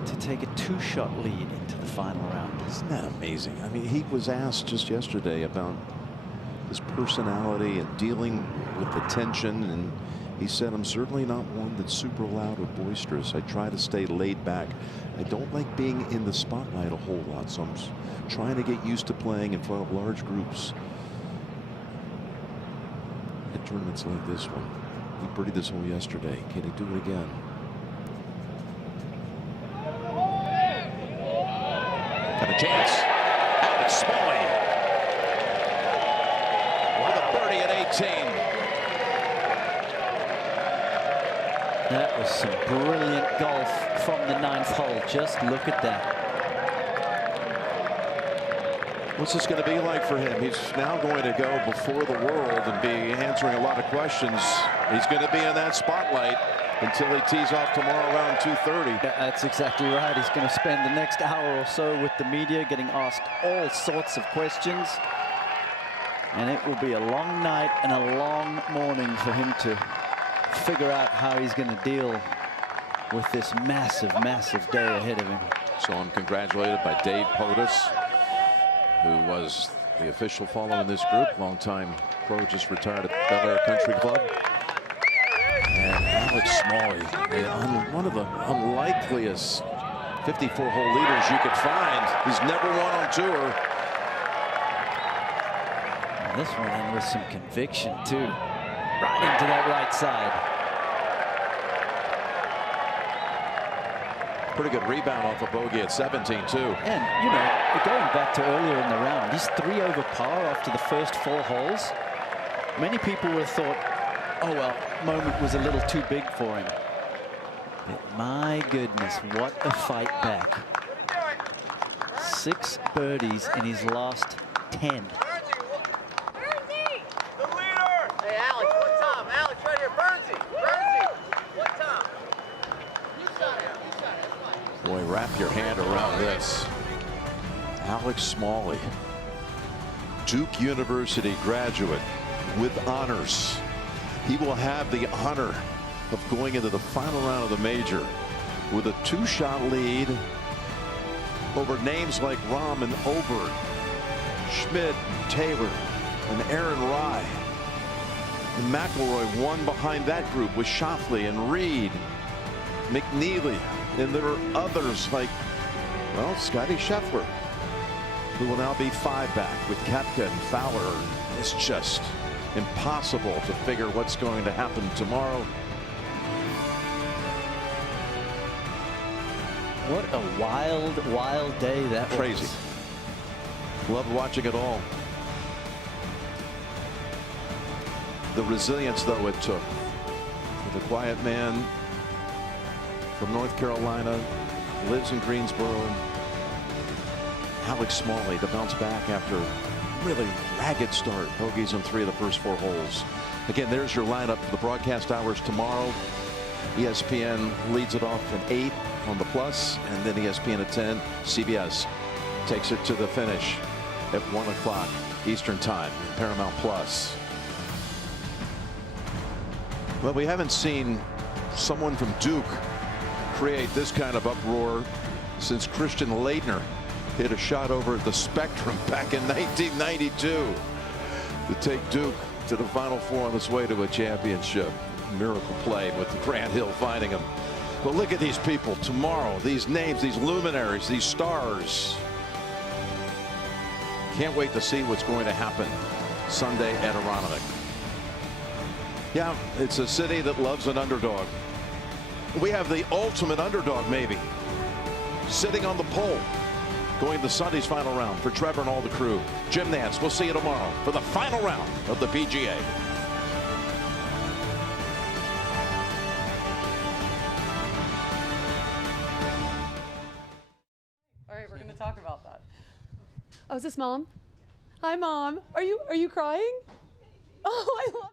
to take a 2-shot lead into the final round. Isn't that amazing? I mean, he was asked just yesterday about his personality and dealing with the tension, and he said, I'm certainly not one that's super loud or boisterous. I try to stay laid back. I don't like being in the spotlight a whole lot, so I'm trying to get used to playing in front of large groups at tournaments like this one. He birdied this hole yesterday. Can he do it again? Got a chance. Alex Smalley with a birdie at 18. That was some brilliant golf from the 9th hole. Just look at that. What's this going to be like for him? He's now going to go before the world and be answering a lot of questions. He's going to be in that spotlight until he tees off tomorrow around 2:30. That's exactly right. He's going to spend the next hour or so with the media, getting asked all sorts of questions. And it will be a long night and a long morning for him to figure out how he's going to deal with this massive, massive day ahead of him. So I'm congratulated by Dave Potus, who was the official following this group. Longtime pro, just retired at Bel Air Country Club. And Alex Smalley, one of the unlikeliest 54-hole leaders you could find. He's never won on tour. And this one in with some conviction, too. Right into that right side. Pretty good rebound off a bogey at 17, too. And, you know, going back to earlier in the round, he's 3 over par after the first 4 holes. Many people would have thought, oh, well, moment was a little too big for him. But my goodness, what a fight back. 6 birdies in his last 10. Hey, Alex, what time? Alex, right here. Bernsey. Bernsey. What time? You shot it. You shot it. That's fine. Boy, wrap your hand around this. Alex Smalley, Duke University graduate with honors. He will have the honor of going into the final round of the major with a 2-shot lead over names like Rahm and Oberg, Schmidt, Taylor, and Aaron Rai. And McIlroy won behind that group with Schauffele and Reed, McNeely, and there are others like, well, Scotty Scheffler, who will now be 5 back with Koepka and Fowler. It's just impossible to figure what's going to happen tomorrow. What a wild, wild day that was. Crazy. Loved watching it all. The resilience, though, it took. The quiet man from North Carolina, lives in Greensboro. Alex Smalley to bounce back after a really ragged start. Bogeys on 3 of the first 4 holes. Again, there's your lineup for the broadcast hours tomorrow. ESPN leads it off at 8 on the Plus, and then ESPN at 10. CBS takes it to the finish at 1 o'clock Eastern Time, Paramount Plus. Well, we haven't seen someone from Duke create this kind of uproar since Christian Laettner hit a shot over at the Spectrum back in 1992 to take Duke to the Final Four on its way to a championship. Miracle play with Grant Hill finding him. But look at these people tomorrow, these names, these luminaries, these stars. Can't wait to see what's going to happen Sunday at Aronimink. Yeah, it's a city that loves an underdog. We have the ultimate underdog, maybe, sitting on the pole, going to Sunday's final round for Trevor and all the crew. Jim Nance, we'll see you tomorrow for the final round of the PGA. All right, we're going to talk about that. Oh, is this Mom? Hi, Mom. Are you crying? Oh, I love